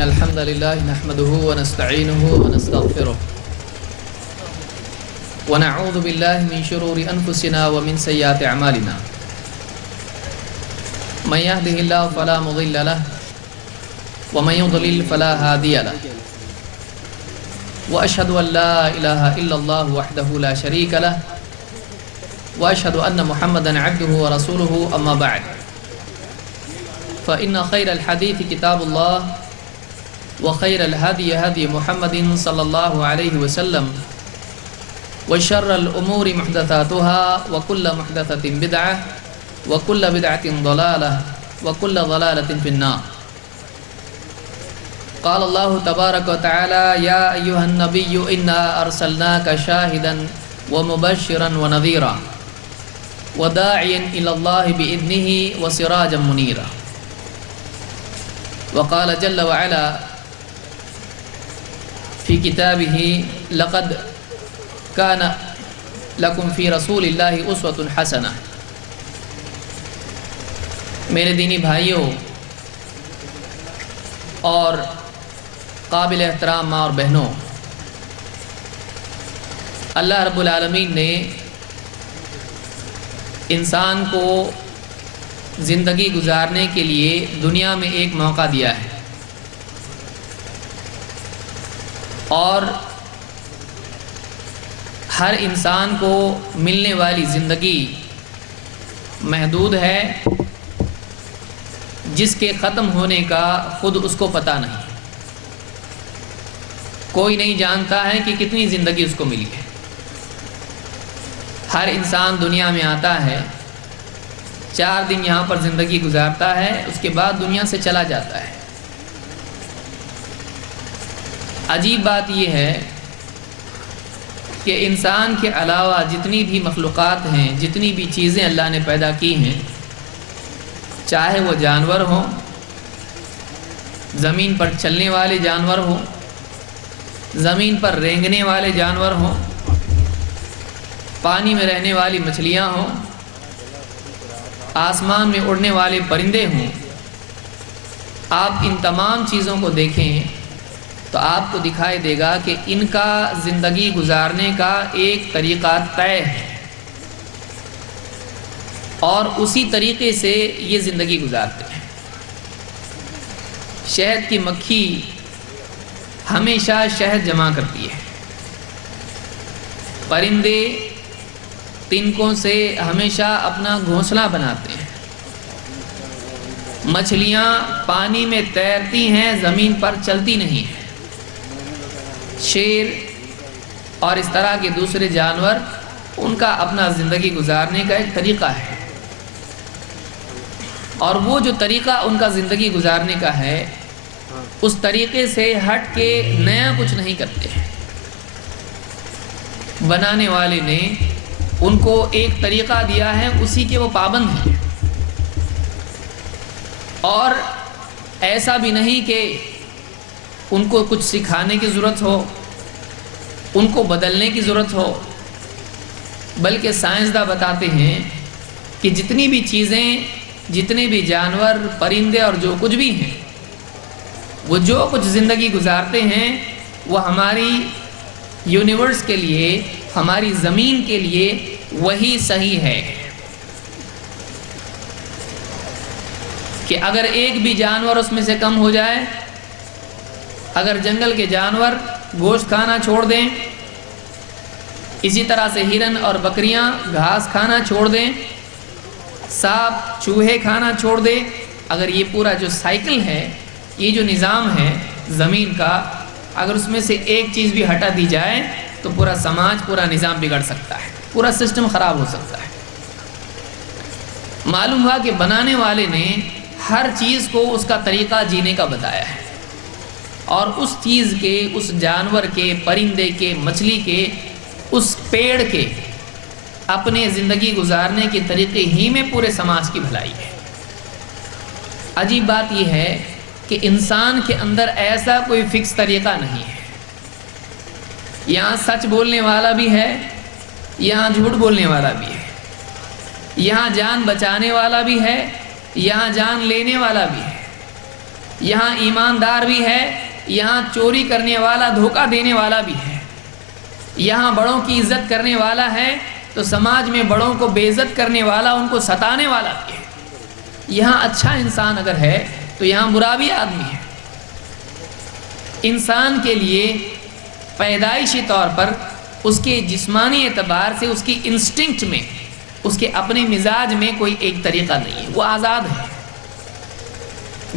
إن الحمد لله نحمده ونستعينه ونستغفره ونعوذ بالله من شرور أنفسنا ومن سيئات أعمالنا من يهده الله فلا مضل له ومن يضلل فلا هادي له وأشهد أن لا إله إلا الله وحده لا شريك له وأشهد أن محمدًا عبده ورسوله أما بعد فإن خير الحديث كتاب الله وخير الهدي هدي محمد صلى الله عليه وسلم وشر الأمور محدثاتها وكل محدثة بدعة وكل بدعة ضلالة وكل ضلالة في النار. قال الله تبارك وتعالى يا أيها النبي إنا أرسلناك شاهدا ومبشرا ونذيرا وداعيا إلى الله بإذنه وسراجا منيرا. وقال جل وعلا في كتابه لقد كان لكم في رسول الله أسوة حسنة. میرے دینی بھائیوں اور قابل احترام ماں اور بہنوں، اللہ رب العالمین نے انسان کو زندگی گزارنے کے لیے دنیا میں ایک موقع دیا ہے، اور ہر انسان کو ملنے والی زندگی محدود ہے، جس کے ختم ہونے کا خود اس کو پتہ نہیں. کوئی نہیں جانتا ہے کہ کتنی زندگی اس کو ملی ہے. ہر انسان دنیا میں آتا ہے، 4 دن یہاں پر زندگی گزارتا ہے، اس کے بعد دنیا سے چلا جاتا ہے. عجیب بات یہ ہے کہ انسان کے علاوہ جتنی بھی مخلوقات ہیں، جتنی بھی چیزیں اللہ نے پیدا کی ہیں، چاہے وہ جانور ہوں، زمین پر چلنے والے جانور ہوں، زمین پر رینگنے والے جانور ہوں، پانی میں رہنے والی مچھلیاں ہوں، آسمان میں اڑنے والے پرندے ہوں، آپ ان تمام چیزوں کو دیکھیں تو آپ کو دکھائی دے گا کہ ان کا زندگی گزارنے کا ایک طریقہ طے ہے، اور اسی طریقے سے یہ زندگی گزارتے ہیں. شہد کی مکھی ہمیشہ شہد جمع کرتی ہے، پرندے تنکوں سے ہمیشہ اپنا گھونسلہ بناتے ہیں، مچھلیاں پانی میں تیرتی ہیں، زمین پر چلتی نہیں ہیں، شیر اور اس طرح کے دوسرے جانور، ان کا اپنا زندگی گزارنے کا ایک طریقہ ہے، اور وہ جو طریقہ ان کا زندگی گزارنے کا ہے، اس طریقے سے ہٹ کے نیا کچھ نہیں کرتے ہیں. بنانے والے نے ان کو ایک طریقہ دیا ہے، اسی کے وہ پابند ہیں. اور ایسا بھی نہیں کہ ان کو کچھ سکھانے کی ضرورت ہو، ان کو بدلنے کی ضرورت ہو، بلکہ سائنسداں بتاتے ہیں کہ جتنی بھی چیزیں، جتنے بھی جانور، پرندے اور جو کچھ بھی ہیں، وہ جو کچھ زندگی گزارتے ہیں، وہ ہماری یونیورس کے لیے، ہماری زمین کے لیے وہی صحیح ہے. کہ اگر ایک بھی جانور اس میں سے کم ہو جائے، اگر جنگل کے جانور گوشت کھانا چھوڑ دیں، اسی طرح سے ہرن اور بکریاں گھاس کھانا چھوڑ دیں، سانپ چوہے کھانا چھوڑ دیں، اگر یہ پورا جو سائیکل ہے، یہ جو نظام ہے زمین کا، اگر اس میں سے ایک چیز بھی ہٹا دی جائے تو پورا سماج، پورا نظام بگڑ سکتا ہے، پورا سسٹم خراب ہو سکتا ہے. معلوم ہوا کہ بنانے والے نے ہر چیز کو اس کا طریقہ جینے کا بتایا ہے، اور اس چیز کے، اس جانور کے، پرندے کے، مچھلی کے، اس پیڑ کے اپنے زندگی گزارنے کے طریقے ہی میں پورے سماج کی بھلائی ہے. عجیب بات یہ ہے کہ انسان کے اندر ایسا کوئی فکس طریقہ نہیں ہے. یہاں سچ بولنے والا بھی ہے، یہاں جھوٹ بولنے والا بھی ہے، یہاں جان بچانے والا بھی ہے، یہاں جان لینے والا بھی ہے. یہاں ایماندار بھی ہے، یہاں چوری کرنے والا، دھوکہ دینے والا بھی ہے، یہاں بڑوں کی عزت کرنے والا ہے تو سماج میں بڑوں کو بے عزت کرنے والا، ان کو ستانے والا بھی ہے، یہاں اچھا انسان اگر ہے تو یہاں برا بھی آدمی ہے۔ انسان کے لیے پیدائشی طور پر اس کے جسمانی اعتبار سے، اس کی انسٹنکٹ میں، اس کے اپنے مزاج میں کوئی ایک طریقہ نہیں ہے، وہ آزاد ہے،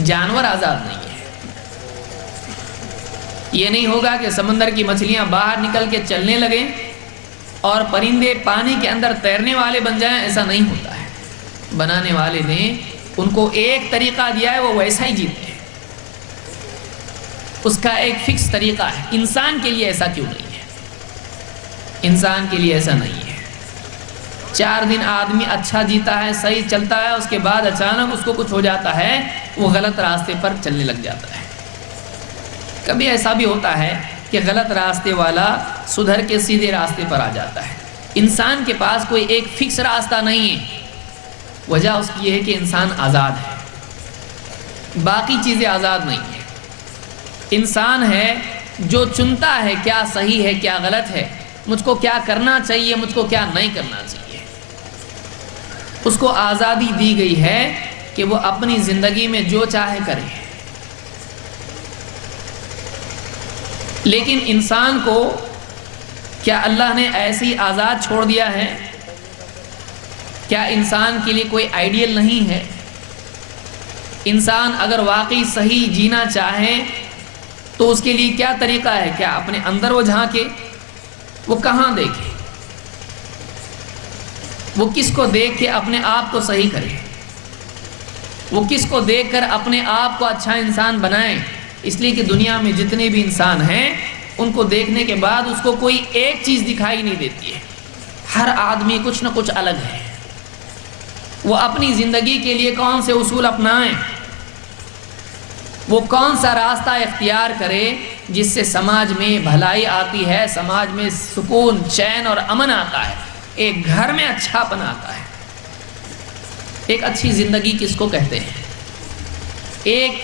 جانور آزاد نہیں ہے۔ یہ نہیں ہوگا کہ سمندر کی مچھلیاں باہر نکل کے چلنے لگیں اور پرندے پانی کے اندر تیرنے والے بن جائیں، ایسا نہیں ہوتا ہے۔ بنانے والے نے ان کو ایک طریقہ دیا ہے، وہ ویسا ہی جیتے ہیں، اس کا ایک فکس طریقہ ہے۔ انسان کے لیے ایسا کیوں نہیں ہے؟ انسان کے لیے ایسا نہیں ہے۔ 4 دن آدمی اچھا جیتا ہے، صحیح چلتا ہے، اس کے بعد اچانک اس کو کچھ ہو جاتا ہے، وہ غلط راستے پر چلنے لگ جاتا ہے۔ کبھی ایسا بھی ہوتا ہے کہ غلط راستے والا سدھر کے سیدھے راستے پر آ جاتا ہے۔ انسان کے پاس کوئی ایک فکس راستہ نہیں ہے۔ وجہ اس کی یہ ہے کہ انسان آزاد ہے، باقی چیزیں آزاد نہیں ہیں۔ انسان ہے جو چنتا ہے کیا صحیح ہے کیا غلط ہے، مجھ کو کیا کرنا چاہیے، مجھ کو کیا نہیں کرنا چاہیے۔ اس کو آزادی دی گئی ہے کہ وہ اپنی زندگی میں جو چاہے کرے۔ لیکن انسان کو کیا اللہ نے ایسی آزاد چھوڑ دیا ہے؟ کیا انسان کے لیے کوئی آئیڈیل نہیں ہے؟ انسان اگر واقعی صحیح جینا چاہے تو اس کے لیے کیا طریقہ ہے؟ کیا اپنے اندر وہ جھانکے؟ وہ کہاں دیکھے؟ وہ کس کو دیکھ کے اپنے آپ کو صحیح کرے؟ وہ کس کو دیکھ کر اپنے آپ کو اچھا انسان بنائے؟ اس لیے کہ دنیا میں جتنے بھی انسان ہیں ان کو دیکھنے کے بعد اس کو کوئی ایک چیز دکھائی نہیں دیتی ہے، ہر آدمی کچھ نہ کچھ الگ ہے۔ وہ اپنی زندگی کے لیے کون سے اصول اپنائیں، وہ کون سا راستہ اختیار کرے جس سے سماج میں بھلائی آتی ہے، سماج میں سکون، چین اور امن آتا ہے، ایک گھر میں اچھا پن آتا ہے۔ ایک اچھی زندگی کس کو کہتے ہیں؟ ایک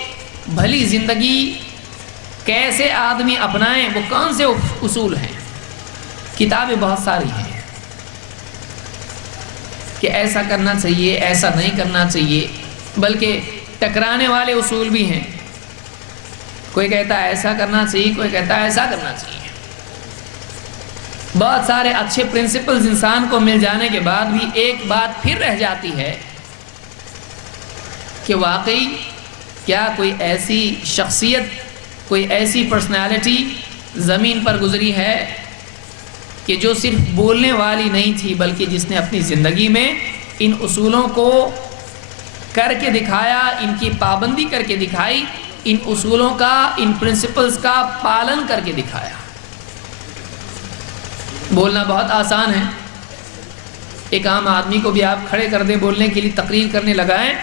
بھلی زندگی کیسے آدمی اپنائیں، وہ کون سے اصول ہیں؟ کتابیں بہت ساری ہیں کہ ایسا کرنا چاہیے، ایسا نہیں کرنا چاہیے، بلکہ ٹکرانے والے اصول بھی ہیں۔ کوئی کہتا ہے ایسا کرنا چاہیے، کوئی کہتا ہے ایسا کرنا چاہیے۔ بہت سارے اچھے پرنسپلز انسان کو مل جانے کے بعد بھی ایک بات پھر رہ جاتی ہے کہ واقعی کیا کوئی ایسی شخصیت، کوئی ایسی پرسنالٹی زمین پر گزری ہے کہ جو صرف بولنے والی نہیں تھی، بلکہ جس نے اپنی زندگی میں ان اصولوں کو کر کے دکھایا، ان کی پابندی کر کے دکھائی، ان اصولوں کا، ان پرنسپلز کا پالن کر کے دکھایا۔ بولنا بہت آسان ہے، ایک عام آدمی کو بھی آپ کھڑے کر دیں بولنے کے لیے، تقریر کرنے لگائیں،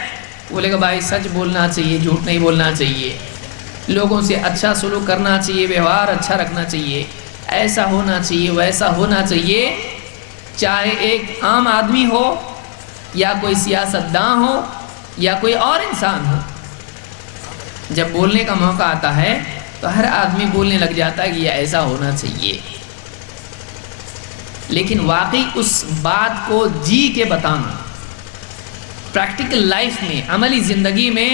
بولے گا بھائی سچ بولنا چاہیے، جھوٹ نہیں بولنا چاہیے، لوگوں سے اچھا سلوک کرنا چاہیے، ویوہار اچھا رکھنا چاہیے، ایسا ہونا چاہیے، ویسا ہونا چاہیے۔ چاہے ایک عام آدمی ہو یا کوئی سیاستداں ہو یا کوئی اور انسان ہو، جب بولنے کا موقع آتا ہے تو ہر آدمی بولنے لگ جاتا ہے کہ یہ ایسا ہونا چاہیے۔ لیکن واقعی اس بات کو جی کے بتانا، پریکٹیکل لائف میں، عملی زندگی میں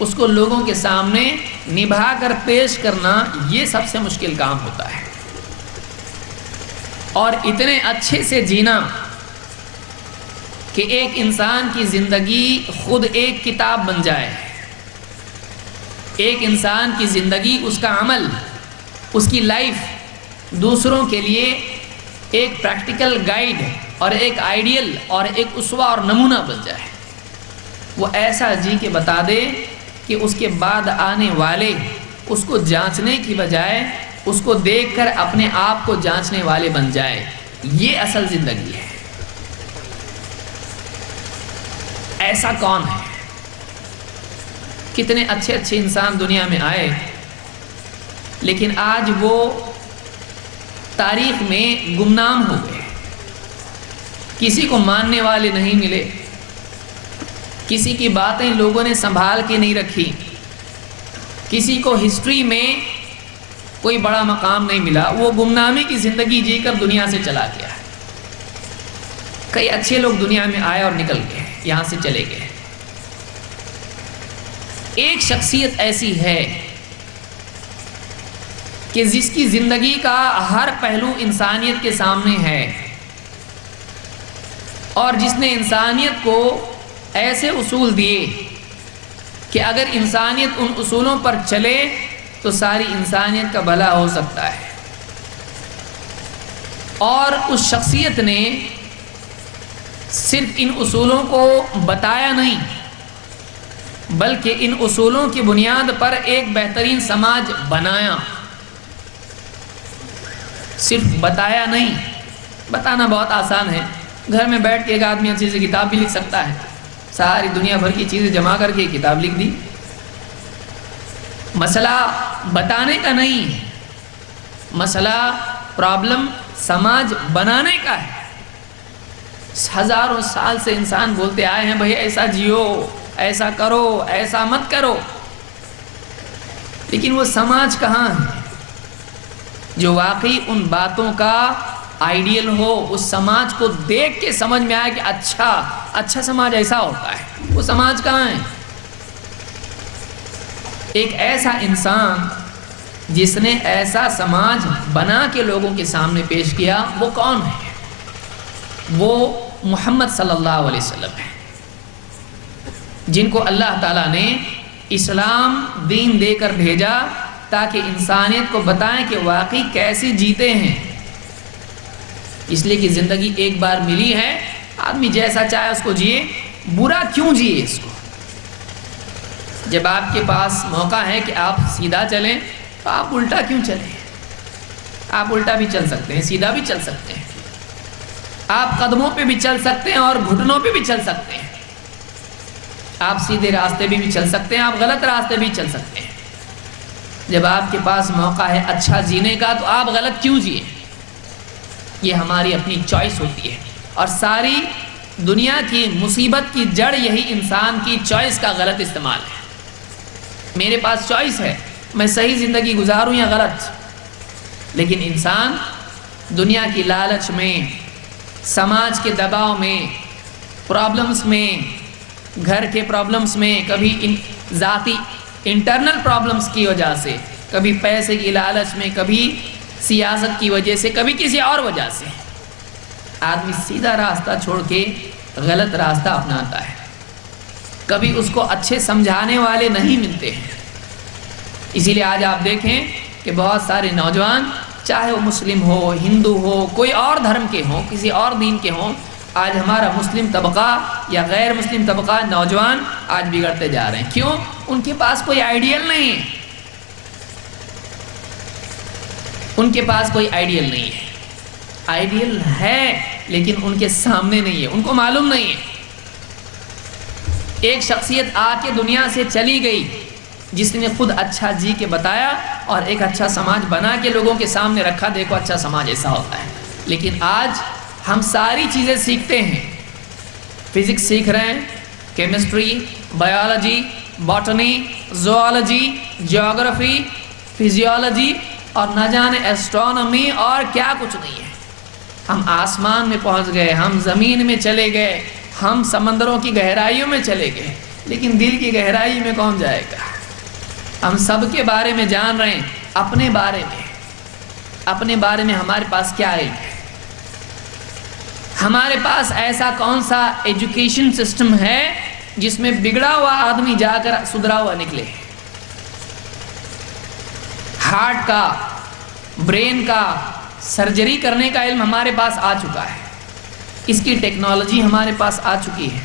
اس کو لوگوں کے سامنے نبھا کر پیش کرنا، یہ سب سے مشکل کام ہوتا ہے۔ اور اتنے اچھے سے جینا کہ ایک انسان کی زندگی خود ایک کتاب بن جائے، ایک انسان کی زندگی، اس کا عمل، اس کی لائف دوسروں کے لیے ایک پریکٹیکل گائیڈ اور ایک آئیڈیل اور ایک اسوہ اور نمونہ بن جائے۔ وہ ایسا جی کے بتا دے کہ اس کے بعد آنے والے اس کو جانچنے کی بجائے اس کو دیکھ کر اپنے آپ کو جانچنے والے بن جائے۔ یہ اصل زندگی ہے۔ ایسا کون ہے؟ کتنے اچھے اچھے انسان دنیا میں آئے، لیکن آج وہ تاریخ میں گمنام ہو گئے، کسی کو ماننے والے نہیں ملے، کسی کی باتیں لوگوں نے سنبھال کے نہیں رکھی، کسی کو ہسٹری میں کوئی بڑا مقام نہیں ملا، وہ گمنامی کی زندگی جی کر دنیا سے چلا گیا ہے۔ کئی اچھے لوگ دنیا میں آئے اور نکل گئے، یہاں سے چلے گئے۔ ایک شخصیت ایسی ہے کہ جس کی زندگی کا ہر پہلو انسانیت کے سامنے ہے، اور جس نے انسانیت کو ایسے اصول دیے کہ اگر انسانیت ان اصولوں پر چلے تو ساری انسانیت کا بھلا ہو سکتا ہے۔ اور اس شخصیت نے صرف ان اصولوں کو بتایا نہیں، بلکہ ان اصولوں کی بنیاد پر ایک بہترین سماج بنایا۔ صرف بتایا نہیں، بتانا بہت آسان ہے، گھر میں بیٹھ کے ایک آدمی اچھی سے کتاب بھی لکھ سکتا ہے، ساری دنیا بھر کی چیزیں جمع کر کے کتاب لکھ دی۔ مسئلہ بتانے کا نہیں، مسئلہ پرابلم سماج بنانے کا ہے۔ ہزاروں سال سے انسان بولتے آئے ہیں بھئی ایسا جیو، ایسا کرو، ایسا مت کرو، لیکن وہ سماج کہاں ہے جو واقعی ان باتوں کا آئیڈیل ہو، اس سماج کو دیکھ کے سمجھ میں آئے کہ اچھا سماج ایسا ہوتا ہے۔ وہ سماج کہاں ہے؟ ایک ایسا انسان جس نے ایسا سماج بنا کے لوگوں کے سامنے پیش کیا، وہ کون ہے؟ وہ محمد صلی اللہ علیہ وسلم ہے، جن کو اللہ تعالیٰ نے اسلام دین دے کر بھیجا تاکہ انسانیت کو بتائیں کہ واقعی کیسے جیتے ہیں۔ اس لیے کہ زندگی ایک بار ملی ہے، آدمی جیسا چاہے اس کو جیے، برا کیوں جیے اس کو؟ جب آپ کے پاس موقع ہے کہ آپ سیدھا چلیں تو آپ الٹا کیوں چلیں؟ آپ الٹا بھی چل سکتے ہیں، سیدھا بھی چل سکتے ہیں، آپ قدموں پہ بھی چل سکتے ہیں اور گھٹنوں پہ بھی چل سکتے ہیں، آپ سیدھے راستے بھی چل سکتے ہیں، آپ غلط راستے بھی چل سکتے ہیں۔ جب آپ کے پاس موقع ہے اچھا جینے کا تو آپ غلط کیوں جیے؟ یہ ہماری اپنی چوائس ہوتی ہے، اور ساری دنیا کی مصیبت کی جڑ یہی انسان کی چوائس کا غلط استعمال ہے۔ میرے پاس چوائس ہے، میں صحیح زندگی گزاروں یا غلط، لیکن انسان دنیا کی لالچ میں، سماج کے دباؤ میں، پرابلمز میں، گھر کے پرابلمز میں، کبھی ذاتی انٹرنل پرابلمز کی وجہ سے، کبھی پیسے کی لالچ میں، کبھی سیاست کی وجہ سے، کبھی کسی اور وجہ سے، آدمی سیدھا راستہ چھوڑ کے غلط راستہ اپناتا ہے۔ کبھی اس کو اچھے سمجھانے والے نہیں ملتے ہیں۔ اسی لیے آج آپ دیکھیں کہ بہت سارے نوجوان، چاہے وہ مسلم ہو، ہندو ہو، کوئی اور دھرم کے ہوں، کسی اور دین کے ہوں، آج ہمارا مسلم طبقہ یا غیر مسلم طبقہ نوجوان آج بگڑتے جا رہے ہیں۔ کیوں؟ ان کے پاس کوئی آئیڈیل نہیں ہے، ان کے پاس کوئی آئیڈیل نہیں ہے۔ آئیڈیل ہے لیکن ان کے سامنے نہیں ہے، ان کو معلوم نہیں ہے۔ ایک شخصیت آ کے دنیا سے چلی گئی جس نے خود اچھا جی کے بتایا اور ایک اچھا سماج بنا کے لوگوں کے سامنے رکھا، دیکھو اچھا سماج ایسا ہوتا ہے۔ لیکن آج ہم ساری چیزیں سیکھتے ہیں، فزکس سیکھ رہے ہیں، chemistry, biology, botany, zoology, geography, physiology اور نہ جانے ایسٹرونومی اور کیا کچھ نہیں ہے۔ ہم آسمان میں پہنچ گئے، ہم زمین میں چلے گئے، ہم سمندروں کی گہرائیوں میں چلے گئے، لیکن دل کی گہرائی میں کون جائے گا؟ ہم سب کے بارے میں جان رہے ہیں، اپنے بارے میں ہمارے پاس کیا علم ہے؟ ہمارے پاس ایسا کون سا ایجوکیشن سسٹم ہے جس میں بگڑا ہوا آدمی جا کر سدھرا ہوا نکلے؟ ہارٹ کا، برین کا سرجری کرنے کا علم ہمارے پاس آ چکا ہے، اس کی ٹیکنالوجی ہمارے پاس آ چکی ہے۔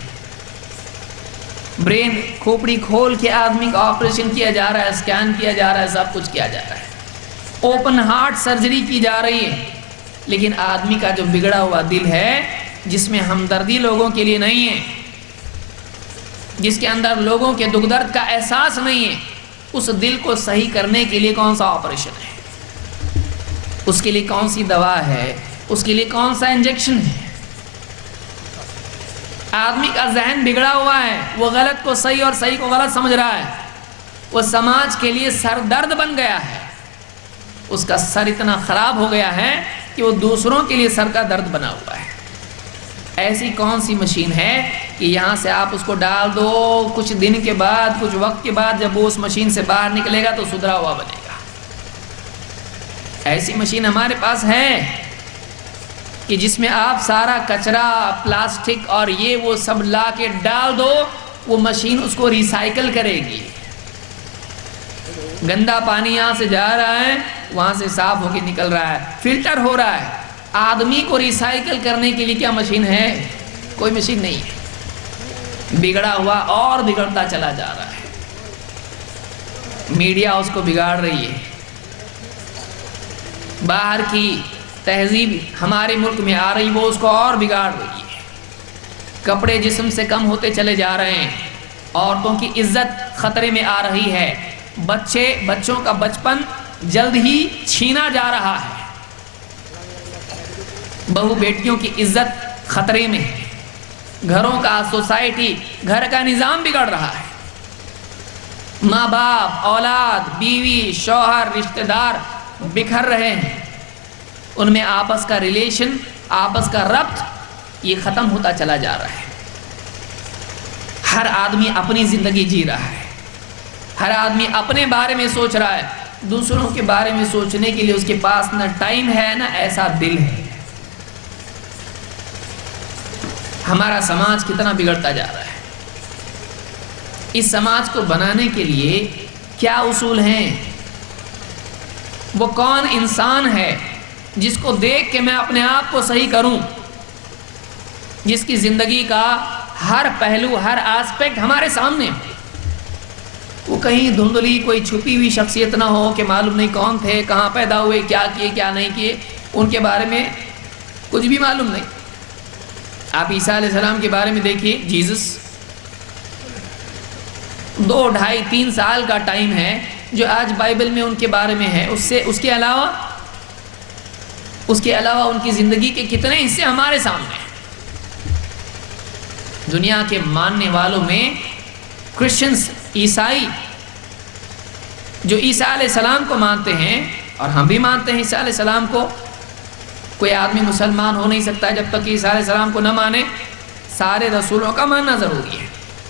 برین کھوپڑی کھول کے آدمی کا آپریشن کیا جا رہا ہے، اسکین کیا جا رہا ہے، سب کچھ کیا جا رہا ہے، اوپن ہارٹ سرجری کی جا رہی ہے، لیکن آدمی کا جو بگڑا ہوا دل ہے، جس میں ہمدردی لوگوں کے لیے نہیں ہے، جس کے اندر لوگوں کے دکھ درد کا احساس نہیں ہے، اس دل کو صحیح کرنے کے لیے کون سا آپریشن ہے؟ اس کے لیے کون سی دوا ہے؟ اس کے لیے کون سا انجیکشن ہے؟ آدمی کا ذہن بگڑا ہوا ہے، وہ غلط کو صحیح اور صحیح کو غلط سمجھ رہا ہے، وہ سماج کے لیے سر درد بن گیا ہے، اس کا سر اتنا خراب ہو گیا ہے کہ وہ دوسروں کے لیے سر کا درد بنا ہوا ہے۔ ایسی کون سی مشین ہے کہ یہاں سے آپ اس کو ڈال دو، کچھ دن کے بعد، کچھ وقت کے بعد جب وہ اس مشین سے باہر نکلے گا تو سدھرا ہوا بنے گا؟ ایسی مشین ہمارے پاس ہے کہ جس میں آپ سارا کچرا، پلاسٹک اور یہ وہ سب لا کے ڈال دو، وہ مشین اس کو ریسائیکل کرے گی۔ گندا پانی یہاں سے جا رہا ہے، وہاں سے صاف ہو کے نکل رہا ہے، فلٹر ہو رہا ہے۔ آدمی کو ریسائیکل کرنے کے لیے کیا مشین ہے؟ کوئی مشین نہیں ہے۔ بگڑا ہوا اور بگڑتا چلا جا رہا ہے، میڈیا اس کو بگاڑ رہی ہے، باہر کی تہذیب ہمارے ملک میں آ رہی وہ اس کو اور بگاڑ رہی ہے۔ کپڑے جسم سے کم ہوتے چلے جا رہے ہیں، عورتوں کی عزت خطرے میں آ رہی ہے، بچوں کا بچپن جلد ہی چھینا جا رہا ہے، بہو بیٹیوں کی عزت خطرے میں ہے، گھروں کا، سوسائٹی، گھر کا نظام بگڑ رہا ہے، ماں باپ، اولاد، بیوی، شوہر، رشتہ دار بکھر رہے ہیں، ان میں آپس کا ریلیشن، آپس کا ربط یہ ختم ہوتا چلا جا رہا ہے۔ ہر آدمی اپنی زندگی جی رہا ہے، ہر آدمی اپنے بارے میں سوچ رہا ہے، دوسروں کے بارے میں سوچنے کے لیے اس کے پاس نہ ٹائم ہے نہ ایسا دل ہے۔ ہمارا سماج کتنا بگڑتا جا رہا ہے۔ اس سماج کو بنانے کے لیے کیا اصول ہیں؟ وہ کون انسان ہے جس کو دیکھ کے میں اپنے آپ کو صحیح کروں، جس کی زندگی کا ہر پہلو، ہر آسپیکٹ ہمارے سامنے ہو؟ وہ کہیں دھندلی کوئی چھپی ہوئی شخصیت نہ ہو کہ معلوم نہیں کون تھے، کہاں پیدا ہوئے، کیا کیے کیا نہیں کیے، ان کے بارے میں کچھ بھی معلوم نہیں۔ آپ عیسیٰ علیہ السلام کے بارے میں دیکھیے، جیزس 2، 2.5، 3 سال کا ٹائم ہے جو آج بائبل میں ان کے بارے میں ہے، اس کے علاوہ ان کی زندگی کے کتنے حصے ہمارے سامنے ہیں۔ دنیا کے ماننے والوں میں کرسچنز، عیسائی جو عیسیٰ علیہ السلام کو مانتے ہیں، اور ہم بھی مانتے ہیں عیسیٰ علیہ السلام کو، کوئی آدمی مسلمان ہو نہیں سکتا جب تک کہ عیسیٰ علیہ السلام کو نہ مانے، سارے رسولوں کا ماننا ضروری ہے۔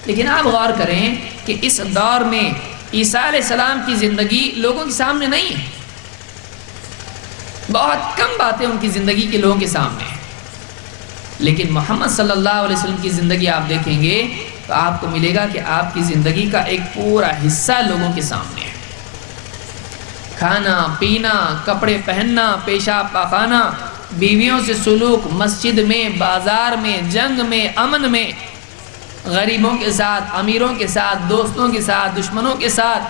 لیکن آپ غور کریں کہ اس دور میں عیسیٰ علیہ السلام کی زندگی لوگوں کے سامنے نہیں ہے، بہت کم باتیں ان کی زندگی کے لوگوں کے سامنے ہیں۔ لیکن محمد صلی اللہ علیہ وسلم کی زندگی آپ دیکھیں گے تو آپ کو ملے گا کہ آپ کی زندگی کا ایک پورا حصہ لوگوں کے سامنے ہے۔ کھانا پینا، کپڑے پہننا، پیشاب پاخانہ، بیویوں سے سلوک، مسجد میں، بازار میں، جنگ میں، امن میں، غریبوں کے ساتھ، امیروں کے ساتھ، دوستوں کے ساتھ، دشمنوں کے ساتھ،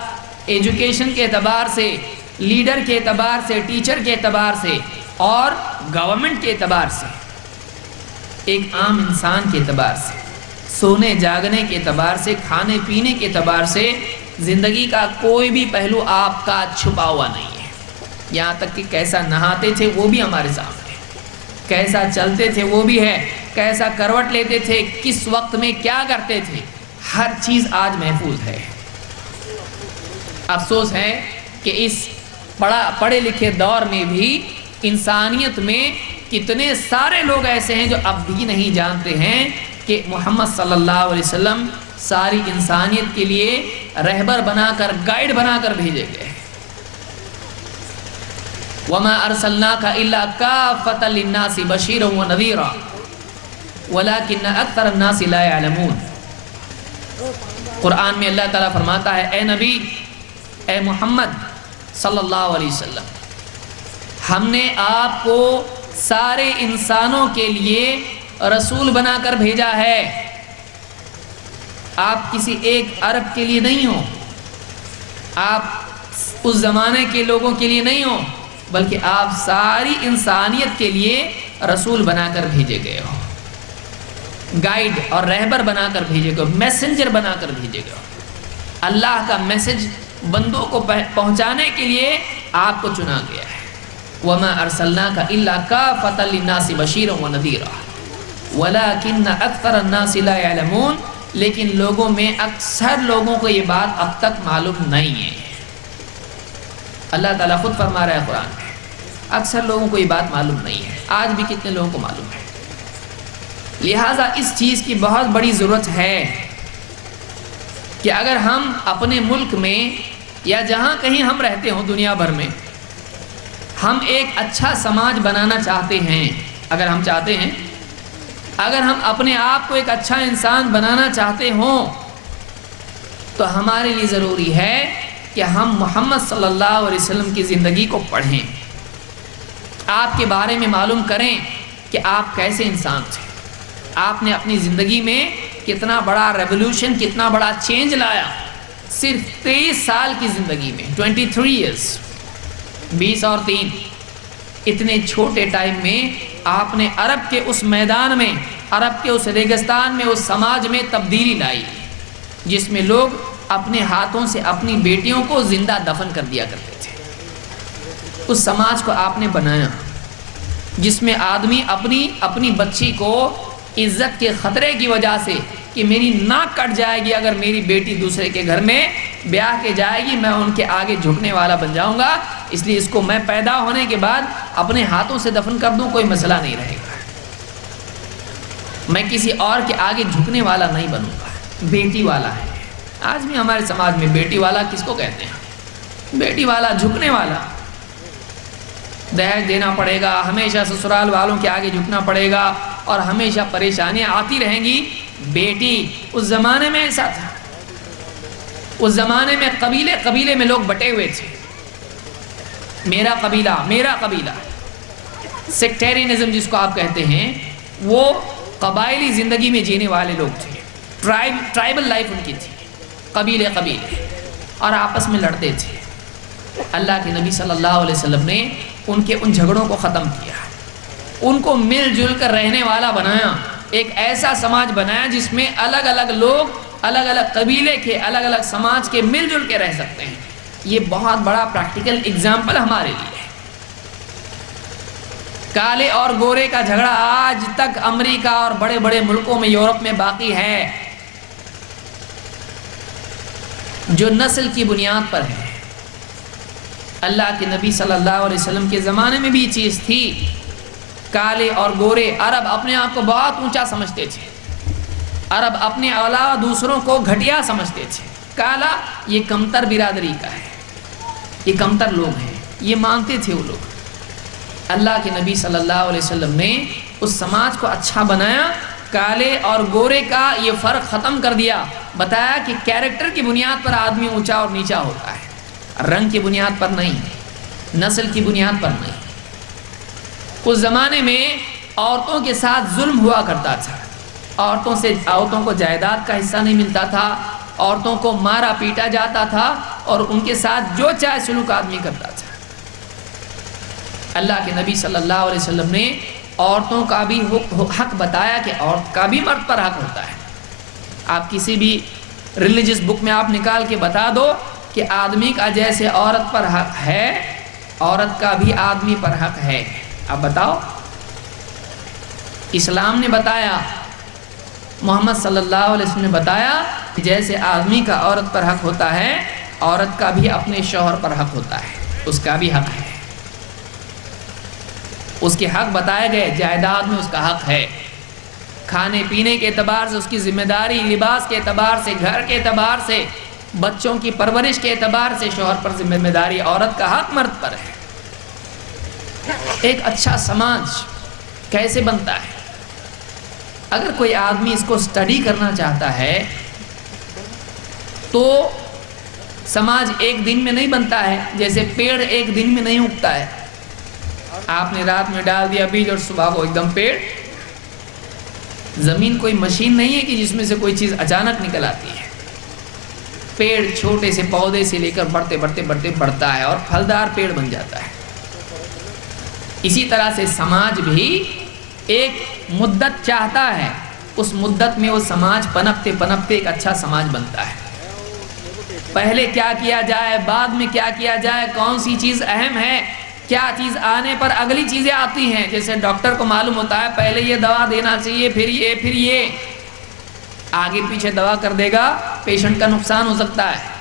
ایجوکیشن کے اعتبار سے، لیڈر کے اعتبار سے، ٹیچر کے اعتبار سے، اور گورنمنٹ کے اعتبار سے، ایک عام انسان کے اعتبار سے، سونے جاگنے کے اعتبار سے، کھانے پینے کے اعتبار سے، زندگی کا کوئی بھی پہلو آپ کا چھپا ہوا نہیں ہے۔ یہاں تک کہ کیسا نہاتے تھے وہ بھی ہمارے سامنے، کیسا چلتے تھے وہ بھی ہے، کیسا کروٹ لیتے تھے، کس وقت میں کیا کرتے تھے، ہر چیز آج محفوظ ہے۔ افسوس ہے کہ اس پڑھے لکھے دور میں بھی انسانیت میں کتنے سارے لوگ ایسے ہیں جو اب بھی نہیں جانتے ہیں کہ محمد صلی اللہ علیہ وسلم ساری انسانیت کے لیے رہبر بنا کر، گائیڈ بنا کر بھیجے گئے۔ وَمَا أَرْسَلْنَاكَ إِلَّا كَافَّةً لِلنَّاسِ بَشِيرًا وَنَذِيرًا وَلَكِنَّ أَكْثَرَ النَّاسِ لَا يَعْلَمُونَ۔ قرآن میں اللہ تعالیٰ فرماتا ہے، اے نبی، اے محمد صلی اللہ علیہ وسلم، ہم نے آپ کو سارے انسانوں کے لیے رسول بنا کر بھیجا ہے۔ آپ کسی ایک عرب کے لیے نہیں ہو، آپ اس زمانے کے لوگوں کے لیے نہیں ہو، بلکہ آپ ساری انسانیت کے لیے رسول بنا کر بھیجے گئے ہو، گائیڈ اور رہبر بنا کر بھیجے گئے ہو، میسنجر بنا کر بھیجے گئے ہو۔ اللہ کا میسج بندوں کو پہنچانے کے لیے آپ کو چنا گیا ہے۔ وَمَا أَرْسَلْنَاكَ إِلَّا كَافَّةً لِلنَّاسِ بَشِيرًا وَنَذِيرًا وَلَكِنَّ أَكْثَرَ النَّاسِ لَا يَعْلَمُونَ۔ لیکن لوگوں میں اکثر لوگوں کو یہ بات اب تک معلوم نہیں ہے۔ اللہ تعالیٰ خود فرما رہا ہے قرآن میں، اکثر لوگوں کو یہ بات معلوم نہیں ہے، آج بھی کتنے لوگوں کو معلوم ہے۔ لہٰذا اس چیز کی بہت بڑی ضرورت ہے کہ اگر ہم اپنے ملک میں یا جہاں کہیں ہم رہتے ہوں دنیا بھر میں، ہم ایک اچھا سماج بنانا چاہتے ہیں، اگر ہم چاہتے ہیں، اگر ہم اپنے آپ کو ایک اچھا انسان بنانا چاہتے ہوں، تو ہمارے لیے ضروری ہے کہ ہم محمد صلی اللہ علیہ وسلم کی زندگی کو پڑھیں، آپ کے بارے میں معلوم کریں کہ آپ کیسے انسان تھے، آپ نے اپنی زندگی میں کتنا بڑا ریولوشن، کتنا بڑا چینج لایا، صرف 23 سال کی زندگی میں، 23 ایئرز، 20 اور 3، اتنے چھوٹے ٹائم میں آپ نے عرب کے اس میدان میں، عرب کے اس ریگستان میں، اس سماج میں تبدیلی لائی جس میں لوگ اپنے ہاتھوں سے اپنی بیٹیوں کو زندہ دفن کر دیا کرتے تھے۔ اس سماج کو آپ نے بنایا جس میں آدمی اپنی بچی کو عزت کے خطرے کی وجہ سے کہ میری ناک کٹ جائے گی اگر میری بیٹی دوسرے کے گھر میں بیاہ کے جائے گی، میں ان کے آگے جھکنے والا بن جاؤں گا، اس لیے اس کو میں پیدا ہونے کے بعد اپنے ہاتھوں سے دفن کر دوں، کوئی مسئلہ نہیں رہے گا، میں کسی اور کے آگے جھکنے والا نہیں بنوں گا، بیٹی والا ہے۔ آج بھی ہمارے سماج میں بیٹی والا کس کو کہتے ہیں؟ بیٹی والا، جھکنے والا، دہیج دینا پڑے گا، ہمیشہ سسرال والوں کے آگے جھکنا پڑے گا اور ہمیشہ پریشانیاں آتی رہیں گی۔ بیٹی اس زمانے میں ایسا تھا، اس زمانے میں قبیلے میں لوگ بٹے ہوئے تھے، میرا قبیلہ، سیکٹیرینزم جس کو آپ کہتے ہیں، وہ قبائلی زندگی میں جینے والے لوگ تھے، ٹرائبل لائف ان کی تھی، قبیلے اور آپس میں لڑتے تھے۔ اللہ کے نبی صلی اللہ علیہ وسلم نے ان جھگڑوں کو ختم کیا، ان کو مل جل کر رہنے والا بنایا، ایک ایسا سماج بنایا جس میں الگ الگ لوگ، الگ الگ قبیلے کے، الگ الگ سماج کے مل جل کے رہ سکتے ہیں۔ یہ بہت بڑا پریکٹیکل اگزامپل ہمارے لیے ہے۔ کالے اور گورے کا جھگڑا آج تک امریکہ اور بڑے بڑے ملکوں میں، یورپ میں باقی ہے، جو نسل کی بنیاد پر ہے۔ اللہ کے نبی صلی اللہ علیہ وسلم کے زمانے میں بھی یہ چیز تھی، کالے اور گورے، عرب اپنے آپ کو بہت اونچا سمجھتے تھے، عرب اپنے علاوہ دوسروں کو گھٹیا سمجھتے تھے، کالا یہ کمتر برادری کا ہے، یہ کمتر لوگ ہیں، یہ مانتے تھے وہ لوگ۔ اللہ کے نبی صلی اللہ علیہ وسلم نے اس سماج کو اچھا بنایا، کالے اور گورے کا یہ فرق ختم کر دیا، بتایا کہ کیریکٹر کی بنیاد پر آدمی اونچا اور نیچا ہوتا ہے، رنگ کی بنیاد پر نہیں، نسل کی بنیاد پر نہیں۔ اس زمانے میں عورتوں کے ساتھ ظلم ہوا کرتا تھا، عورتوں کو جائیداد کا حصہ نہیں ملتا تھا، عورتوں کو مارا پیٹا جاتا تھا اور ان کے ساتھ جو چاہے سلوک آدمی کرتا تھا۔ اللہ کے نبی صلی اللہ علیہ وسلم نے عورتوں کا بھی حق بتایا کہ عورت کا بھی مرد پر حق ہوتا ہے۔ آپ کسی بھی ریلیجس بک میں آپ نکال کے بتا دو کہ آدمی کا جیسے عورت پر حق ہے، عورت کا بھی آدمی پر حق ہے، آپ بتاؤ۔ اسلام نے بتایا، محمد صلی اللہ علیہ وسلم نے بتایا کہ جیسے آدمی کا عورت پر حق ہوتا ہے، عورت کا بھی اپنے شوہر پر حق ہوتا ہے، اس کا بھی حق ہے، اس کے حق بتائے گئے، جائیداد میں اس کا حق ہے، کھانے پینے کے اعتبار سے اس کی ذمہ داری، لباس کے اعتبار سے، گھر کے اعتبار سے، بچوں کی پرورش کے اعتبار سے شوہر پر ذمہ داری، عورت کا حق مرد پر ہے۔ ایک اچھا سماج کیسے بنتا ہے؟ اگر کوئی آدمی اس کو سٹڈی کرنا چاہتا ہے تو سماج ایک دن میں نہیں بنتا ہے، جیسے پیڑ ایک دن میں نہیں اگتا ہے، آپ نے رات میں ڈال دیا بیج اور صبح کو ایک دم پیڑ۔ زمین کوئی مشین نہیں ہے کہ جس میں سے کوئی چیز اچانک نکل آتی ہے، پیڑ چھوٹے سے پودے سے لے کر بڑھتے بڑھتا ہے اور پھلدار پیڑ بن جاتا ہے۔ اسی طرح سے سماج بھی ایک مدت چاہتا ہے، اس مدت میں وہ سماج پنپتے ایک اچھا سماج بنتا ہے۔ پہلے کیا کیا جائے، بعد میں کیا کیا جائے، کون سی چیز اہم ہے، کیا چیز آنے پر اگلی چیزیں آتی ہیں۔ جیسے ڈاکٹر کو معلوم ہوتا ہے پہلے یہ دوا دینا چاہیے، پھر یہ، آگے پیچھے دوا کر دے گا، پیشنٹ کا نقصان ہو سکتا ہے۔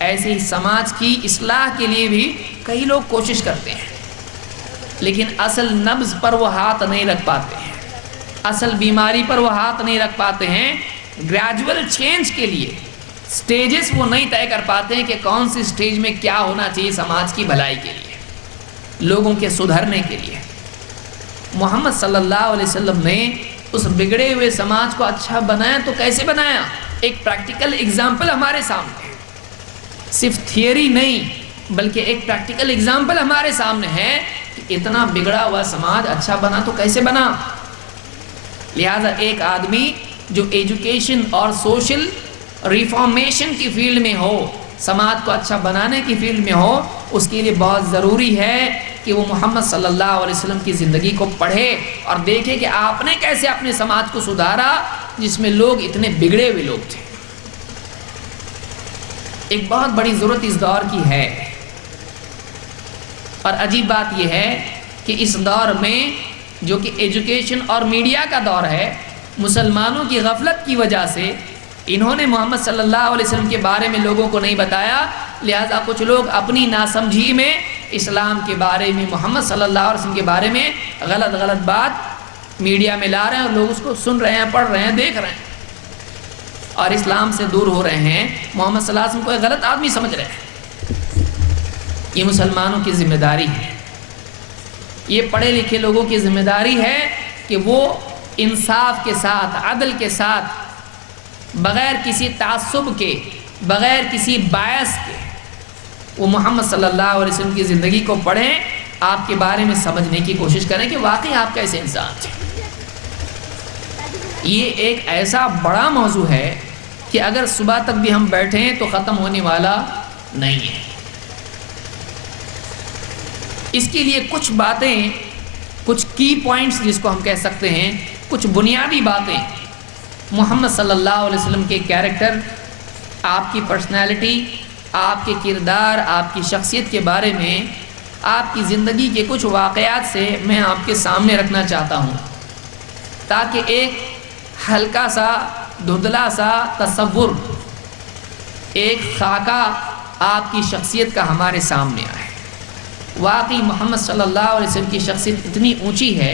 ایسے ہی سماج کی اصلاح کے لیے بھی کئی لوگ کوشش کرتے ہیں، لیکن اصل نبض پر وہ ہاتھ نہیں رکھ پاتے ہیں، اصل بیماری پر وہ ہاتھ نہیں رکھ پاتے ہیں۔ گریجول چینج کے لیے سٹیجز وہ نہیں طے کر پاتے ہیں کہ کون سی سٹیج میں کیا ہونا چاہیے سماج کی بھلائی کے لیے، لوگوں کے سدھرنے کے لیے۔ محمد صلی اللہ علیہ وسلم نے اس بگڑے ہوئے سماج کو اچھا بنایا تو کیسے بنایا؟ ایک پریکٹیکل اگزامپل ہمارے سامنے ہے، صرف تھیوری نہیں بلکہ ایک پریکٹیکل اگزامپل ہمارے سامنے ہے کہ اتنا بگڑا ہوا سماج اچھا بنا تو کیسے بنا۔ لہٰذا ایک آدمی جو ایجوکیشن اور سوشل ریفارمیشن کی فیلڈ میں ہو، سماج کو اچھا بنانے کی فیلڈ میں ہو، اس کے لیے بہت ضروری ہے کہ وہ محمد صلی اللہ علیہ وسلم کی زندگی کو پڑھے اور دیکھے کہ آپ نے کیسے اپنے سماج کو سدھارا جس میں لوگ اتنے بگڑے ہوئے لوگ تھے۔ ایک بہت بڑی ضرورت اس دور کی ہے، اور عجیب بات یہ ہے کہ اس دور میں جو کہ ایجوکیشن اور میڈیا کا دور ہے، مسلمانوں کی غفلت کی وجہ سے انہوں نے محمد صلی اللہ علیہ وسلم کے بارے میں لوگوں کو نہیں بتایا، لہٰذا کچھ لوگ اپنی ناسمجھی میں اسلام کے بارے میں، محمد صلی اللہ علیہ وسلم کے بارے میں غلط بات میڈیا میں لا رہے ہیں، اور لوگ اس کو سن رہے ہیں، پڑھ رہے ہیں، دیکھ رہے ہیں، اور اسلام سے دور ہو رہے ہیں، محمد صلی اللہ علیہ وسلم کو ایک غلط آدمی سمجھ رہے ہیں۔ یہ مسلمانوں کی ذمہ داری ہے، یہ پڑھے لکھے لوگوں کی ذمہ داری ہے کہ وہ انصاف کے ساتھ، عدل کے ساتھ، بغیر کسی تعصب کے، بغیر کسی باعث کے، وہ محمد صلی اللہ علیہ وسلم کی زندگی کو پڑھیں، آپ کے بارے میں سمجھنے کی کوشش کریں کہ واقعی آپ کیسے انسان تھے۔ یہ ایک ایسا بڑا موضوع ہے کہ اگر صبح تک بھی ہم بیٹھیں تو ختم ہونے والا نہیں ہے۔ اس کے لیے کچھ باتیں، کچھ کی پوائنٹس جس کو ہم کہہ سکتے ہیں، کچھ بنیادی باتیں محمد صلی اللہ علیہ وسلم کے کیریکٹر، آپ کی پرسنالٹی، آپ کے کردار، آپ کی شخصیت کے بارے میں، آپ کی زندگی کے کچھ واقعات سے میں آپ کے سامنے رکھنا چاہتا ہوں، تاکہ ایک ہلکا سا دھندلا سا تصور، ایک خاکہ آپ کی شخصیت کا ہمارے سامنے آئے۔ واقعی محمد صلی اللہ علیہ وسلم کی شخصیت اتنی اونچی ہے،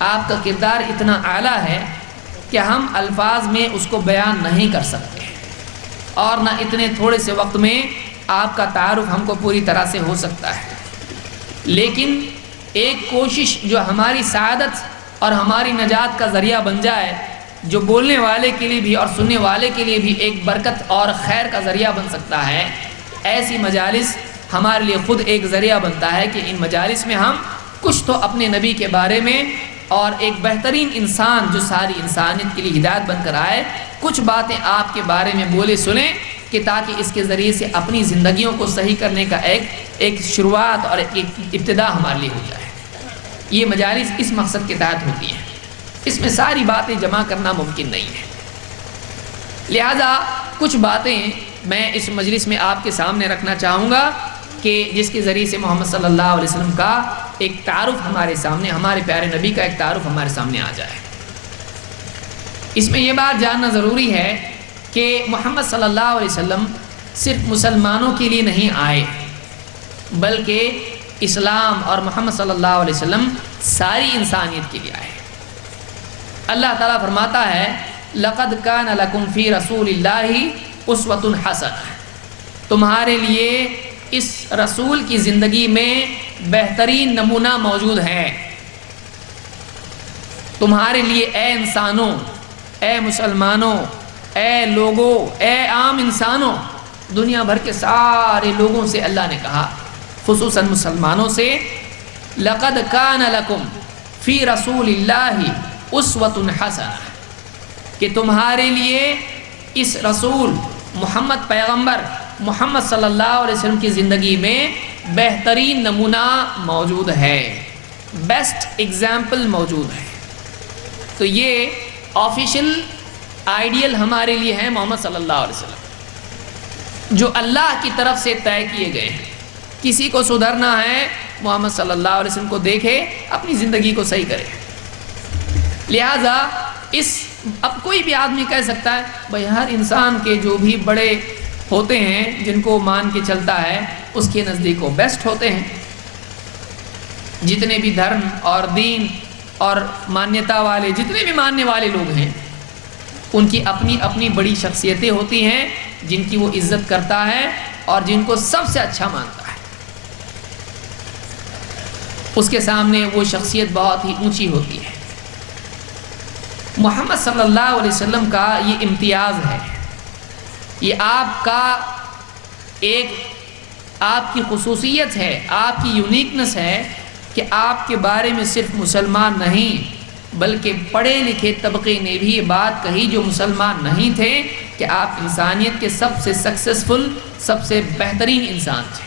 آپ کا کردار اتنا اعلیٰ ہے کہ ہم الفاظ میں اس کو بیان نہیں کر سکتے، اور نہ اتنے تھوڑے سے وقت میں آپ کا تعارف ہم کو پوری طرح سے ہو سکتا ہے۔ لیکن ایک کوشش جو ہماری سعادت اور ہماری نجات کا ذریعہ بن جائے، جو بولنے والے کے لیے بھی اور سننے والے کے لیے بھی ایک برکت اور خیر کا ذریعہ بن سکتا ہے، ایسی مجالس ہمارے لیے خود ایک ذریعہ بنتا ہے کہ ان مجالس میں ہم کچھ تو اپنے نبی کے بارے میں اور ایک بہترین انسان جو ساری انسانیت کے لیے ہدایت بن کر آئے، کچھ باتیں آپ کے بارے میں بولے سنیں، کہ تاکہ اس کے ذریعے سے اپنی زندگیوں کو صحیح کرنے کا ایک شروعات اور ایک ابتدا ہمارے لیے ہو جائے۔ یہ مجالس اس مقصد کے تحت ہوتی ہیں، اس میں ساری باتیں جمع کرنا ممکن نہیں ہے، لہذا کچھ باتیں میں اس مجلس میں آپ کے سامنے رکھنا چاہوں گا کہ جس کے ذریعے سے محمد صلی اللہ علیہ وسلم کا ایک تعارف ہمارے سامنے، ہمارے پیارے نبی کا ایک تعارف ہمارے سامنے آ جائے۔ اس میں یہ بات جاننا ضروری ہے کہ محمد صلی اللہ علیہ وسلم صرف مسلمانوں کے لیے نہیں آئے، بلکہ اسلام اور محمد صلی اللہ علیہ وسلم ساری انسانیت کے لیے آئے۔ اللہ تعالیٰ فرماتا ہے لَقَدْ كَانَ لَكُمْ فِي رَسُولِ اللَّهِ أُسْوَةٌ حَسَنَةٌ، تمہارے لیے اس رسول کی زندگی میں بہترین نمونہ موجود ہے۔ تمہارے لیے اے انسانوں، اے مسلمانوں، اے لوگوں، اے عام انسانوں، دنیا بھر کے سارے لوگوں سے اللہ نے کہا، خصوصاً مسلمانوں سے، لَقَدْ كَانَ لَكُمْ فِي رَسُولِ اللَّهِ أُسْوَةٌ حَسَنَةٌ، کہ تمہارے لیے اس رسول محمد پیغمبر محمد صلی اللہ علیہ وسلم کی زندگی میں بہترین نمونہ موجود ہے، بیسٹ ایگزامپل موجود ہے۔ تو یہ آفیشل آئیڈیل ہمارے لیے ہیں محمد صلی اللہ علیہ وسلم، جو اللہ کی طرف سے طے کیے گئے ہیں۔ کسی کو سدھرنا ہے، محمد صلی اللہ علیہ وسلم کو دیکھے، اپنی زندگی کو صحیح کرے۔ لہٰذا اب کوئی بھی آدمی کہہ سکتا ہے بھائی ہر انسان کے جو بھی بڑے ہوتے ہیں جن کو مان کے چلتا ہے اس کے نزدیک وہ بیسٹ ہوتے ہیں. جتنے بھی دھرم اور دین اور مانیتا والے جتنے بھی ماننے والے لوگ ہیں ان کی اپنی اپنی بڑی شخصیتیں ہوتی ہیں جن کی وہ عزت کرتا ہے اور جن کو سب سے اچھا مانتا ہے. اس کے سامنے وہ شخصیت بہت ہی اونچی ہوتی ہے. محمد صلی اللہ علیہ وسلم کا یہ امتیاز ہے، یہ آپ کا آپ کی خصوصیت ہے، آپ کی یونیکنس ہے کہ آپ کے بارے میں صرف مسلمان نہیں بلکہ پڑھے لکھے طبقے نے بھی یہ بات کہی جو مسلمان نہیں تھے کہ آپ انسانیت کے سب سے سکسیسفل، سب سے بہترین انسان تھے.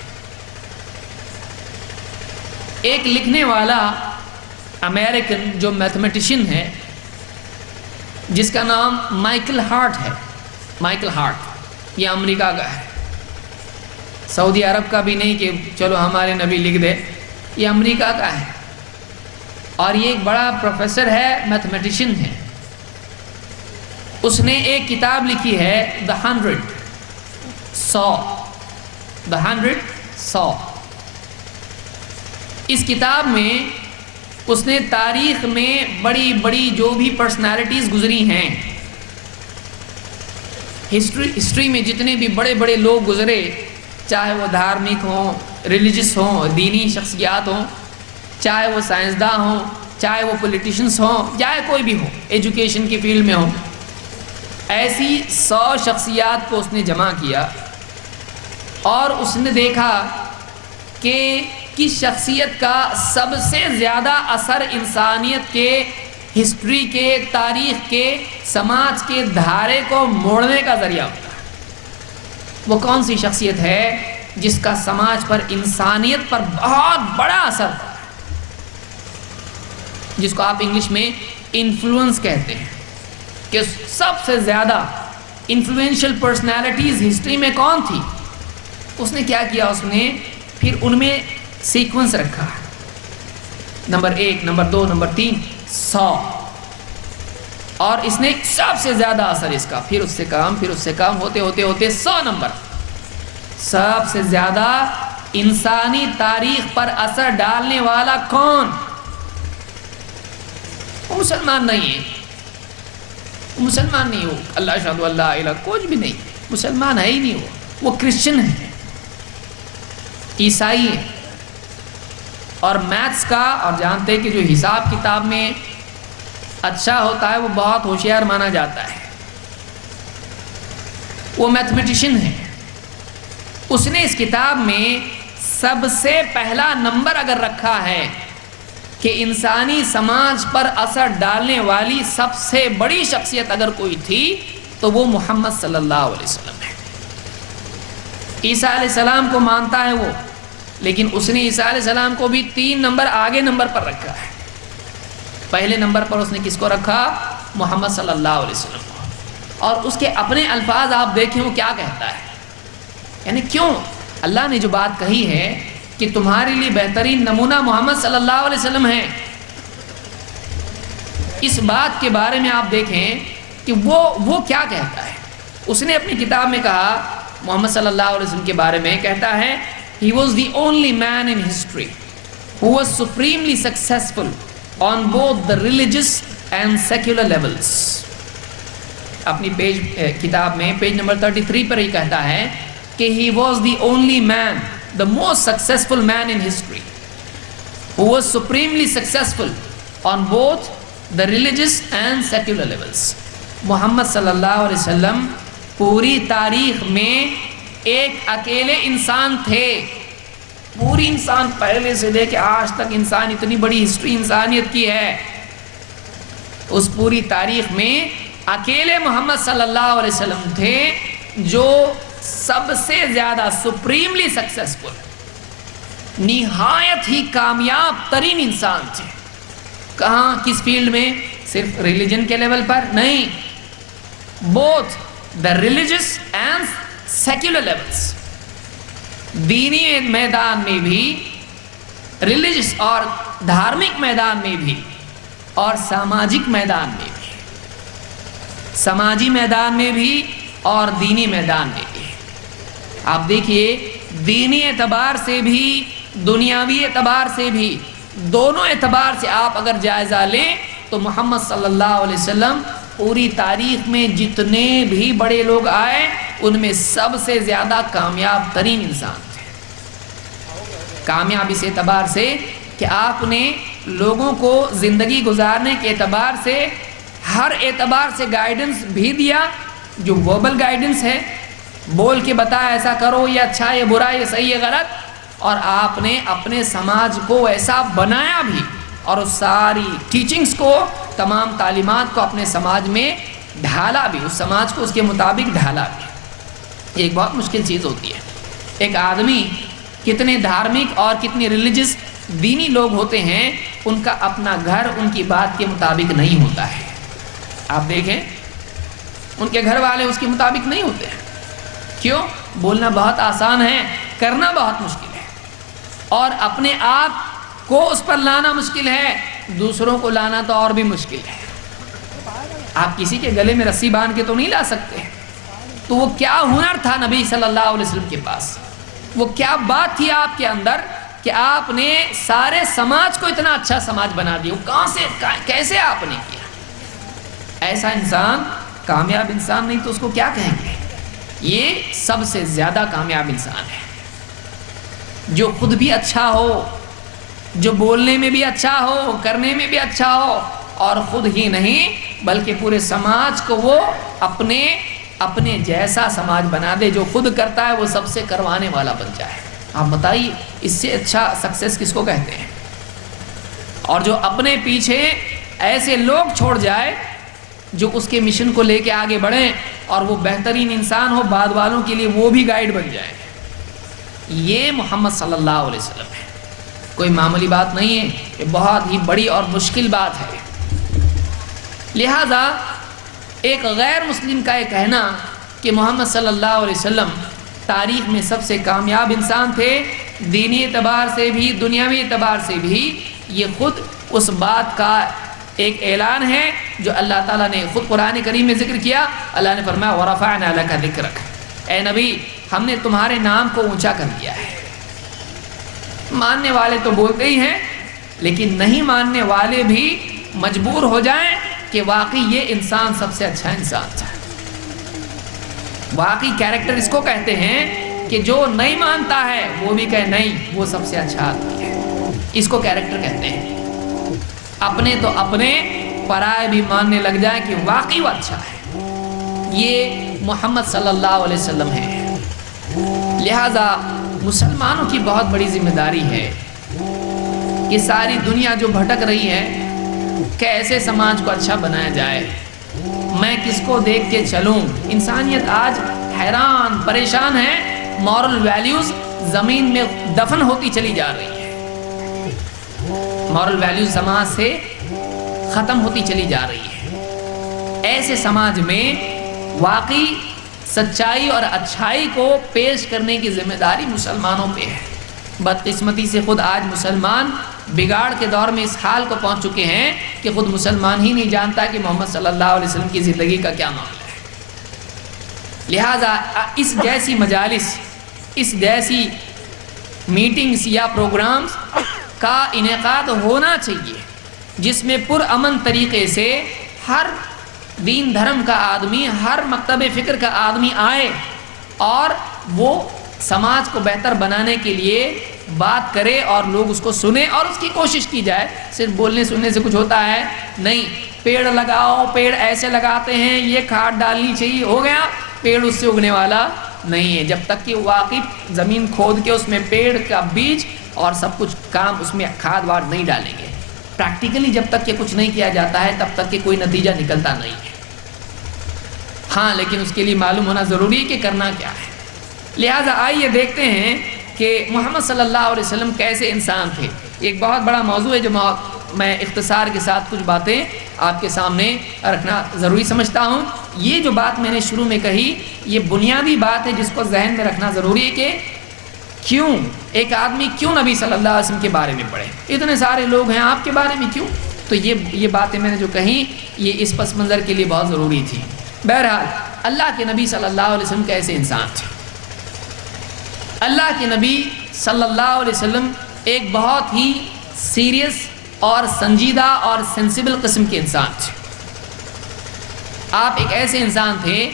ایک لکھنے والا امریکن جو میتھمیٹیشین ہے جس کا نام مائیکل ہارٹ ہے، مائیکل ہارٹ، یہ امریکہ کا ہے، سعودی عرب کا بھی نہیں کہ چلو ہمارے نبی لکھ دے، یہ امریکہ کا ہے اور یہ ایک بڑا پروفیسر ہے، میتھمیٹیشین ہے. اس نے ایک کتاب لکھی ہے The 100 اس کتاب میں اس نے تاریخ میں بڑی بڑی جو بھی پرسنالٹیز گزری ہیں، ہسٹری میں جتنے بھی بڑے بڑے لوگ گزرے، چاہے وہ دھارمک ہوں، ریلیجس ہوں، دینی شخصیات ہوں، چاہے وہ سائنسداں ہوں، چاہے وہ پولیٹیشنز ہوں، چاہے کوئی بھی ہو، ایجوکیشن کی فیلڈ میں ہوں، ایسی 100 شخصیات کو اس نے جمع کیا اور اس نے دیکھا کہ کس شخصیت کا سب سے زیادہ اثر انسانیت کے، ہسٹری کے، تاریخ کے، سماج کے دھارے کو موڑنے کا ذریعہ ہوتا ہے. وہ کون سی شخصیت ہے جس کا سماج پر، انسانیت پر بہت بڑا اثر پڑا، جس کو آپ انگلش میں انفلوئنس کہتے ہیں، کہ سب سے زیادہ انفلوئنشل پرسنالٹیز ہسٹری میں کون تھی. اس نے کیا کیا، اس نے پھر ان میں سیکوینس رکھا، نمبر 1، نمبر 2، نمبر 3، 100، اور اس نے سب سے زیادہ اثر اس کا، پھر اس سے کام، پھر اس سے کام، ہوتے ہوتے ہوتے 100 نمبر. سب سے زیادہ انسانی تاریخ پر اثر ڈالنے والا کون؟ وہ مسلمان نہیں ہے، مسلمان نہیں ہو، اللہ اشہد ان لا الہ، کچھ بھی نہیں، مسلمان ہے ہی نہیں، وہ کرسچن ہے، عیسائی ہے. اور میتھس کا، اور جانتے ہیں کہ جو حساب کتاب میں اچھا ہوتا ہے وہ بہت ہوشیار مانا جاتا ہے، وہ میتھمیٹیشین ہے. اس نے اس کتاب میں سب سے پہلا نمبر اگر رکھا ہے کہ انسانی سماج پر اثر ڈالنے والی سب سے بڑی شخصیت اگر کوئی تھی تو وہ محمد صلی اللہ علیہ وسلم ہے. عیسیٰ علیہ السلام کو مانتا ہے وہ، لیکن اس نے عیسیٰ علیہ السلام کو بھی 3 نمبر آگے نمبر پر رکھا ہے. پہلے نمبر پر اس نے کس کو رکھا؟ محمد صلی اللہ علیہ وسلم کو. اور اس کے اپنے الفاظ آپ دیکھیں وہ کیا کہتا ہے، یعنی کیوں اللہ نے جو بات کہی ہے کہ تمہارے لیے بہترین نمونہ محمد صلی اللہ علیہ وسلم ہے، اس بات کے بارے میں آپ دیکھیں کہ وہ کیا کہتا ہے. اس نے اپنی کتاب میں کہا محمد صلی اللہ علیہ وسلم کے بارے میں، کہتا ہے He was the only man in history who was supremely successful on both the religious and secular levels. اپنی کتاب میں پیج نمبر 33 پر ہی کہتا ہے کہ he was the only man, the most successful man in history who was supremely successful on both the religious and secular levels. محمد صلی اللہ علیہ وسلم پوری تاریخ میں ایک اکیلے انسان تھے. پوری انسان پہلے سے لے کے آج تک انسان اتنی بڑی ہسٹری انسانیت کی ہے، اس پوری تاریخ میں اکیلے محمد صلی اللہ علیہ وسلم تھے جو سب سے زیادہ سپریملی سکسیسفل، نہایت ہی کامیاب ترین انسان تھے. کہاں، کس فیلڈ میں؟ صرف ریلیجن کے لیول پر نہیں، both the religious and secular levels. دینی میدان میں بھی، ریلیجس اور دھارمک میدان میں بھی، اور ساماجک میدان میں بھی. سماجی میدان میں بھی اور دینی میدان میں بھی۔ آپ دیکھیے دینی اعتبار سے بھی دنیاوی اعتبار سے بھی، دونوں اعتبار سے آپ اگر جائزہ لیں تو محمد صلی اللہ علیہ وسلم پوری تاریخ میں جتنے بھی بڑے لوگ آئے ان میں سب سے زیادہ کامیاب ترین انسان تھے۔ کامیاب اس اعتبار سے کہ آپ نے لوگوں کو زندگی گزارنے کے اعتبار سے ہر اعتبار سے گائیڈنس بھی دیا، جو وربل گائیڈنس ہے، بول کے بتایا ایسا کرو، یہ اچھا، یہ برا، یہ صحیح، یہ غلط، اور آپ نے اپنے سماج کو ایسا بنایا بھی، اور اس ساری ٹیچنگز کو، تمام تعلیمات کو اپنے سماج میں ڈھالا بھی، اس سماج کو اس کے مطابق ڈھالا بھی۔ یہ ایک بہت مشکل چیز ہوتی ہے۔ ایک آدمی کتنے دھارمک اور کتنی ریلیجس دینی لوگ ہوتے ہیں، ان کا اپنا گھر ان کی بات کے مطابق نہیں ہوتا ہے۔ آپ دیکھیں ان کے گھر والے اس کے مطابق نہیں ہوتے ہیں۔ کیوں؟ بولنا بہت آسان ہے، کرنا بہت مشکل ہے، اور اپنے آپ کو اس پر لانا مشکل ہے، دوسروں کو لانا تو اور بھی مشکل ہے۔ آپ کسی کے گلے میں رسی باندھ کے تو نہیں لا سکتے۔ تو وہ کیا ہنر تھا نبی صلی اللہ علیہ وسلم کے پاس، وہ کیا بات تھی آپ کے اندر کہ آپ نے سارے سماج کو اتنا اچھا سماج بنا دیا، کہاں سے کیسے آپ نے کیا؟ ایسا انسان کامیاب انسان نہیں تو اس کو کیا کہیں گے؟ یہ سب سے زیادہ کامیاب انسان ہے، جو خود بھی اچھا ہو، جو بولنے میں بھی اچھا ہو، کرنے میں بھی اچھا ہو، اور خود ہی نہیں بلکہ پورے سماج کو وہ اپنے جیسا سماج بنا دے۔ جو خود کرتا ہے وہ سب سے کروانے والا بن جائے۔ آپ بتائیے اس سے اچھا سکسیس کس کو کہتے ہیں؟ اور جو اپنے پیچھے ایسے لوگ چھوڑ جائے جو اس کے مشن کو لے کے آگے بڑھیں، اور وہ بہترین انسان ہو، بعد والوں کے لیے وہ بھی گائیڈ بن جائے۔ یہ محمد صلی اللہ علیہ وسلم ہے، کوئی معمولی بات نہیں ہے، یہ بہت ہی بڑی اور مشکل بات ہے۔ لہذا ایک غیر مسلم کا یہ کہنا کہ محمد صلی اللہ علیہ وسلم تاریخ میں سب سے کامیاب انسان تھے، دینی اعتبار سے بھی دنیاوی اعتبار سے بھی، یہ خود اس بات کا ایک اعلان ہے جو اللہ تعالیٰ نے خود قرآن کریم میں ذکر کیا۔ اللہ نے فرمایا وَرَفَعْنَا لَكَ ذِكْرَكَ، اے نبی ہم نے تمہارے نام کو اونچا کر دیا ہے۔ ماننے والے تو بولتے ہی ہیں، لیکن نہیں ماننے والے بھی مجبور ہو جائیں کہ واقعی یہ انسان سب سے اچھا انسان تھا۔ واقعی کیریکٹر اس کو کہتے ہیں کہ جو نہیں مانتا ہے وہ بھی کہے نہیں وہ سب سے اچھا آدمی ہے، اس کو کیریکٹر کہتے ہیں۔ اپنے تو اپنے، پرائے بھی ماننے لگ جائیں کہ واقعی وہ اچھا ہے، یہ محمد صلی اللہ علیہ وسلم ہے۔ لہذا مسلمانوں کی بہت بڑی ذمہ داری ہے کہ ساری دنیا جو بھٹک رہی ہے، کیسے سماج کو اچھا بنایا جائے، میں کس کو دیکھ کے چلوں۔ انسانیت آج حیران پریشان ہے، مورل ویلیوز زمین میں دفن ہوتی چلی جا رہی ہے، مورل ویلیوز سماج سے ختم ہوتی چلی جا رہی ہے۔ ایسے سماج میں واقعی سچائی اور اچھائی کو پیش کرنے کی ذمہ داری مسلمانوں پہ ہے۔ بدقسمتی سے خود آج مسلمان بگاڑ کے دور میں اس حال کو پہنچ چکے ہیں کہ خود مسلمان ہی نہیں جانتا کہ محمد صلی اللہ علیہ وسلم کی زندگی کا کیا معاملہ ہے۔ لہٰذا اس جیسی مجالس، اس جیسی میٹنگز یا پروگرامز کا انعقاد ہونا چاہیے جس میں پرامن طریقے سے ہر دین دھرم کا آدمی، ہر مکتب فکر کا آدمی آئے اور وہ سماج کو بہتر بنانے کے لیے بات کرے اور لوگ اس کو سنیں اور اس کی کوشش کی جائے۔ صرف بولنے سننے سے کچھ ہوتا ہے نہیں، پیڑ لگاؤ، پیڑ ایسے لگاتے ہیں، یہ کھاد ڈالنی چاہیے، ہو گیا، پیڑ اس سے اگنے والا نہیں ہے جب تک کہ واقعی زمین کھود کے اس میں پیڑ کا بیج اور سب کچھ کام اس میں کھاد واد نہیں ڈالیں گے۔ پریکٹیکلی جب تک کہ کچھ نہیں کیا جاتا ہے تب تک کہ کوئی نتیجہ نکلتا نہیں ہے۔ ہاں لیکن اس کے لیے معلوم ہونا ضروری ہے کہ کرنا کیا ہے۔ لہٰذا آئیے دیکھتے ہیں کہ محمد صلی اللہ علیہ وسلم کیسے انسان تھے۔ ایک بہت بڑا موضوع ہے جو میں اختصار کے ساتھ کچھ باتیں آپ کے سامنے رکھنا ضروری سمجھتا ہوں۔ یہ جو بات میں نے شروع میں کہی یہ بنیادی بات ہے جس کو ذہن میں رکھنا ضروری ہے کہ کیوں ایک آدمی کیوں نبی صلی اللہ علیہ وسلم کے بارے میں پڑھے، اتنے سارے لوگ ہیں آپ کے بارے میں کیوں؟ تو یہ باتیں میں نے جو کہیں یہ اس پس منظر کے لیے بہت ضروری تھی۔ بہرحال اللہ کے نبی صلی اللہ علیہ وسلم کیسے انسان تھے؟ اللہ کے نبی صلی اللہ علیہ وسلم ایک بہت ہی سیریس اور سنجیدہ اور سینسیبل قسم کے انسان تھے۔ آپ ایک ایسے انسان تھے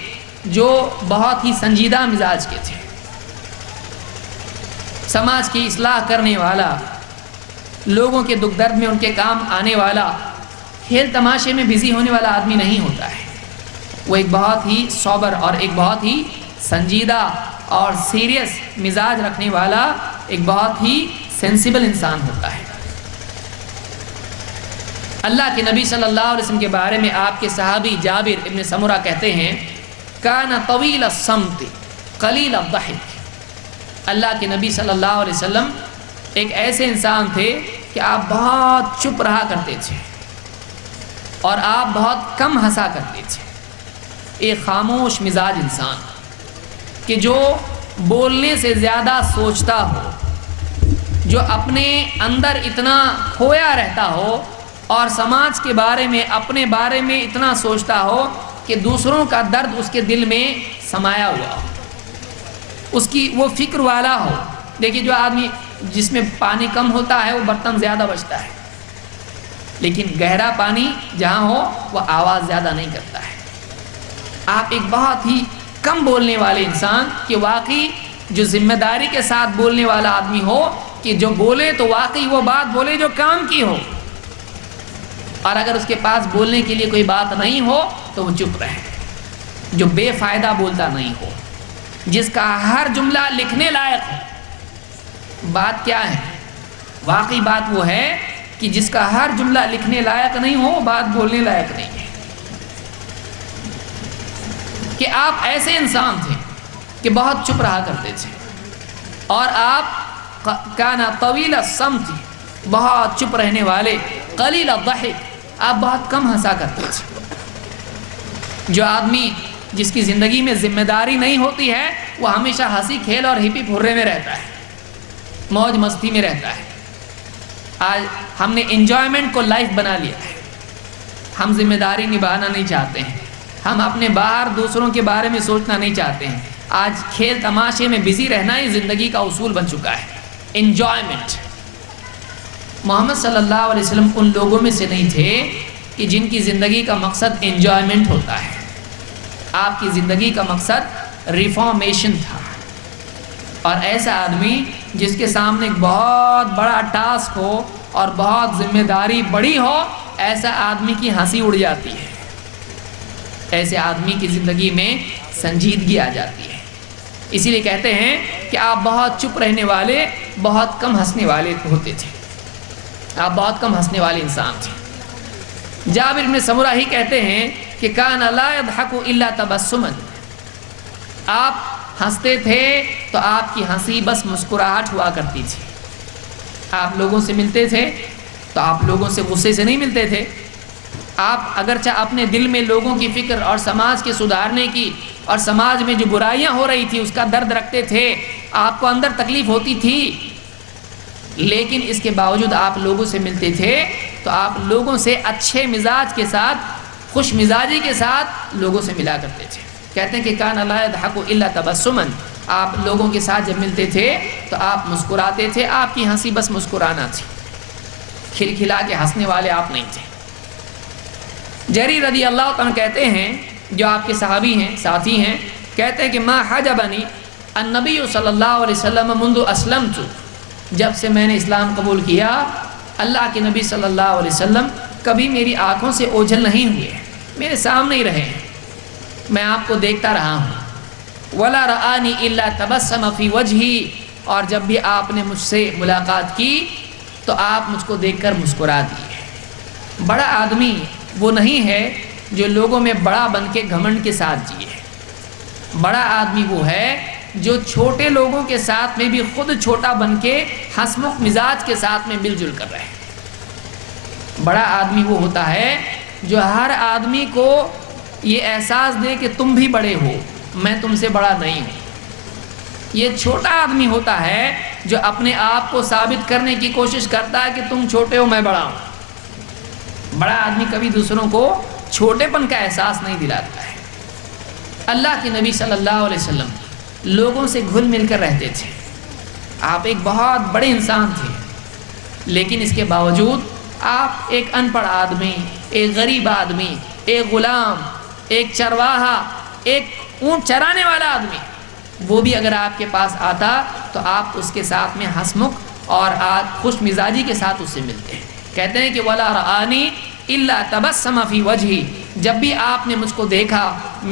جو بہت ہی سنجیدہ مزاج کے تھے، سماج کی اصلاح کرنے والا، لوگوں کے دکھ درد میں ان کے کام آنے والا، کھیل تماشے میں بزی ہونے والا آدمی نہیں ہوتا ہے۔ وہ ایک بہت ہی صابر اور ایک بہت ہی سنجیدہ اور سیریس مزاج رکھنے والا ایک بہت ہی سینسیبل انسان ہوتا ہے۔ اللہ کے نبی صلی اللہ علیہ وسلم کے بارے میں آپ کے صحابی جابر ابن سمرہ کہتے ہیں کان طویل الصمت قلیل الضحک۔ اللہ کے نبی صلی اللہ علیہ وسلم ایک ایسے انسان تھے کہ آپ بہت چپ رہا کرتے تھے اور آپ بہت کم ہنسا کرتے تھے۔ ایک خاموش مزاج انسان کہ جو بولنے سے زیادہ سوچتا ہو، جو اپنے اندر اتنا کھویا رہتا ہو اور سماج کے بارے میں اپنے بارے میں اتنا سوچتا ہو کہ دوسروں کا درد اس کے دل میں سمایا ہوا ہو، اس کی وہ فکر والا ہو۔ دیکھیے جو آدمی جس میں پانی کم ہوتا ہے وہ برتن زیادہ بچتا ہے، لیکن گہرا پانی جہاں ہو وہ آواز زیادہ نہیں کرتا ہے۔ آپ ایک بہت ہی کم بولنے والے انسان کہ واقعی جو ذمہ داری کے ساتھ بولنے والا آدمی ہو کہ جو بولے تو واقعی وہ بات بولے جو کام کی ہو، اور اگر اس کے پاس بولنے کے لیے کوئی بات نہیں ہو تو وہ چپ رہے، جو بے فائدہ بولتا نہیں ہو، جس کا ہر جملہ لکھنے لائق ہو۔ بات کیا ہے؟ واقعی بات وہ ہے کہ جس کا ہر جملہ لکھنے لائق نہیں ہو، بات بولنے لائق نہیں ہے۔ کہ آپ ایسے انسان تھے کہ بہت چپ رہا کرتے تھے، اور آپ کانا طویل الصمت، بہت چپ رہنے والے، قلیل الضحک، آپ بہت کم ہنسا کرتے تھے۔ جو آدمی جس کی زندگی میں ذمہ داری نہیں ہوتی ہے وہ ہمیشہ ہنسی کھیل اور ہپی پھرے میں رہتا ہے، موج مستی میں رہتا ہے۔ آج ہم نے انجوائمنٹ کو لائف بنا لیا ہے، ہم ذمہ داری نبھانا نہیں چاہتے ہیں، ہم اپنے باہر دوسروں کے بارے میں سوچنا نہیں چاہتے ہیں۔ آج کھیل تماشے میں بزی رہنا ہی زندگی کا اصول بن چکا ہے، انجوائمنٹ۔ محمد صلی اللہ علیہ وسلم ان لوگوں میں سے نہیں تھے کہ جن کی زندگی کا مقصد انجوائمنٹ ہوتا ہے۔ آپ کی زندگی کا مقصد ریفارمیشن تھا، اور ایسا آدمی جس کے سامنے ایک بہت بڑا ٹاسک ہو اور بہت ذمہ داری بڑی ہو، ایسا آدمی کی ہنسی اڑ جاتی ہے، ایسے آدمی کی زندگی میں سنجیدگی آ جاتی ہے۔ اسی لیے کہتے ہیں کہ آپ بہت چپ رہنے والے، بہت کم ہنسنے والے ہوتے تھے، آپ بہت کم ہنسنے والے انسان تھے۔ جابر بن سمرہ ہی کہتے ہیں کہ کان لا یضحک الا تبسما، آپ ہنستے تھے تو آپ کی ہنسی بس مسکراہٹ ہوا کرتی تھی۔ آپ لوگوں سے ملتے تھے تو آپ لوگوں سے غصے سے نہیں ملتے تھے، آپ اگرچہ اپنے دل میں لوگوں کی فکر اور سماج کے سدھارنے کی اور سماج میں جو برائیاں ہو رہی تھی اس کا درد رکھتے تھے، آپ کو اندر تکلیف ہوتی تھی، لیکن اس کے باوجود آپ لوگوں سے ملتے تھے تو آپ لوگوں سے اچھے مزاج کے ساتھ، خوش مزاجی کے ساتھ لوگوں سے ملا کرتے تھے۔ کہتے ہیں کہ کان لا یضحک الا تبسما، آپ لوگوں کے ساتھ جب ملتے تھے تو آپ مسکراتے تھے، آپ کی ہنسی بس مسکرانا تھی، کھلکھلا کے ہنسنے والے آپ نہیں تھے۔ جریر رضی اللہ عنہ کہتے ہیں، جو آپ کے صحابی ہیں، ساتھی ہیں، کہتے ہیں کہ ما حجبنی النبی صلی اللہ علیہ وسلم منذ اسلمت، جب سے میں نے اسلام قبول کیا اللہ کے نبی صلی اللہ علیہ وسلم کبھی میری آنکھوں سے اوجھل نہیں ہوئے، میرے سامنے ہی رہے، میں آپ کو دیکھتا رہا ہوں۔ ولا رآنی الا تبسم فی وجہی، اور جب بھی آپ نے مجھ سے ملاقات کی تو آپ مجھ کو دیکھ کر مسکرا دیے۔ بڑا آدمی وہ نہیں ہے جو لوگوں میں بڑا بن کے گھمنڈ کے ساتھ جیے، بڑا آدمی وہ ہے جو چھوٹے لوگوں کے ساتھ میں بھی خود چھوٹا بن کے ہنسمکھ مزاج کے ساتھ میں مل جل کر رہے۔ بڑا آدمی وہ ہوتا ہے جو ہر آدمی کو یہ احساس دے کہ تم بھی بڑے ہو، میں تم سے بڑا نہیں ہوں۔ یہ چھوٹا آدمی ہوتا ہے جو اپنے آپ کو ثابت کرنے کی کوشش کرتا ہے کہ تم چھوٹے ہو میں بڑا ہوں۔ بڑا آدمی کبھی دوسروں کو چھوٹے پن کا احساس نہیں دلاتا ہے۔ اللہ کے نبی صلی اللہ علیہ وسلم لوگوں سے گھل مل کر رہتے تھے. آپ ایک بہت بڑے انسان تھے، لیکن اس کے باوجود آپ ایک ان پڑھ آدمی، ایک غریب آدمی، ایک غلام، ایک چرواہا، ایک اونٹ چرانے والا آدمی، وہ بھی اگر آپ کے پاس آتا تو آپ اس کے ساتھ میں ہنسمکھ اور خوش مزاجی کے ساتھ اس سے ملتے ہیں. کہتے ہیں کہ وَلَا رَآنِي إِلَّا تَبَسَّمَ فِي وَجْهِي، جب بھی آپ نے مجھ کو دیکھا،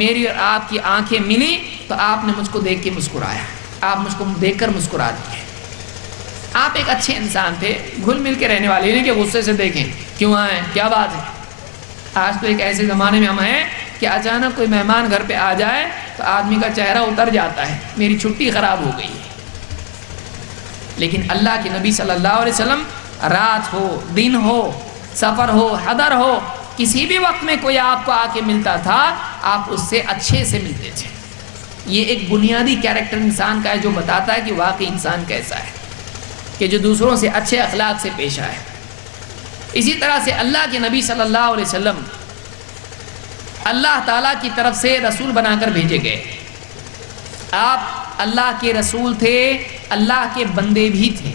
میری اور آپ کی آنکھیں ملی تو آپ نے مجھ کو دیکھ کے مسکرایا، آپ مجھ کو دیکھ کر مسکرا دیے. آپ ایک اچھے انسان تھے، گھل مل کے رہنے والے، نہیں کہ غصے سے دیکھیں کیوں آئے، کیا بات ہے. آج تو ایک ایسے زمانے میں ہم ہیں کہ اچانک کوئی مہمان گھر پہ آ جائے تو آدمی کا چہرہ اتر جاتا ہے، میری چھٹی خراب ہو گئی. لیکن اللہ کے نبی صلی اللہ علیہ وسلم رات ہو، دن ہو، سفر ہو، حضر ہو، کسی بھی وقت میں کوئی آپ کو آ کے ملتا تھا، آپ اس سے اچھے سے ملتے تھے. یہ ایک بنیادی کیریکٹر انسان کا ہے جو بتاتا ہے کہ واقعی انسان کیسا ہے، کہ جو دوسروں سے اچھے اخلاق سے پیش آئے. اسی طرح سے اللہ کے نبی صلی اللہ علیہ وسلم اللہ تعالیٰ کی طرف سے رسول بنا کر بھیجے گئے. آپ اللہ کے رسول تھے، اللہ کے بندے بھی تھے.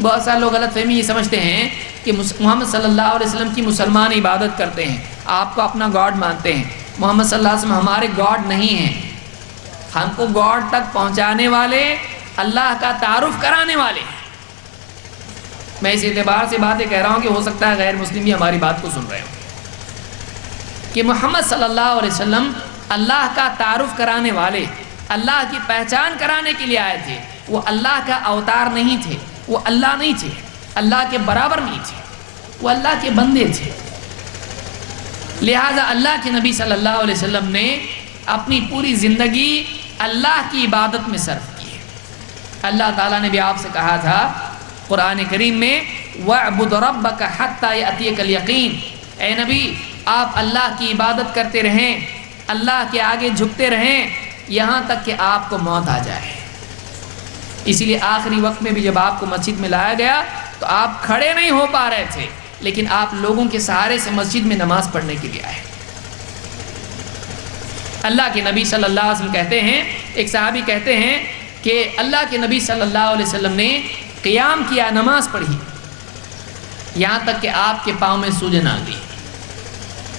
بہت سارے لوگ غلط فہمی یہ سمجھتے ہیں کہ محمد صلی اللہ علیہ وسلم کی مسلمان عبادت کرتے ہیں، آپ کو اپنا گاڈ مانتے ہیں. محمد صلی اللہ علیہ وسلم ہمارے گاڈ نہیں ہیں، ہم کو گاڈ تک پہنچانے والے، اللہ کا تعارف کرانے والے. میں اس اعتبار سے باتیں کہہ رہا ہوں کہ ہو سکتا ہے غیر مسلم بھی ہماری بات کو سن رہے ہوں، کہ محمد صلی اللہ علیہ وسلم اللہ کا تعارف کرانے والے، اللہ کی پہچان کرانے کے لیے آئے تھے. وہ اللہ کا اوتار نہیں تھے، وہ اللہ نہیں تھے، اللہ کے برابر نہیں تھے، وہ اللہ کے بندے تھے. لہٰذا اللہ کے نبی صلی اللہ علیہ وسلم نے اپنی پوری زندگی اللہ کی عبادت میں صرف کی. اللہ تعالیٰ نے بھی آپ سے کہا تھا قرآن کریم میں وَاعْبُدْ رَبَّكَ حَتَّى يَأْتِيَكَ الْيَقِينُ، اے نبی آپ اللہ کی عبادت کرتے رہیں، اللہ کے آگے جھکتے رہیں یہاں تک کہ آپ کو موت آ جائے. اسی لیے آخری وقت میں بھی جب آپ کو مسجد میں لایا گیا تو آپ کھڑے نہیں ہو پا رہے تھے، لیکن آپ لوگوں کے سہارے سے مسجد میں نماز پڑھنے کے لیے آئے. اللہ کے نبی صلی اللہ علیہ وسلم کہتے ہیں، ایک صحابی کہتے ہیں کہ اللہ کے نبی صلی اللہ علیہ وسلم نے قیام کیا، نماز پڑھی، یہاں تک کہ آپ کے پاؤں میں سوجن آ گئی.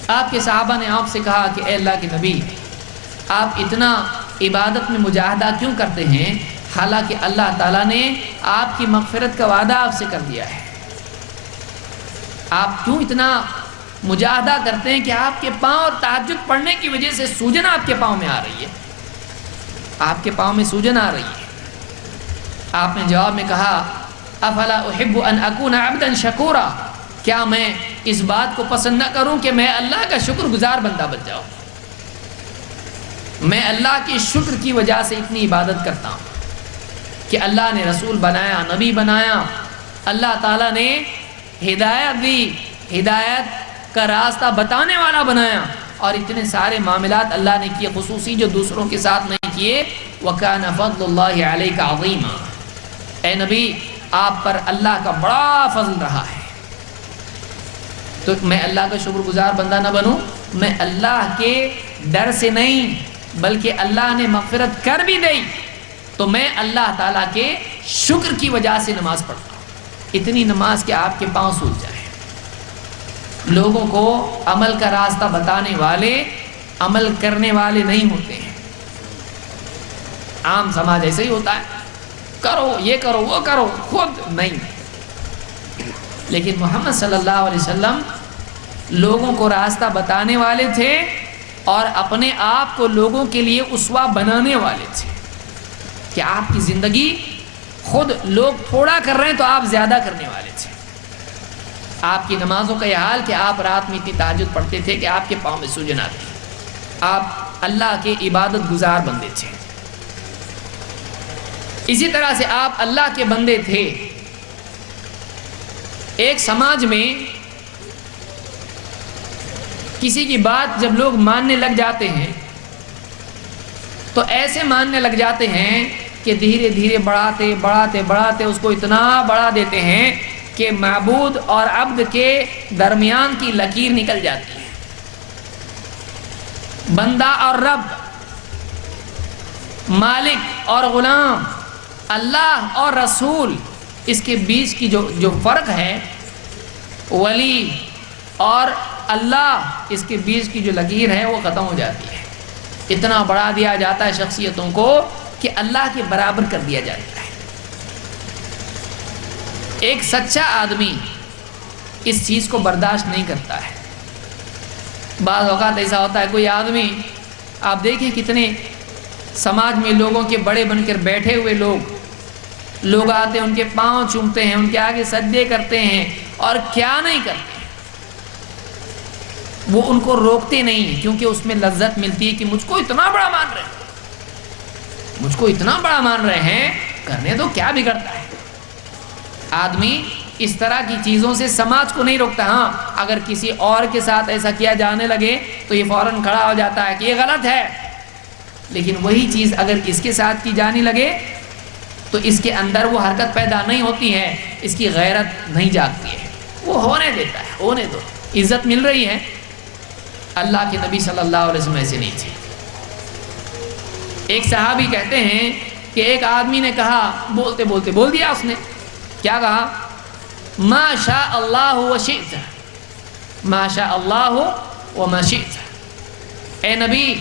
آپ کے صحابہ نے آپ سے کہا کہ اے اللہ کے نبی، آپ اتنا عبادت میں مجاہدہ کیوں کرتے ہیں، حالانکہ اللہ تعالیٰ نے آپ کی مغفرت کا وعدہ آپ سے کر دیا ہے. آپ کیوں اتنا مجاہدہ کرتے ہیں کہ آپ کے پاؤں اور تہجد پڑھنے کی وجہ سے سوجن آپ کے پاؤں میں آ رہی ہے، آپ کے پاؤں میں سوجن آ رہی ہے. آپ نے جواب میں کہا افلا احب ان اکون عبدا شکورا، کیا میں اس بات کو پسند نہ کروں کہ میں اللہ کا شکر گزار بندہ بن جاؤں. میں اللہ کی شکر کی وجہ سے اتنی عبادت کرتا ہوں کہ اللہ نے رسول بنایا، نبی بنایا، اللہ تعالیٰ نے ہدایت دی، ہدایت کا راستہ بتانے والا بنایا، اور اتنے سارے معاملات اللہ نے کیے خصوصی جو دوسروں کے ساتھ نہیں کیے. وَكَانَ فَضْلُ اللَّهِ عَلَيْكَ عَظِيمًا، اے نبی آپ پر اللہ کا بڑا فضل رہا ہے. تو میں اللہ کا شکر گزار بندہ نہ بنوں، میں اللہ کے ڈر سے نہیں بلکہ اللہ نے مغفرت کر بھی دی تو میں اللہ تعالیٰ کے شکر کی وجہ سے نماز پڑھتا ہوں. اتنی نماز کہ آپ کے پاؤں سوج جائے. لوگوں کو عمل کا راستہ بتانے والے عمل کرنے والے نہیں ہوتے ہیں. عام سماج ایسے ہی ہوتا ہے، کرو یہ کرو وہ کرو، خود نہیں. لیکن محمد صلی اللہ علیہ وسلم لوگوں کو راستہ بتانے والے تھے اور اپنے آپ کو لوگوں کے لیے اسوہ بنانے والے تھے کہ آپ کی زندگی خود لوگ تھوڑا کر رہے ہیں تو آپ زیادہ کرنے والے تھے. آپ کی نمازوں کا یہ حال کہ آپ رات میں اتنی تہجد پڑھتے تھے کہ آپ کے پاؤں میں سوجن آتی. آپ اللہ کے عبادت گزار بندے تھے. اسی طرح سے آپ اللہ کے بندے تھے. ایک سماج میں کسی کی بات جب لوگ ماننے لگ جاتے ہیں تو ایسے ماننے لگ جاتے ہیں کہ دھیرے دھیرے بڑھاتے بڑھاتے بڑھاتے اس کو اتنا بڑھا دیتے ہیں کہ معبود اور عبد کے درمیان کی لکیر نکل جاتی ہے. بندہ اور رب مالک اور غلام، اللہ اور رسول، اس کے بیچ کی جو فرق ہے، ولی اور اللہ، اس کے بیچ کی جو لکیر ہے وہ ختم ہو جاتی ہے۔ اتنا بڑھا دیا جاتا ہے شخصیتوں کو کہ اللہ کے برابر کر دیا جاتا ہے۔ ایک سچا آدمی اس چیز کو برداشت نہیں کرتا ہے۔ بعض اوقات ایسا ہوتا ہے کوئی آدمی، آپ دیکھیں کتنے سماج میں لوگوں کے بڑے بن کر بیٹھے ہوئے لوگ آتے ہیں، ان کے پاؤں چومتے ہیں، ان کے آگے سجدے کرتے ہیں، اور کیا نہیں کرتے، وہ ان کو روکتے نہیں ہیں، کیونکہ اس میں لذت ملتی ہے کہ مجھ کو اتنا بڑا مان رہے ہیں، مجھ کو اتنا بڑا مان رہے ہیں، کرنے تو کیا بگڑتا ہے۔ آدمی اس طرح کی چیزوں سے سماج کو نہیں روکتا۔ ہاں، اگر کسی اور کے ساتھ ایسا کیا جانے لگے تو یہ فوراً کھڑا ہو جاتا ہے کہ یہ غلط ہے، لیکن وہی چیز اگر اس کے ساتھ کی جانے لگے تو اس کے اندر وہ حرکت پیدا نہیں ہوتی ہے، اس کی غیرت نہیں جاگتی ہے، وہ ہونے دیتا ہے، ہونے دو، عزت مل رہی ہے۔ اللہ کے نبی صلی اللہ علیہ وسلم ایسے نہیں تھے۔ ایک صحابی کہتے ہیں کہ ایک آدمی نے کہا، بولتے بولتے بول دیا، اس نے کیا کہا؟ ما شاء اللہ و شئت، ما شاء اللہ و ما شئت، اے نبی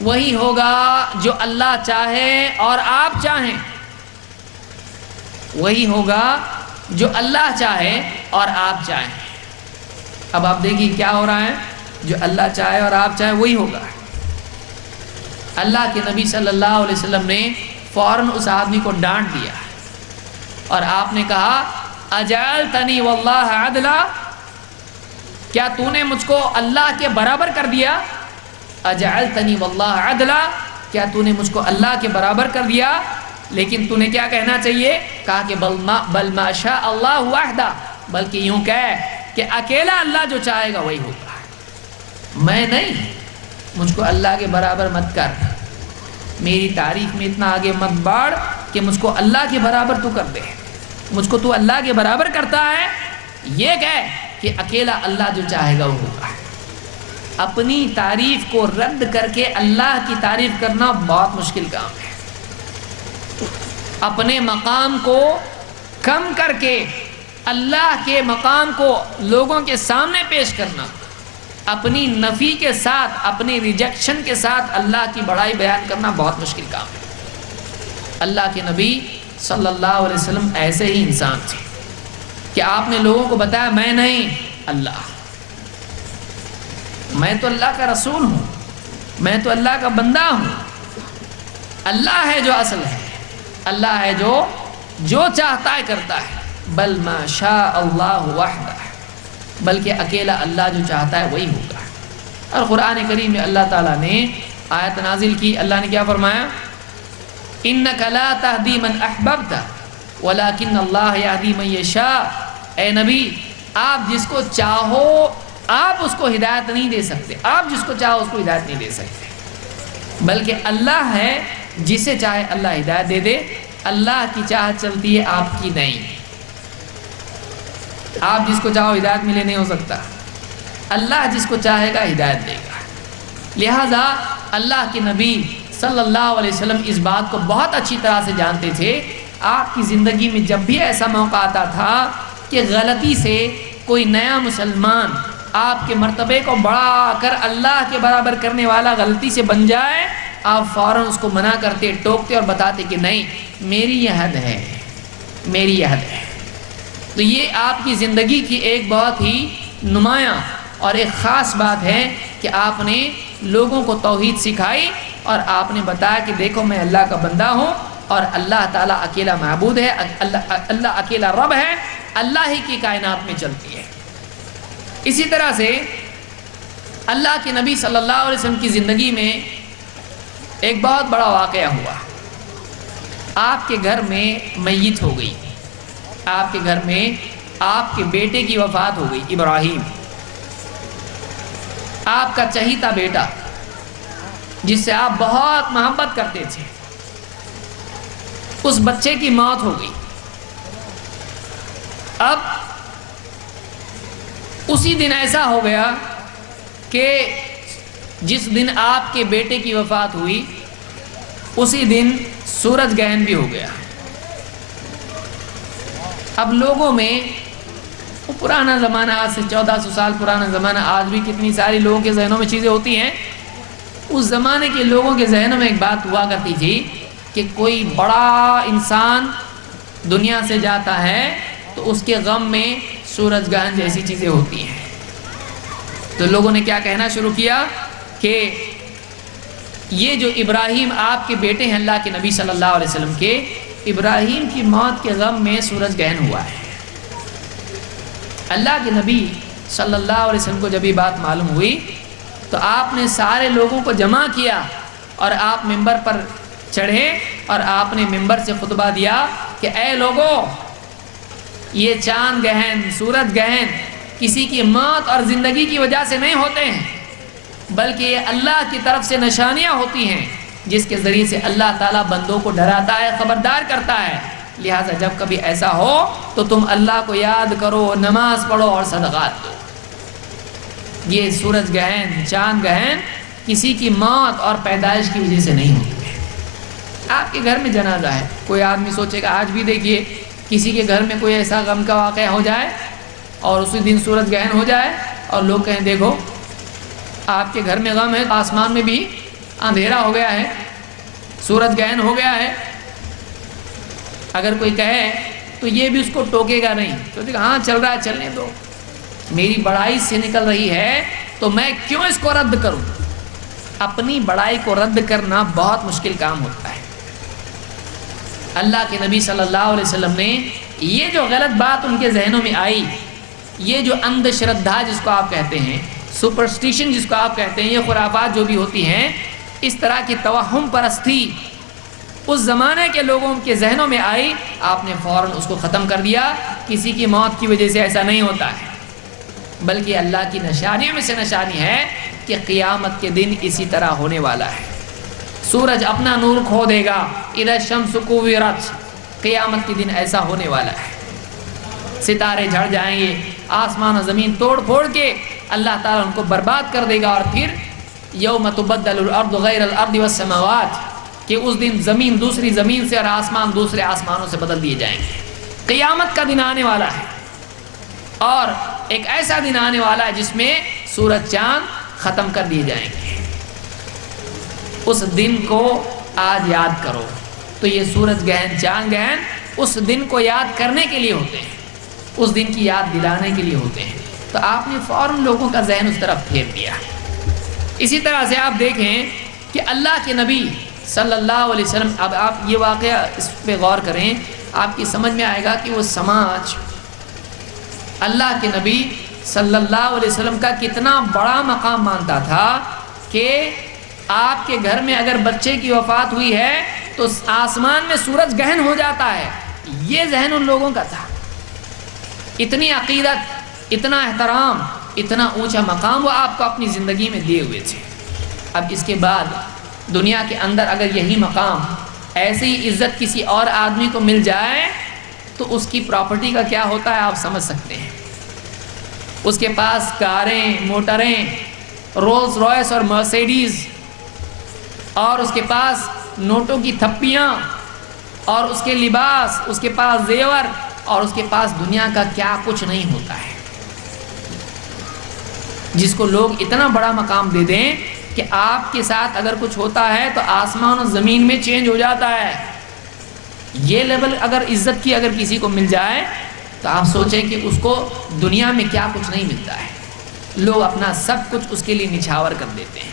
وہی ہوگا جو اللہ چاہے اور آپ چاہیں، وہی ہوگا جو اللہ چاہے اور آپ چاہیں۔ اب آپ دیکھیے کیا ہو رہا ہے، جو اللہ چاہے اور آپ چاہیں وہی ہوگا۔ اللہ کے نبی صلی اللہ علیہ وسلم نے فوراً اس آدمی کو ڈانٹ دیا اور آپ نے کہا، اجعلتنی واللہ عدلا، کیا تو نے مجھ کو اللہ کے برابر کر دیا؟ اجعلتنی واللہ عدلا، کیا تو نے مجھ کو اللہ کے برابر کر دیا؟ لیکن تو نے کیا کہنا چاہیے؟ کہا کہ بل ما شاء اللہ وحدہ، بلکہ یوں کہہ کہ اکیلا اللہ جو چاہے گا وہی ہوگا، میں نہیں، مجھ کو اللہ کے برابر مت کر، میری تعریف میں اتنا آگے مت بڑھ کہ مجھ کو اللہ کے برابر تو کر دے، مجھ کو تو اللہ کے برابر کرتا ہے، یہ کہہ کہ اکیلا اللہ جو چاہے گا وہ ہوگا۔ اپنی تعریف کو رد کر کے اللہ کی تعریف کرنا بہت مشکل کام ہے۔ اپنے مقام کو کم کر کے اللہ کے مقام کو لوگوں کے سامنے پیش کرنا، اپنی نفی کے ساتھ، اپنی ریجیکشن کے ساتھ اللہ کی بڑائی بیان کرنا بہت مشکل کام ہے۔ اللہ کے نبی صلی اللہ علیہ وسلم ایسے ہی انسان تھے کہ آپ نے لوگوں کو بتایا، میں نہیں، اللہ، میں تو اللہ کا رسول ہوں، میں تو اللہ کا بندہ ہوں، اللہ ہے جو اصل ہے، اللہ ہے جو چاہتا ہے کرتا ہے، بل ما شاء اللہ وحدہ، بلکہ اکیلا اللہ جو چاہتا ہے وہی ہوگا۔ اور قرآن کریم میں اللہ تعالیٰ نے آیت نازل کی، اللہ نے کیا فرمایا؟ اِنَّكَ لَا تَهْدِي مَنْ أَحْبَبْتَ وَلَكِنَّ اللَّهَ يَهْدِي مَنْ يَشَاءُ، اے نبی آپ جس کو چاہو آپ اس کو ہدایت نہیں دے سکتے، آپ جس کو چاہو اس کو ہدایت نہیں دے سکتے، بلکہ اللہ ہے جسے چاہے اللہ ہدایت دے دے، اللہ کی چاہت چلتی ہے، آپ کی نہیں۔ آپ جس کو چاہو ہدایت ملے نہیں ہو سکتا، اللہ جس کو چاہے گا ہدایت دے گا۔ لہٰذا اللہ کے نبی صلی اللہ علیہ وسلم اس بات کو بہت اچھی طرح سے جانتے تھے۔ آپ کی زندگی میں جب بھی ایسا موقع آتا تھا کہ غلطی سے کوئی نیا مسلمان آپ کے مرتبے کو بڑھا کر اللہ کے برابر کرنے والا غلطی سے بن جائے، آپ فوراً اس کو منع کرتے، ٹوکتے اور بتاتے کہ نہیں، میری یہ حد ہے، میری یہ حد ہے۔ تو یہ آپ کی زندگی کی ایک بہت ہی نمایاں اور ایک خاص بات ہے کہ آپ نے لوگوں کو توحید سکھائی اور آپ نے بتایا کہ دیکھو میں اللہ کا بندہ ہوں اور اللہ تعالیٰ اکیلا معبود ہے، اللہ اکیلا رب ہے، اللہ ہی کی کائنات میں چلتی ہے۔ اسی طرح سے اللہ کے نبی صلی اللہ علیہ وسلم کی زندگی میں ایک بہت بڑا واقعہ ہوا۔ آپ کے گھر میں میت ہو گئی، آپ کے گھر میں آپ کے بیٹے کی وفات ہو گئی، ابراہیم، آپ کا چہیتا بیٹا جس سے آپ بہت محبت کرتے تھے، اس بچے کی موت ہو گئی۔ اب اسی دن ایسا ہو گیا کہ جس دن آپ کے بیٹے کی وفات ہوئی اسی دن سورج گہن بھی ہو گیا۔ اب لوگوں میں وہ پرانا زمانہ، آج سے 1400 سال پرانا زمانہ، آج بھی کتنی ساری لوگوں کے ذہنوں میں چیزیں ہوتی ہیں۔ اس زمانے کے لوگوں کے ذہنوں میں ایک بات ہوا کرتی تھی کہ کوئی بڑا انسان دنیا سے جاتا ہے تو اس کے غم میں سورج گہن جیسی چیزیں ہوتی ہیں۔ تو لوگوں نے کیا کہنا شروع کیا کہ یہ جو ابراہیم آپ کے بیٹے ہیں اللہ کے نبی صلی اللہ علیہ وسلم کے، ابراہیم کی موت کے غم میں سورج گہن ہوا ہے۔ اللہ کے نبی صلی اللہ علیہ وسلم کو جب یہ بات معلوم ہوئی تو آپ نے سارے لوگوں کو جمع کیا اور آپ ممبر پر چڑھے اور آپ نے ممبر سے خطبہ دیا کہ اے لوگوں، یہ چاند گہن، سورج گہن کسی کی موت اور زندگی کی وجہ سے نہیں ہوتے ہیں، بلکہ یہ اللہ کی طرف سے نشانیاں ہوتی ہیں جس کے ذریعے سے اللہ تعالیٰ بندوں کو ڈراتا ہے، خبردار کرتا ہے۔ لہٰذا جب کبھی ایسا ہو تو تم اللہ کو یاد کرو، نماز پڑھو اور صدقات دو۔ یہ سورج گہن، چاند گہن کسی کی موت اور پیدائش کی وجہ سے نہیں ہوتی ہے۔ آپ کے گھر میں جنازہ ہے، کوئی آدمی سوچے گا، آج بھی دیکھیے کسی کے گھر میں کوئی ایسا غم کا واقعہ ہو جائے اور اسی دن سورج گہن ہو جائے اور لوگ کہیں دیکھو آپ کے گھر میں غم ہے، آسمان میں بھی اندھیرا ہو گیا ہے، سورج گہن ہو گیا ہے۔ اگر کوئی کہے تو یہ بھی اس کو ٹوکے گا نہیں، تو دیکھ ہاں چل رہا ہے، چلنے دو، میری بڑائی سے نکل رہی ہے تو میں کیوں اس کو رد کروں؟ اپنی بڑائی کو رد کرنا بہت مشکل کام ہوتا ہے۔ اللہ کے نبی صلی اللہ علیہ وسلم نے یہ جو غلط بات ان کے ذہنوں میں آئی، یہ جو اندھ شردھا جس کو آپ کہتے ہیں، سپرسٹیشن جس کو آپ کہتے ہیں، یہ خرافات جو بھی ہوتی ہیں، اس طرح کی توہم پرستی اس زمانے کے لوگوں کے ذہنوں میں آئی، آپ نے فوراً اس کو ختم کر دیا۔ کسی کی موت کی وجہ سے ایسا نہیں ہوتا ہے، بلکہ اللہ کی نشانیوں میں سے نشانی ہے کہ قیامت کے دن اسی طرح ہونے والا ہے۔ سورج اپنا نور کھو دے گا، اذا الشمس کوورت، قیامت کے دن ایسا ہونے والا ہے۔ ستارے جھڑ جائیں گے، آسمان و زمین توڑ پھوڑ کے اللہ تعالیٰ ان کو برباد کر دے گا، اور پھر یوم تبدل الارض غیر الارض والسماوات، کہ اس دن زمین دوسری زمین سے اور آسمان دوسرے آسمانوں سے بدل دیے جائیں گے۔ قیامت کا دن آنے والا ہے، اور ایک ایسا دن آنے والا ہے جس میں سورج چاند ختم کر دیے جائیں گے۔ اس دن کو آج یاد کرو۔ تو یہ سورج گہن، چاند گہن اس دن کو یاد کرنے کے لیے ہوتے ہیں، اس دن کی یاد دلانے کے لیے ہوتے ہیں۔ تو آپ نے فوراً لوگوں کا ذہن اس طرف پھیر دیا۔ اسی طرح سے آپ دیکھیں کہ اللہ کے نبی صلی اللہ علیہ وسلم، اب آپ یہ واقعہ اس پہ غور کریں، آپ کی سمجھ میں آئے گا کہ وہ سماج اللہ کے نبی صلی اللہ علیہ وسلم کا کتنا بڑا مقام مانتا تھا کہ آپ کے گھر میں اگر بچے کی وفات ہوئی ہے تو آسمان میں سورج گہن ہو جاتا ہے۔ یہ ذہن ان لوگوں کا تھا، اتنی عقیدت، اتنا احترام، اتنا اونچا مقام وہ آپ کو اپنی زندگی میں دیے ہوئے تھے۔ اب اس کے بعد دنیا کے اندر اگر یہی مقام، ایسی عزت کسی اور آدمی کو مل جائے تو اس کی پراپرٹی کا کیا ہوتا ہے آپ سمجھ سکتے ہیں۔ اس کے پاس کاریں، موٹریں، رولز رائس اور مرسیڈیز، اور اس کے پاس نوٹوں کی تھپیاں، اور اس کے لباس، اس کے پاس زیور، اور اس کے پاس دنیا کا کیا کچھ نہیں ہوتا ہے، جس کو لوگ اتنا بڑا مقام دے دیں کہ آپ کے ساتھ اگر کچھ ہوتا ہے تو آسمان و زمین میں چینج ہو جاتا ہے۔ یہ لیول اگر عزت کی اگر کسی کو مل جائے تو آپ سوچیں کہ اس کو دنیا میں کیا کچھ نہیں ملتا ہے۔ لوگ اپنا سب کچھ اس کے لیے نچھاور کر دیتے ہیں۔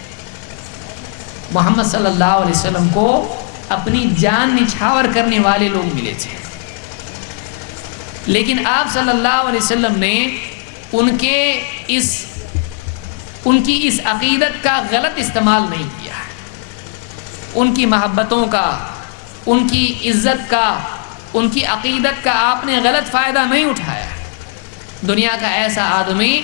محمد صلی اللہ علیہ وسلم کو اپنی جان نچھاور کرنے والے لوگ ملے تھے، لیکن آپ صلی اللہ علیہ وسلم نے ان کی اس عقیدت کا غلط استعمال نہیں کیا، ان کی محبتوں کا، ان کی عزت کا، ان کی عقیدت کا آپ نے غلط فائدہ نہیں اٹھایا۔ دنیا کا ایسا آدمی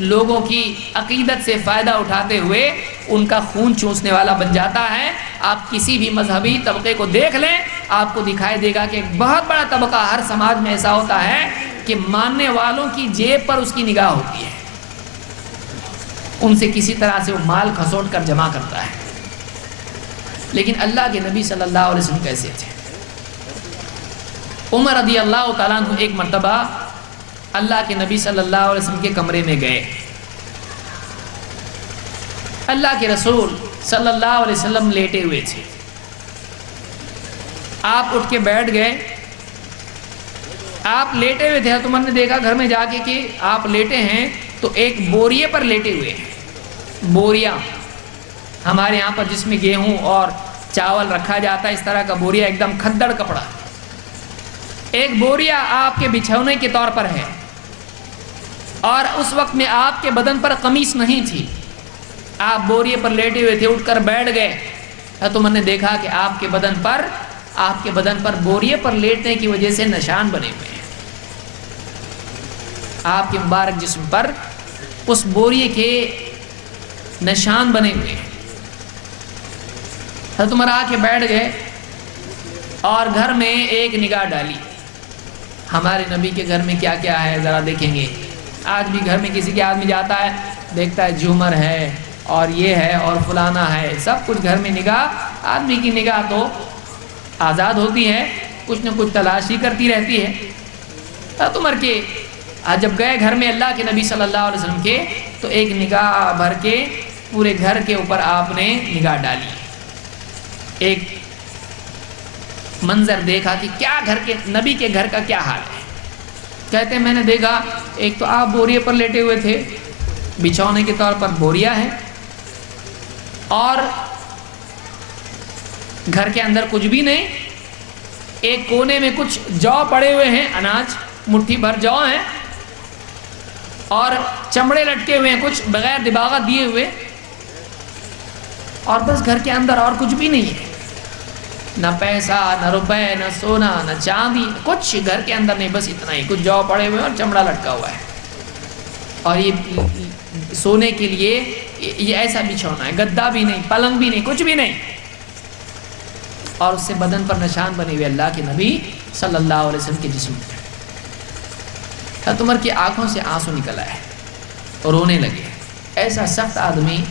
لوگوں کی عقیدت سے فائدہ اٹھاتے ہوئے ان کا خون چوسنے والا بن جاتا ہے۔ آپ کسی بھی مذہبی طبقے کو دیکھ لیں، آپ کو دکھائی دے گا کہ ایک بہت بڑا طبقہ ہر سماج میں ایسا ہوتا ہے کہ ماننے والوں کی جیب پر اس کی نگاہ ہوتی ہے، ان سے کسی طرح سے وہ مال کھسوٹ کر جمع کرتا ہے۔ لیکن اللہ کے نبی صلی اللہ علیہ وسلم کیسے تھے؟ عمر رضی اللہ تعالیٰ عنہ ایک مرتبہ اللہ کے نبی صلی اللہ علیہ وسلم کے کمرے میں گئے. اللہ کے رسول صلی اللہ علیہ وسلم لیٹے ہوئے تھے. آپ اٹھ کے بیٹھ گئے. آپ لیٹے ہوئے تھے تو عمر نے دیکھا گھر میں جا کے کہ آپ لیٹے ہیں تو ایک بوریے پر لیٹے ہوئے ہیں. بوریا ہمارے یہاں پر جس میں گیہوں اور چاول رکھا جاتا ہے اس طرح کا بوریا، ایک دم کھدڑ کپڑا. ایک بوریا آپ کے بچھونے کے طور پر ہے، اور اس وقت میں آپ کے بدن پر قمیص نہیں تھی. آپ بوریے پر لیٹے ہوئے تھے، اٹھ کر بیٹھ گئے تو میں نے دیکھا کہ آپ کے بدن پر بوریے پر لیٹنے کی وجہ سے نشان بنے ہوئے ہیں. آپ کے مبارک جسم پر اس بوریے کے نشان بنے ہوئے ہیں. حضرت عمر آ کے بیٹھ گئے اور گھر میں ایک نگاہ ڈالی. ہمارے نبی کے گھر میں کیا کیا ہے ذرا دیکھیں گے. آج بھی گھر میں کسی کے آدمی جاتا ہے دیکھتا ہے جھومر ہے اور یہ ہے اور فلانا ہے، سب کچھ گھر میں. نگاہ آدمی کی نگاہ تو آزاد ہوتی ہے، کچھ نہ کچھ تلاشی کرتی رہتی ہے. حضرت عمر کے جب گئے گھر میں اللہ کے نبی صلی اللہ علیہ وسلم کے تو ایک نگاہ بھر کے پورے گھر کے اوپر آپ نے نگاہ ڈالی. ایک منظر دیکھا کہ کیا گھر کے نبی کے گھر کا کیا حال ہے. کہتے ہیں میں نے دیکھا ایک تو آپ بوریے پر لیٹے ہوئے تھے، بچھونے کے طور پر بوریا ہے، اور گھر کے اندر کچھ بھی نہیں. ایک کونے میں کچھ جو پڑے ہوئے ہیں، اناج مٹھی بھر جو ہیں، اور چمڑے لٹکے ہوئے ہیں کچھ بغیر دباغت دیے ہوئے، اور بس گھر کے اندر اور کچھ بھی نہیں ہے. نہ پیسہ، نہ روپے، نہ سونا، نہ چاندی، کچھ گھر کے اندر نہیں، بس اتنا ہی کچھ جو پڑے ہوئے اور چمڑا لٹکا ہوا ہے. اور یہ سونے کے لیے یہ ایسا بچھونا ہے، گدا بھی نہیں، پلنگ بھی نہیں، کچھ بھی نہیں. اور اس سے بدن پر نشان بنے ہوئے اللہ کے نبی صلی اللہ علیہ وسلم کے جسم میں. حضرت عمر کی آنکھوں سے آنسو نکل آئے اور رونے لگے. ایسا سخت آدمی،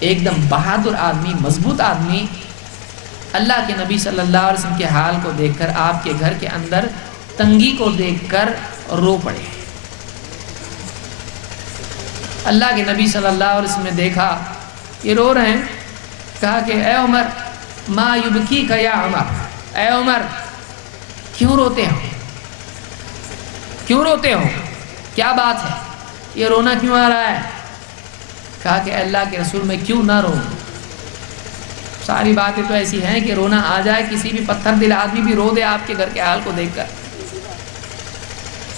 ایک دم بہادر آدمی، مضبوط آدمی، اللہ کے نبی صلی اللہ علیہ وسلم کے حال کو دیکھ کر، آپ کے گھر کے اندر تنگی کو دیکھ کر رو پڑے. اللہ کے نبی صلی اللہ علیہ وسلم نے دیکھا یہ رو رہے ہیں، کہا کہ اے عمر ما یبکیک یا عمر، اے عمر کیوں روتے ہو، کیوں روتے ہو، کیا بات ہے، یہ رونا کیوں آ رہا ہے؟ کہا کہ اللہ کے رسول میں کیوں نہ روں. ساری باتیں تو ایسی ہیں کہ رونا آ جائے، کسی بھی پتھر دل آدمی بھی رو دے آپ کے گھر کے حال کو دیکھ کر.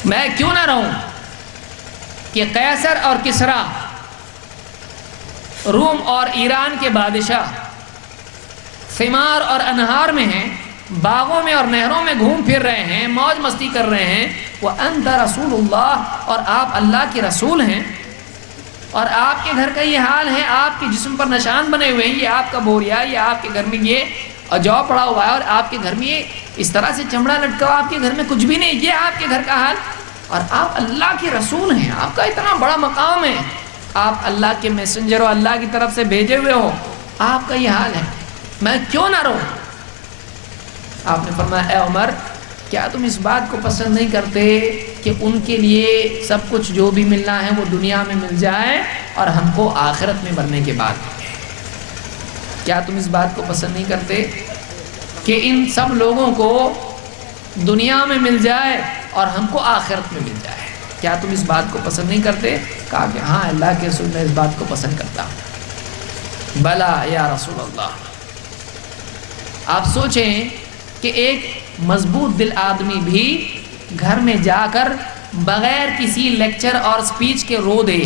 میں کیوں نہ رہوں کہ قیصر اور کسریٰ، روم اور ایران کے بادشاہ ثمار اور انہار میں ہیں، باغوں میں اور نہروں میں گھوم پھر رہے ہیں، موج مستی کر رہے ہیں. وَأَنْتَ رَسُولُ اللَّهِ، اور آپ اللہ کے رسول ہیں، اور آپ کے گھر کا یہ حال ہے، آپ کے جسم پر نشان بنے ہوئے ہیں، یہ آپ کا بوریا، یہ آپ کے گھر میں یہ جو پڑا ہوا ہے، اور آپ کے گھر میں یہ اس طرح سے چمڑا لٹکا ہوا، آپ کے گھر میں کچھ بھی نہیں، یہ آپ کے گھر کا حال، اور آپ اللہ کے رسول ہیں، آپ کا اتنا بڑا مقام ہے، آپ اللہ کے میسنجر ہو، اللہ کی طرف سے بھیجے ہوئے ہو، آپ کا یہ حال ہے، میں کیوں نہ رہوں؟ آپ نے فرمایا اے عمر کیا تم اس بات کو پسند نہیں کرتے کہ ان کے لیے سب کچھ جو بھی ملنا ہے وہ دنیا میں مل جائے اور ہم کو آخرت میں مرنے کے بعد ملے؟ کیا تم اس بات کو پسند نہیں کرتے کہ ان سب لوگوں کو دنیا میں مل جائے اور ہم کو آخرت میں مل جائے؟ کیا تم اس بات کو پسند نہیں کرتے؟ کہا کہ ہاں اللہ کے رسول میں اس بات کو پسند کرتا ہوں. بلا یا رسول اللہ. آپ سوچیں کہ ایک مضبوط دل آدمی بھی گھر میں جا کر بغیر کسی لیکچر اور سپیچ کے رو دے،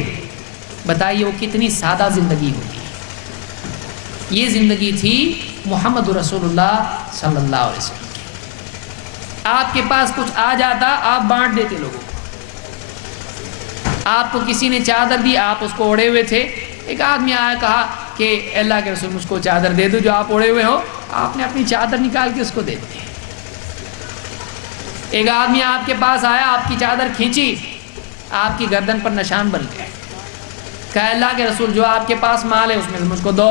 بتائیے وہ کتنی سادہ زندگی ہوگی. یہ زندگی تھی محمد رسول اللہ صلی اللہ علیہ وسلم کی. آپ کے پاس کچھ آ جاتا آپ بانٹ دیتے لوگوں کو. آپ کو کسی نے چادر دی، آپ اس کو اوڑے ہوئے تھے، ایک آدمی آیا کہا کہ اللہ کے رسول مجھ کو چادر دے دو جو آپ اوڑے ہوئے ہو، آپ نے اپنی چادر نکال کے اس کو دے دی. ایک آدمی آپ کے پاس آیا، آپ کی چادر کھینچی، آپ کی گردن پر نشان بن گئے، کہا اللہ کے رسول جو آپ کے پاس مال ہے اس میں سے مجھ کو دو.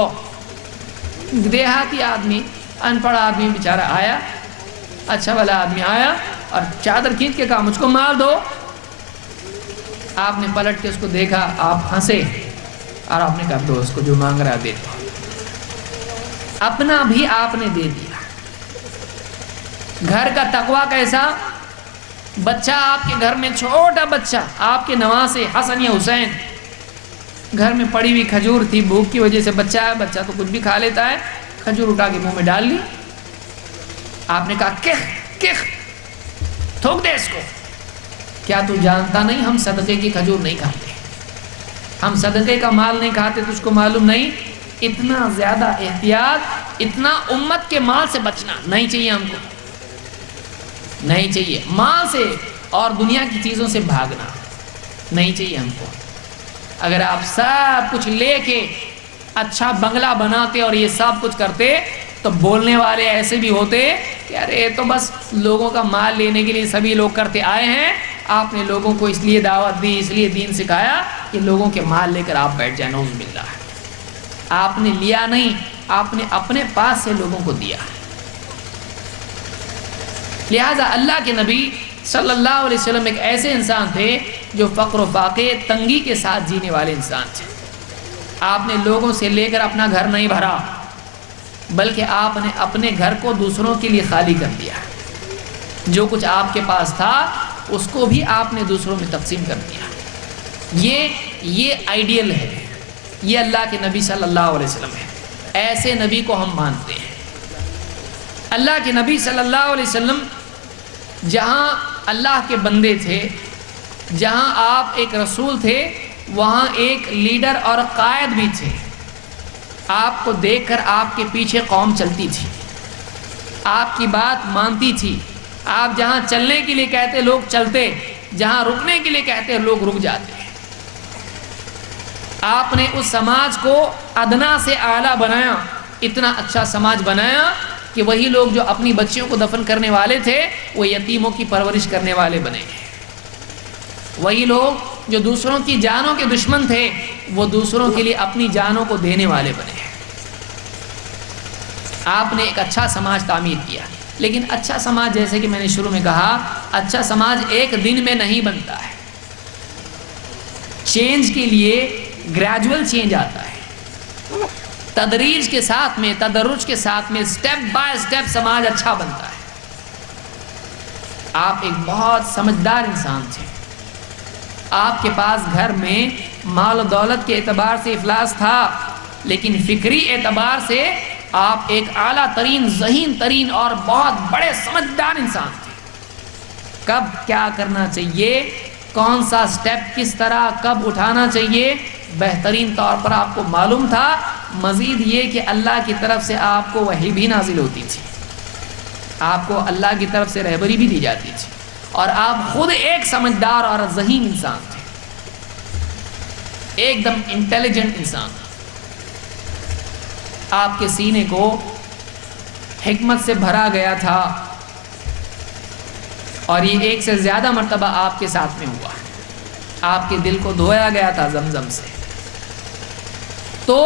دیہاتی آدمی، انپڑھ آدمی بیچارہ آیا، اچھا والا آدمی آیا اور چادر کھینچ کے کہا مجھ کو مال دو. آپ نے پلٹ کے اس کو دیکھا، آپ ہنسے اور آپ نے کہا دو اس کو، جو مانگ رہا دے دو. اپنا بھی آپ نے دے دیا. گھر کا تقویٰ کیسا؟ بچہ آپ کے گھر میں، چھوٹا بچہ آپ کے نواسے حسن یا حسین، گھر میں پڑی ہوئی کھجور تھی، بھوک کی وجہ سے بچہ ہے، بچہ تو کچھ بھی کھا لیتا ہے، کھجور اٹھا کے منہ میں ڈال لی. آپ نے کہا کخ کخ، تھوک دے اس کو. کیا تو جانتا نہیں ہم صدقے کی کھجور نہیں کھاتے، ہم صدقے کا مال نہیں کھاتے، تجھ کو معلوم نہیں؟ اتنا زیادہ احتیاط، اتنا امت کے مال سے بچنا نہیں چاہیے ہم کو، نہیں چاہیے. مال سے اور دنیا کی چیزوں سے بھاگنا نہیں چاہیے ہم کو. اگر آپ سب کچھ لے کے اچھا بنگلہ بناتے اور یہ سب کچھ کرتے تو بولنے والے ایسے بھی ہوتے کہ ارے تو بس لوگوں کا مال لینے کے لیے سبھی لوگ کرتے آئے ہیں. آپ نے لوگوں کو اس لیے دعوت دی، اس لیے دین سکھایا کہ لوگوں کے مال لے کر آپ بیٹھ جائیں. نعوذ باللہ. آپ نے لیا نہیں، آپ نے اپنے پاس سے لوگوں کو دیا. لہذا اللہ کے نبی صلی اللہ علیہ وسلم ایک ایسے انسان تھے جو فقر و فاقے، تنگی کے ساتھ جینے والے انسان تھے. آپ نے لوگوں سے لے کر اپنا گھر نہیں بھرا، بلکہ آپ نے اپنے گھر کو دوسروں کے لیے خالی کر دیا. جو کچھ آپ کے پاس تھا اس کو بھی آپ نے دوسروں میں تقسیم کر دیا. یہ آئیڈیل ہے، یہ اللہ کے نبی صلی اللہ علیہ وسلم ہے. ایسے نبی کو ہم مانتے ہیں. اللہ کے نبی صلی اللہ علیہ وسلم جہاں اللہ کے بندے تھے، جہاں آپ ایک رسول تھے، وہاں ایک لیڈر اور قائد بھی تھے. آپ کو دیکھ کر آپ کے پیچھے قوم چلتی تھی، آپ کی بات مانتی تھی. آپ جہاں چلنے کے لیے کہتے لوگ چلتے، جہاں رکنے کے لیے کہتے لوگ رک جاتے. آپ نے اس سماج کو ادنا سے اعلیٰ بنایا، اتنا اچھا سماج بنایا کہ وہی لوگ جو اپنی بچیوں کو دفن کرنے والے تھے وہ یتیموں کی پرورش کرنے والے بنے. وہی لوگ جو دوسروں کی جانوں کے دشمن تھے وہ دوسروں کے لیے اپنی جانوں کو دینے والے بنے. آپ نے ایک اچھا سماج تعمیر کیا. لیکن اچھا سماج، جیسے کہ میں نے شروع میں کہا، اچھا سماج ایک دن میں نہیں بنتا ہے. چینج کے لیے گریجول چینج آتا ہے، تدریج کے ساتھ میں، تدرج کے ساتھ میں، سٹیپ بائی سٹیپ سماج اچھا بنتا ہے. آپ ایک بہت سمجھدار انسان تھے. آپ کے پاس گھر میں مال و دولت کے اعتبار سے افلاس تھا، لیکن فکری اعتبار سے آپ ایک اعلیٰ ترین، ذہین ترین اور بہت بڑے سمجھدار انسان تھے. کب کیا کرنا چاہیے، کون سا سٹیپ کس طرح کب اٹھانا چاہیے، بہترین طور پر آپ کو معلوم تھا. مزید یہ کہ اللہ کی طرف سے آپ کو وحی بھی نازل ہوتی تھی، آپ کو اللہ کی طرف سے رہبری بھی دی جاتی تھی، اور آپ خود ایک سمجھدار اور ذہین انسان تھے، ایک دم انٹیلیجنٹ انسان. آپ کے سینے کو حکمت سے بھرا گیا تھا، اور یہ ایک سے زیادہ مرتبہ آپ کے ساتھ میں ہوا. آپ کے دل کو دھویا گیا تھا زمزم سے. تو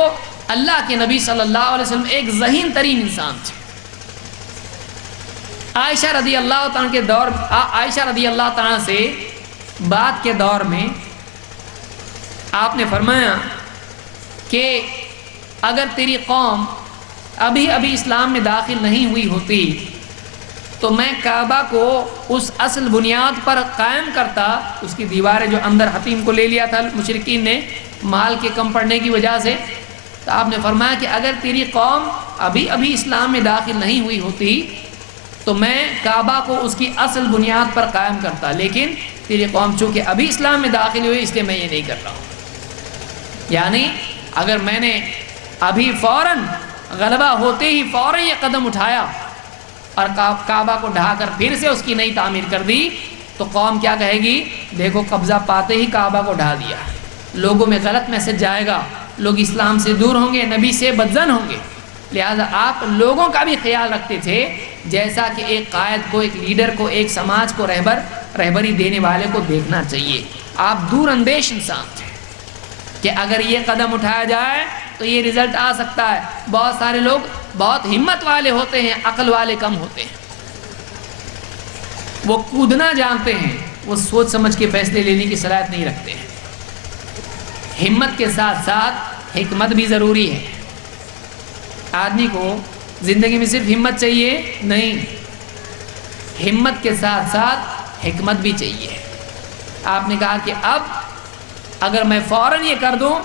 اللہ کے نبی صلی اللہ علیہ وسلم ایک ذہین ترین انسان تھے. عائشہ رضی اللہ تعالیٰ کے دور، عائشہ رضی اللہ تعالیٰ سے بات کے دور میں آپ نے فرمایا کہ اگر تیری قوم ابھی اسلام میں داخل نہیں ہوئی ہوتی تو میں کعبہ کو اس اصل بنیاد پر قائم کرتا. اس کی دیواریں جو اندر حتیم کو لے لیا تھا مشرکین نے مال کے کم پڑنے کی وجہ سے، تو آپ نے فرمایا کہ اگر تیری قوم ابھی اسلام میں داخل نہیں ہوئی ہوتی تو میں کعبہ کو اس کی اصل بنیاد پر قائم کرتا، لیکن تیری قوم چونکہ ابھی اسلام میں داخل ہوئی اس لیے میں یہ نہیں کر رہا ہوں. یعنی اگر میں نے ابھی فوراً غلبہ ہوتے ہی فوراً یہ قدم اٹھایا اور کعبہ کو ڈھا کر پھر سے اس کی نئی تعمیر کر دی تو قوم کیا کہے گی، دیکھو قبضہ پاتے ہی کعبہ کو ڈھا دیا. لوگوں میں غلط میسج جائے گا، لوگ اسلام سے دور ہوں گے، نبی سے بدظن ہوں گے. لہذا آپ لوگوں کا بھی خیال رکھتے تھے، جیسا کہ ایک قائد کو، ایک لیڈر کو، ایک سماج کو رہبری دینے والے کو دیکھنا چاہیے. آپ دور اندیش انسان تھے کہ اگر یہ قدم اٹھایا جائے تو تو یہ رزلٹ آ سکتا ہے. بہت سارے لوگ بہت ہمت والے ہوتے ہیں، عقل والے کم ہوتے ہیں. وہ کودنا جانتے ہیں، وہ سوچ سمجھ کے فیصلے لینے کی صلاحیت نہیں رکھتے ہیں. ہمت کے ساتھ ساتھ حکمت بھی ضروری ہے. آدمی کو زندگی میں صرف ہمت چاہیے نہیں، ہمت کے ساتھ ساتھ حکمت بھی چاہیے. آپ نے کہا کہ اب اگر میں فوراً یہ کر دوں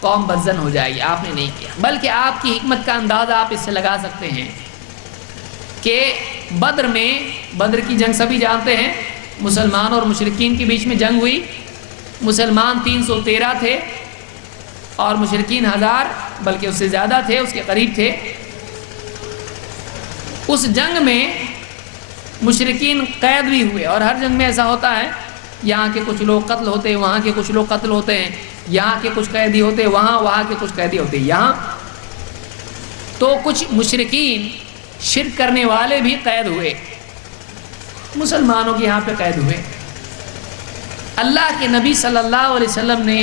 قوم بدزن ہو جائے گی. آپ نے نہیں کیا، بلکہ آپ کی حکمت کا اندازہ آپ اس سے لگا سکتے ہیں کہ بدر میں، بدر کی جنگ سبھی جانتے ہیں، مسلمان اور مشرکین کے بیچ میں جنگ ہوئی. مسلمان 313 تھے اور مشرکین 1000 بلکہ اس سے زیادہ تھے، اس کے قریب تھے. اس جنگ میں مشرکین قید بھی ہوئے، اور ہر جنگ میں ایسا ہوتا ہے، یہاں کے کچھ لوگ قتل ہوتے ہیں، وہاں کے کچھ لوگ قتل ہوتے ہیں، یہاں کے کچھ قیدی ہوتے ہیں وہاں، وہاں کے کچھ قیدی ہوتے ہیں یہاں. تو کچھ مشرکین شرک کرنے والے بھی قید ہوئے، مسلمانوں کے یہاں پہ قید ہوئے. اللہ کے نبی صلی اللہ علیہ وسلم نے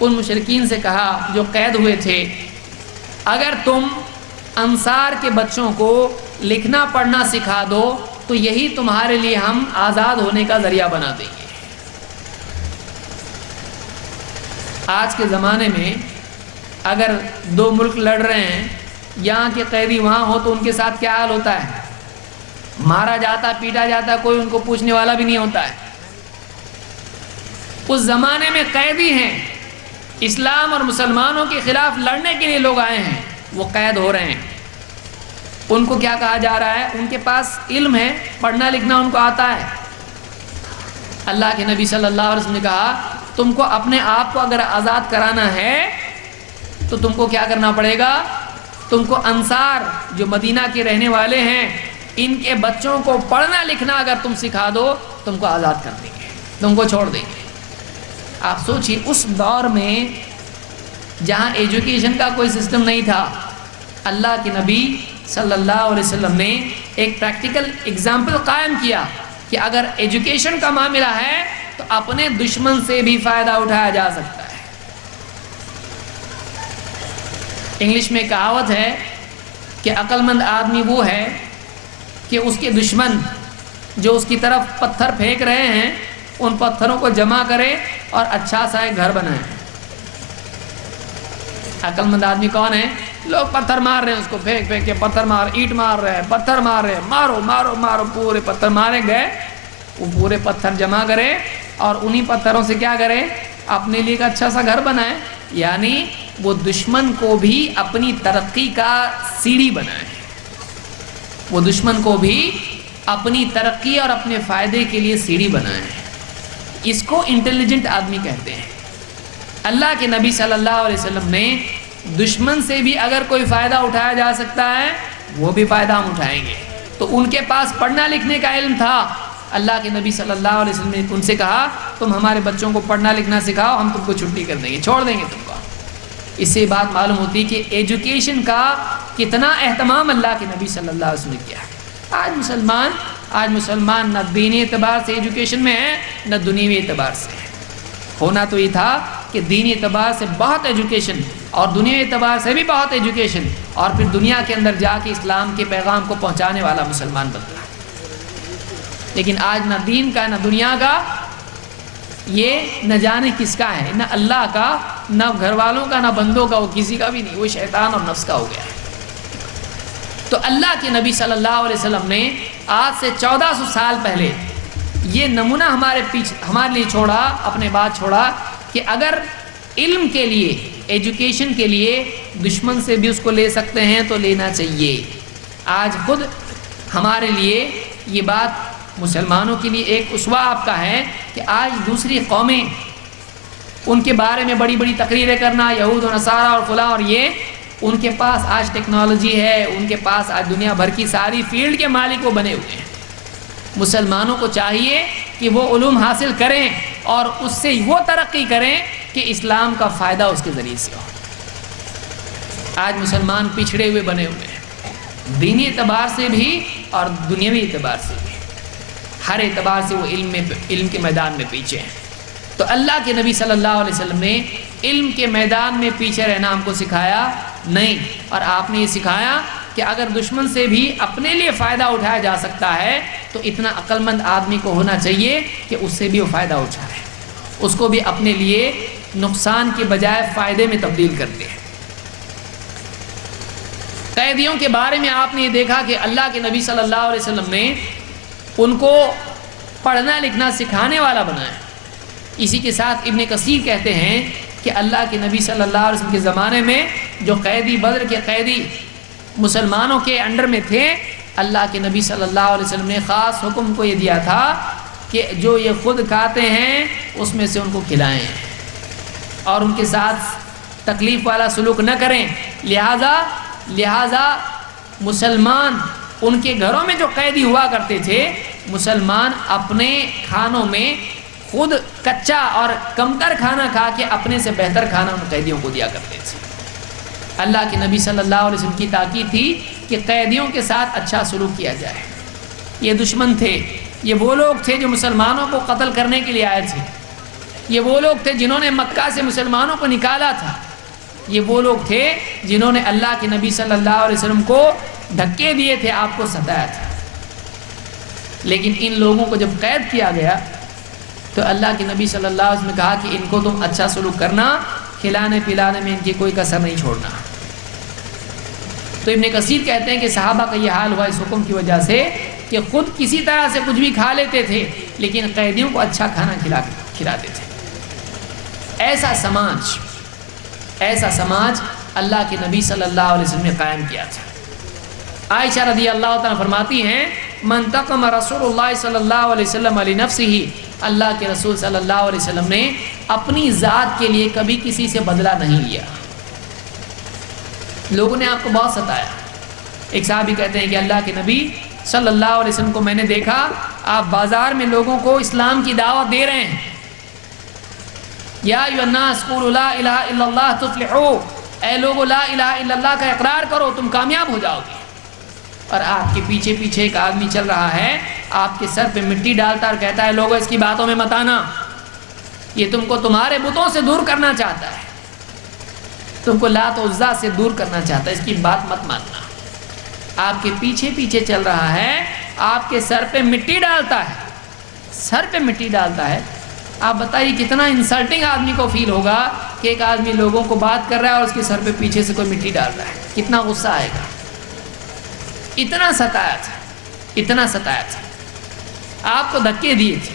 ان مشرکین سے کہا جو قید ہوئے تھے، اگر تم انصار کے بچوں کو لکھنا پڑھنا سکھا دو تو یہی تمہارے لیے ہم آزاد ہونے کا ذریعہ بنا دیں گے. آج کے زمانے میں اگر دو ملک لڑ رہے ہیں، یہاں کے قیدی وہاں ہو تو ان کے ساتھ کیا حال ہوتا ہے؟ مارا جاتا، پیٹا جاتا، کوئی ان کو پوچھنے والا بھی نہیں ہوتا ہے. اس زمانے میں قیدی ہیں، اسلام اور مسلمانوں کے خلاف لڑنے کے لیے لوگ آئے ہیں، وہ قید ہو رہے ہیں. ان کو کیا کہا جا رہا ہے؟ ان کے پاس علم ہے، پڑھنا لکھنا ان کو آتا ہے. اللہ کے نبی صلی اللہ علیہ وسلم نے کہا تم کو اپنے آپ کو اگر آزاد کرانا ہے تو تم کو کیا کرنا پڑے گا؟ تم کو انصار جو مدینہ کے رہنے والے ہیں ان کے بچوں کو پڑھنا لکھنا اگر تم سکھا دو تم کو آزاد کر دیں گے، تم کو چھوڑ دیں گے. آپ سوچئے اس دور میں جہاں ایجوکیشن کا کوئی سسٹم نہیں تھا، اللہ کے نبی صلی اللہ علیہ وسلم نے ایک پریکٹیکل اگزامپل قائم کیا کہ اگر ایجوکیشن کا معاملہ ہے تو اپنے دشمن سے بھی فائدہ اٹھایا جا سکتا ہے. انگلش میں کہاوت ہے کہ عقل مند آدمی وہ ہے کہ اس کے دشمن جو اس کی طرف پتھر پھینک رہے ہیں ان پتھروں کو جمع کرے اور اچھا سا ایک گھر بنائے. عقل مند آدمی کون ہے؟ لوگ پتھر مار رہے ہیں، اس کو پھینک پھینک کے پتھر مار، اینٹ مار رہے ہیں، پتھر مار رہے ہیں، مارو مارو مارو، پورے پتھر مارے گئے. وہ پورے پتھر جمع کرے اور انہی پتھروں سے کیا کرے؟ اپنے لیے ایک اچھا سا گھر بنائے. یعنی وہ دشمن کو بھی اپنی ترقی کا سیڑھی بنائے، وہ دشمن کو بھی اپنی ترقی اور اپنے فائدے کے لیے سیڑھی بنائے. اس کو انٹیلیجنٹ آدمی کہتے ہیں. اللہ کے نبی صلی اللہ علیہ وسلم نے دشمن سے بھی اگر کوئی فائدہ اٹھایا جا سکتا ہے وہ بھی فائدہ ہم اٹھائیں گے. تو ان کے پاس پڑھنا لکھنے کا علم تھا. اللہ کے نبی صلی اللہ علیہ وسلم نے ان سے کہا تم ہمارے بچوں کو پڑھنا لکھنا سکھاؤ، ہم تم کو چھٹی کر دیں گے، چھوڑ دیں گے تم کو. اس سے بات معلوم ہوتی کہ ایجوکیشن کا کتنا اہتمام اللہ کے نبی صلی اللہ علیہ وسلم نے کیا ہے. آج مسلمان نہ دینی اعتبار سے ایجوکیشن میں ہے نہ دنیوی اعتبار سے ہے. ہونا تو یہ تھا کہ دینی اعتبار سے بہت ایجوکیشن اور دنیوی اعتبار سے بھی بہت ایجوکیشن، اور پھر دنیا کے اندر جا کے اسلام کے پیغام کو پہنچانے والا مسلمان بنتا. لیکن آج نہ دین کا نہ دنیا کا، یہ نہ جانے کس کا ہے، نہ اللہ کا، نہ گھر والوں کا، نہ بندوں کا، وہ کسی کا بھی نہیں، وہ شیطان اور نفس کا ہو گیا ہے. تو اللہ کے نبی صلی اللہ علیہ وسلم نے آج سے 1400 سال پہلے یہ نمونہ ہمارے لیے چھوڑا، اپنے بعد چھوڑا کہ اگر علم کے لیے، ایجوکیشن کے لیے دشمن سے بھی اس کو لے سکتے ہیں تو لینا چاہیے. آج خود ہمارے لیے یہ بات مسلمانوں کے لیے ایک اسوہ آپ کا ہے کہ آج دوسری قومیں ان کے بارے میں بڑی بڑی تقریریں کرنا، یہود و نصارہ اور فلاں، اور یہ ان کے پاس آج ٹیکنالوجی ہے، ان کے پاس آج دنیا بھر کی ساری فیلڈ کے مالک وہ بنے ہوئے ہیں. مسلمانوں کو چاہیے کہ وہ علوم حاصل کریں اور اس سے وہ ترقی کریں کہ اسلام کا فائدہ اس کے ذریعے سے ہو. آج مسلمان پچھڑے ہوئے بنے ہوئے ہیں، دینی اعتبار سے بھی اور دنیاوی اعتبار سے بھی. ہر اعتبار سے وہ علم کے میدان میں پیچھے ہیں. تو اللہ کے نبی صلی اللہ علیہ وسلم نے علم کے میدان میں پیچھے رہنا ہم کو سکھایا، نہیں، اور آپ نے یہ سکھایا کہ اگر دشمن سے بھی اپنے لیے فائدہ اٹھایا جا سکتا ہے تو اتنا عقل مند آدمی کو ہونا چاہیے کہ اس سے بھی وہ فائدہ اٹھائے، اس کو بھی اپنے لیے نقصان کی بجائے فائدے میں تبدیل کرتے ہیں۔ قیدیوں کے بارے میں آپ نے یہ دیکھا کہ اللہ کے نبی صلی اللہ علیہ وسلم نے ان کو پڑھنا لکھنا سکھانے والا بنایا۔ اسی کے ساتھ ابن کثیر کہتے ہیں کہ اللہ کے نبی صلی اللہ علیہ وسلم کے زمانے میں جو قیدی، بدر کے قیدی مسلمانوں کے انڈر میں تھے، اللہ کے نبی صلی اللہ علیہ وسلم نے خاص حکم کو یہ دیا تھا کہ جو یہ خود کھاتے ہیں اس میں سے ان کو کھلائیں اور ان کے ساتھ تکلیف والا سلوک نہ کریں۔ لہذا مسلمان ان کے گھروں میں جو قیدی ہوا کرتے تھے، مسلمان اپنے کھانوں میں خود کچا اور کمتر کھانا کھا کے اپنے سے بہتر کھانا ان قیدیوں کو دیا کرتے تھے۔ اللہ کے نبی صلی اللہ علیہ وسلم کی تاکید تھی کہ قیدیوں کے ساتھ اچھا سلوک کیا جائے۔ یہ دشمن تھے، یہ وہ لوگ تھے جو مسلمانوں کو قتل کرنے کے لیے آئے تھے، یہ وہ لوگ تھے جنہوں نے مکہ سے مسلمانوں کو نکالا تھا، یہ وہ لوگ تھے جنہوں نے اللہ کے نبی صلی اللہ علیہ وسلم کو دھکے دیے تھے، آپ کو ستایا تھا۔ لیکن ان لوگوں کو جب قید کیا گیا تو اللہ کے نبی صلی اللہ علیہ وسلم نے کہا کہ ان کو تم اچھا سلوک کرنا، کھلانے پلانے میں ان کی کوئی کسر نہیں چھوڑنا۔ تو ابن کثیر کہتے ہیں کہ صحابہ کا یہ حال ہوا اس حکم کی وجہ سے کہ خود کسی طرح سے کچھ بھی کھا لیتے تھے لیکن قیدیوں کو اچھا کھانا کھلاتے تھے۔ ایسا سماج اللہ کے نبی صلی اللہ علیہ وسلم نے قائم کیا تھا۔ عائشہ رضی اللہ تعالیٰ فرماتی ہیں من تقم رسول اللہ صلی اللہ علیہ وسلم علی نفسہ، اللہ کے رسول صلی اللہ علیہ وسلم نے اپنی ذات کے لیے کبھی کسی سے بدلہ نہیں لیا۔ لوگوں نے آپ کو بہت ستایا۔ ایک صحابی کہتے ہیں کہ اللہ کے نبی صلی اللہ علیہ وسلم کو میں نے دیکھا آپ بازار میں لوگوں کو اسلام کی دعوت دے رہے ہیں، یا ایھا الناس قولوا لا الہ الا اللہ تفلحوا، اے لوگو لا الہ الا اللہ کا اقرار کرو تم کامیاب ہو جاؤ گے۔ اور آپ کے پیچھے پیچھے ایک آدمی چل رہا ہے، آپ کے سر پہ مٹی ڈالتا اور کہتا ہے لوگو اس کی باتوں میں مت آنا، یہ تم کو تمہارے بتوں سے دور کرنا چاہتا ہے، تم کو لات و عزا سے دور کرنا چاہتا ہے، اس کی بات مت ماننا۔ آپ کے پیچھے پیچھے چل رہا ہے، آپ کے سر پہ مٹی ڈالتا ہے، آپ بتائیے کتنا انسلٹنگ آدمی کو فیل ہوگا کہ ایک آدمی لوگوں کو بات کر رہا ہے اور اس کے سر پہ پیچھے سے کوئی مٹی ڈال رہا ہے، کتنا غصہ آئے گا۔ اتنا ستایا تھا، آپ کو دھکے دیے تھے۔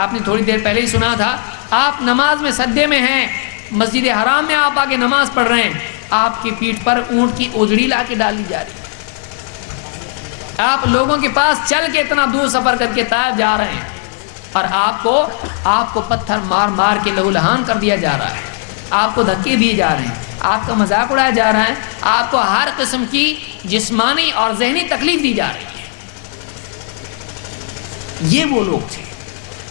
آپ نے تھوڑی دیر پہلے ہی سنا تھا، آپ نماز میں سجدے میں ہیں، مسجد حرام میں آپ آگے نماز پڑھ رہے ہیں، آپ کی پیٹھ پر اونٹ کی اوجڑی لا کے ڈالی جا رہی ہے، آپ لوگوں کے پاس چل کے اتنا دور سفر کر کے طائف جا رہے ہیں اور آپ کو پتھر مار مار کے لہو لہان کر دیا جا رہا ہے، آپ کو دھکے دیے جا رہے ہیں، آپ کا مذاق اڑایا جا رہا ہے، آپ کو ہر قسم کی جسمانی اور ذہنی تکلیف دی جا رہی ہے۔ یہ وہ لوگ تھے۔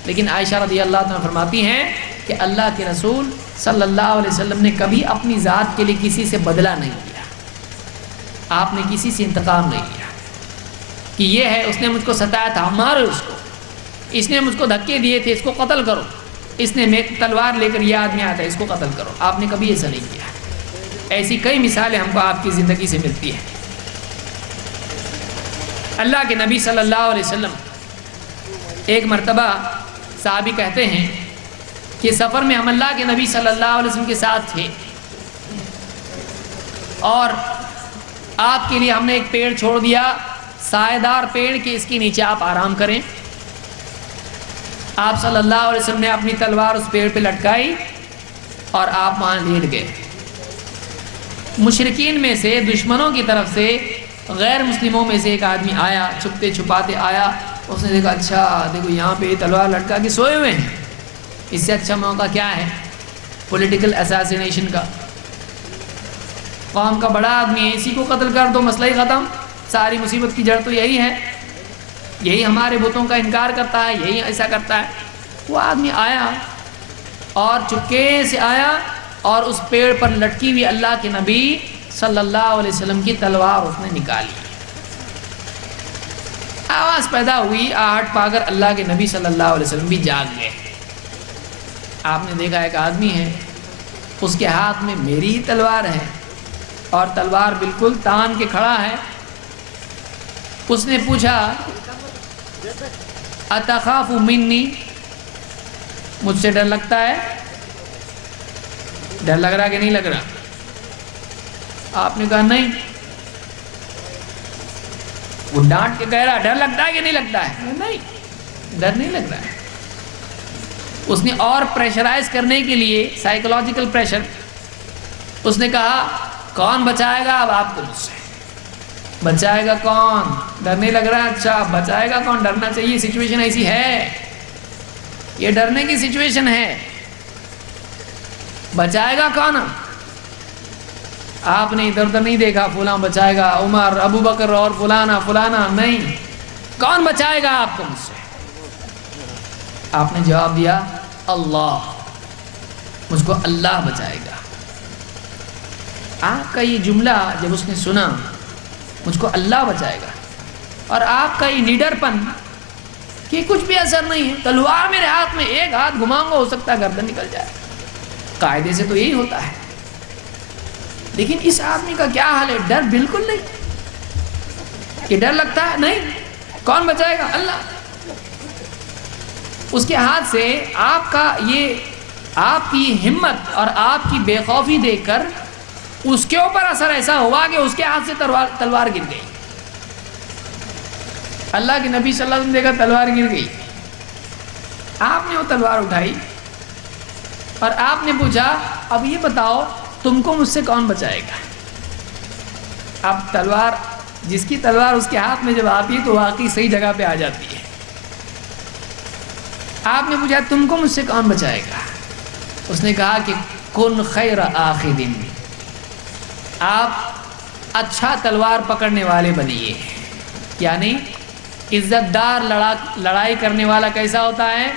لیکن عائشہ رضی اللہ عنہا فرماتی ہیں کہ اللہ کے رسول صلی اللہ علیہ وسلم نے کبھی اپنی ذات کے لیے کسی سے بدلہ نہیں لیا، آپ نے کسی سے انتقام نہیں لیا کہ یہ ہے اس نے مجھ کو ستایا تھا مارو اس کو، اس نے مجھ کو دھکے دیے تھے اس کو قتل کرو، اس نے تلوار لے کر یہ آدمی آتا ہے اس کو قتل کرو، آپ نے کبھی ایسا نہیں کیا۔ ایسی کئی مثالیں ہم کو آپ کی زندگی سے ملتی ہیں۔ اللہ کے نبی صلی اللہ علیہ وسلم ایک مرتبہ صحابی کہتے ہیں کہ سفر میں ہم اللہ کے نبی صلی اللہ علیہ وسلم کے ساتھ تھے اور آپ کے لیے ہم نے ایک پیڑ چھوڑ دیا، سایہ دار پیڑ کہ اس کے نیچے آپ آرام کریں۔ آپ صلی اللہ علیہ وسلم نے اپنی تلوار اس پیڑ پہ لٹکائی اور آپ وہاں لیٹ گئے۔ مشرکین میں سے، دشمنوں کی طرف سے، غیر مسلموں میں سے ایک آدمی آیا، چھپتے چھپاتے آیا، اس نے دیکھا اچھا دیکھو یہاں پہ تلوار لٹکا کے سوئے ہوئے ہیں، اس سے اچھا موقع کیا ہے پولیٹیکل اساسینیشن کا، قوم کا بڑا آدمی ہے اسی کو قتل کر دو مسئلہ ہی ختم، ساری مصیبت کی جڑ تو یہی ہے، یہی ہمارے بتوں کا انکار کرتا ہے، یہی ایسا کرتا ہے۔ وہ آدمی آیا اور چپکے سے آیا اور اس پیڑ پر لٹکی ہوئی اللہ کے نبی صلی اللہ علیہ وسلم کی تلوار اس نے نکالی، آواز پیدا ہوئی، آہٹ پا کر اللہ کے نبی صلی اللہ علیہ وسلم بھی جاگ گئے۔ آپ نے دیکھا ایک آدمی ہے، اس کے ہاتھ میں میری ہی تلوار ہے، اور تلوار بالکل تان کے کھڑا ہے۔ اس نے پوچھا اتخاف منی، مجھ سے ڈر لگتا ہے؟ ڈر لگ رہا کہ نہیں لگ رہا؟ آپ نے کہا نہیں۔ وہ ڈانٹ کے کہہ رہا ڈر لگتا ہے کہ نہیں لگتا ہے؟ نہیں، ڈر نہیں لگ رہا ہے۔ اس نے اور پریشرائز کرنے کے لیے، سائیکولوجیکل پریشر، اس نے کہا کون بچائے گا اب آپ کو مجھ سے؟ بچائے گا کون؟ ڈر نہیں لگ رہا ہے؟ اچھا بچائے گا کون؟ ڈرنا چاہیے، سچویشن ایسی ہے، یہ ڈرنے کی سچویشن ہے، بچائے گا کون؟ آپ نے ادھر ادھر نہیں دیکھا فلاں بچائے گا، عمر، ابو بکر اور فلانا فلانا، نہیں، کون بچائے گا آپ کو مجھ سے؟ آپ نے جواب دیا اللہ، مجھ کو اللہ بچائے گا۔ آپ کا یہ جملہ جب اس نے سنا مجھ کو اللہ بچائے گا، اور آپ کا یہ نیڈر پن کہ کچھ بھی اثر نہیں ہے، تلوار میرے ہاتھ میں، ایک ہاتھ گھماؤں گا ہو سکتا ہے گردن نکل جائے، قاعدے سے تو یہی ہوتا ہے۔ لیکن اس آدمی کا کیا حال ہے؟ ڈر بالکل نہیں، کہ ڈر لگتا ہے؟ نہیں، کون بچائے گا؟ اللہ۔ اس کے ہاتھ سے آپ کا یہ، آپ کی ہمت اور آپ کی بے خوفی دیکھ کر اس کے اوپر اثر ایسا ہوا کہ اس کے ہاتھ سے تلوار گر گئی۔ اللہ کے نبی صلی اللہ علیہ وسلم نے دیکھا تلوار گر گئی، آپ نے وہ تلوار اٹھائی اور آپ نے پوچھا اب یہ بتاؤ تم کو مجھ سے کون بچائے گا؟ اب تلوار، جس کی تلوار اس کے ہاتھ میں جب آتی ہے تو واقعی صحیح جگہ پہ آ جاتی ہے۔ آپ نے پوچھا تم کو مجھ سے کون بچائے گا؟ اس نے کہا کہ کن خیر آخذ، آپ اچھا تلوار پکڑنے والے بنیے۔ یعنی عزت دار لڑائی کرنے والا کیسا ہوتا ہے؟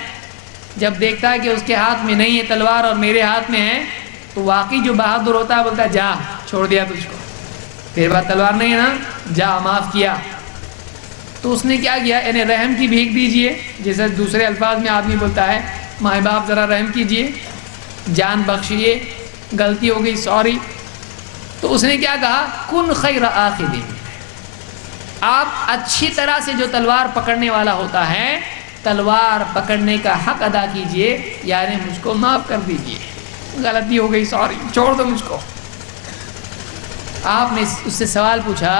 جب دیکھتا ہے کہ اس کے ہاتھ میں نہیں ہے تلوار اور میرے ہاتھ میں ہے، تو واقعی جو بہادر ہوتا ہے بولتا ہے جا، چھوڑ دیا تجھ کو، تیرے پاس تلوار نہیں ہے نا، جا، معاف کیا۔ تو اس نے کیا کیا؟ یعنی رحم کی بھیک دیجئے، جیسے دوسرے الفاظ میں آدمی بولتا ہے ماں باپ ذرا رحم کیجئے، جان بخشیے، غلطی ہو گئی، سوری۔ تو اس نے کیا کہا؟ کن خیر آخذ، آپ اچھی طرح سے جو تلوار پکڑنے والا ہوتا ہے، تلوار پکڑنے کا حق ادا کیجئے، یعنی مجھ کو معاف کر دیجئے، غلطی ہو گئی، سوری، چھوڑ دو مجھ کو۔ آپ نے اس سے سوال پوچھا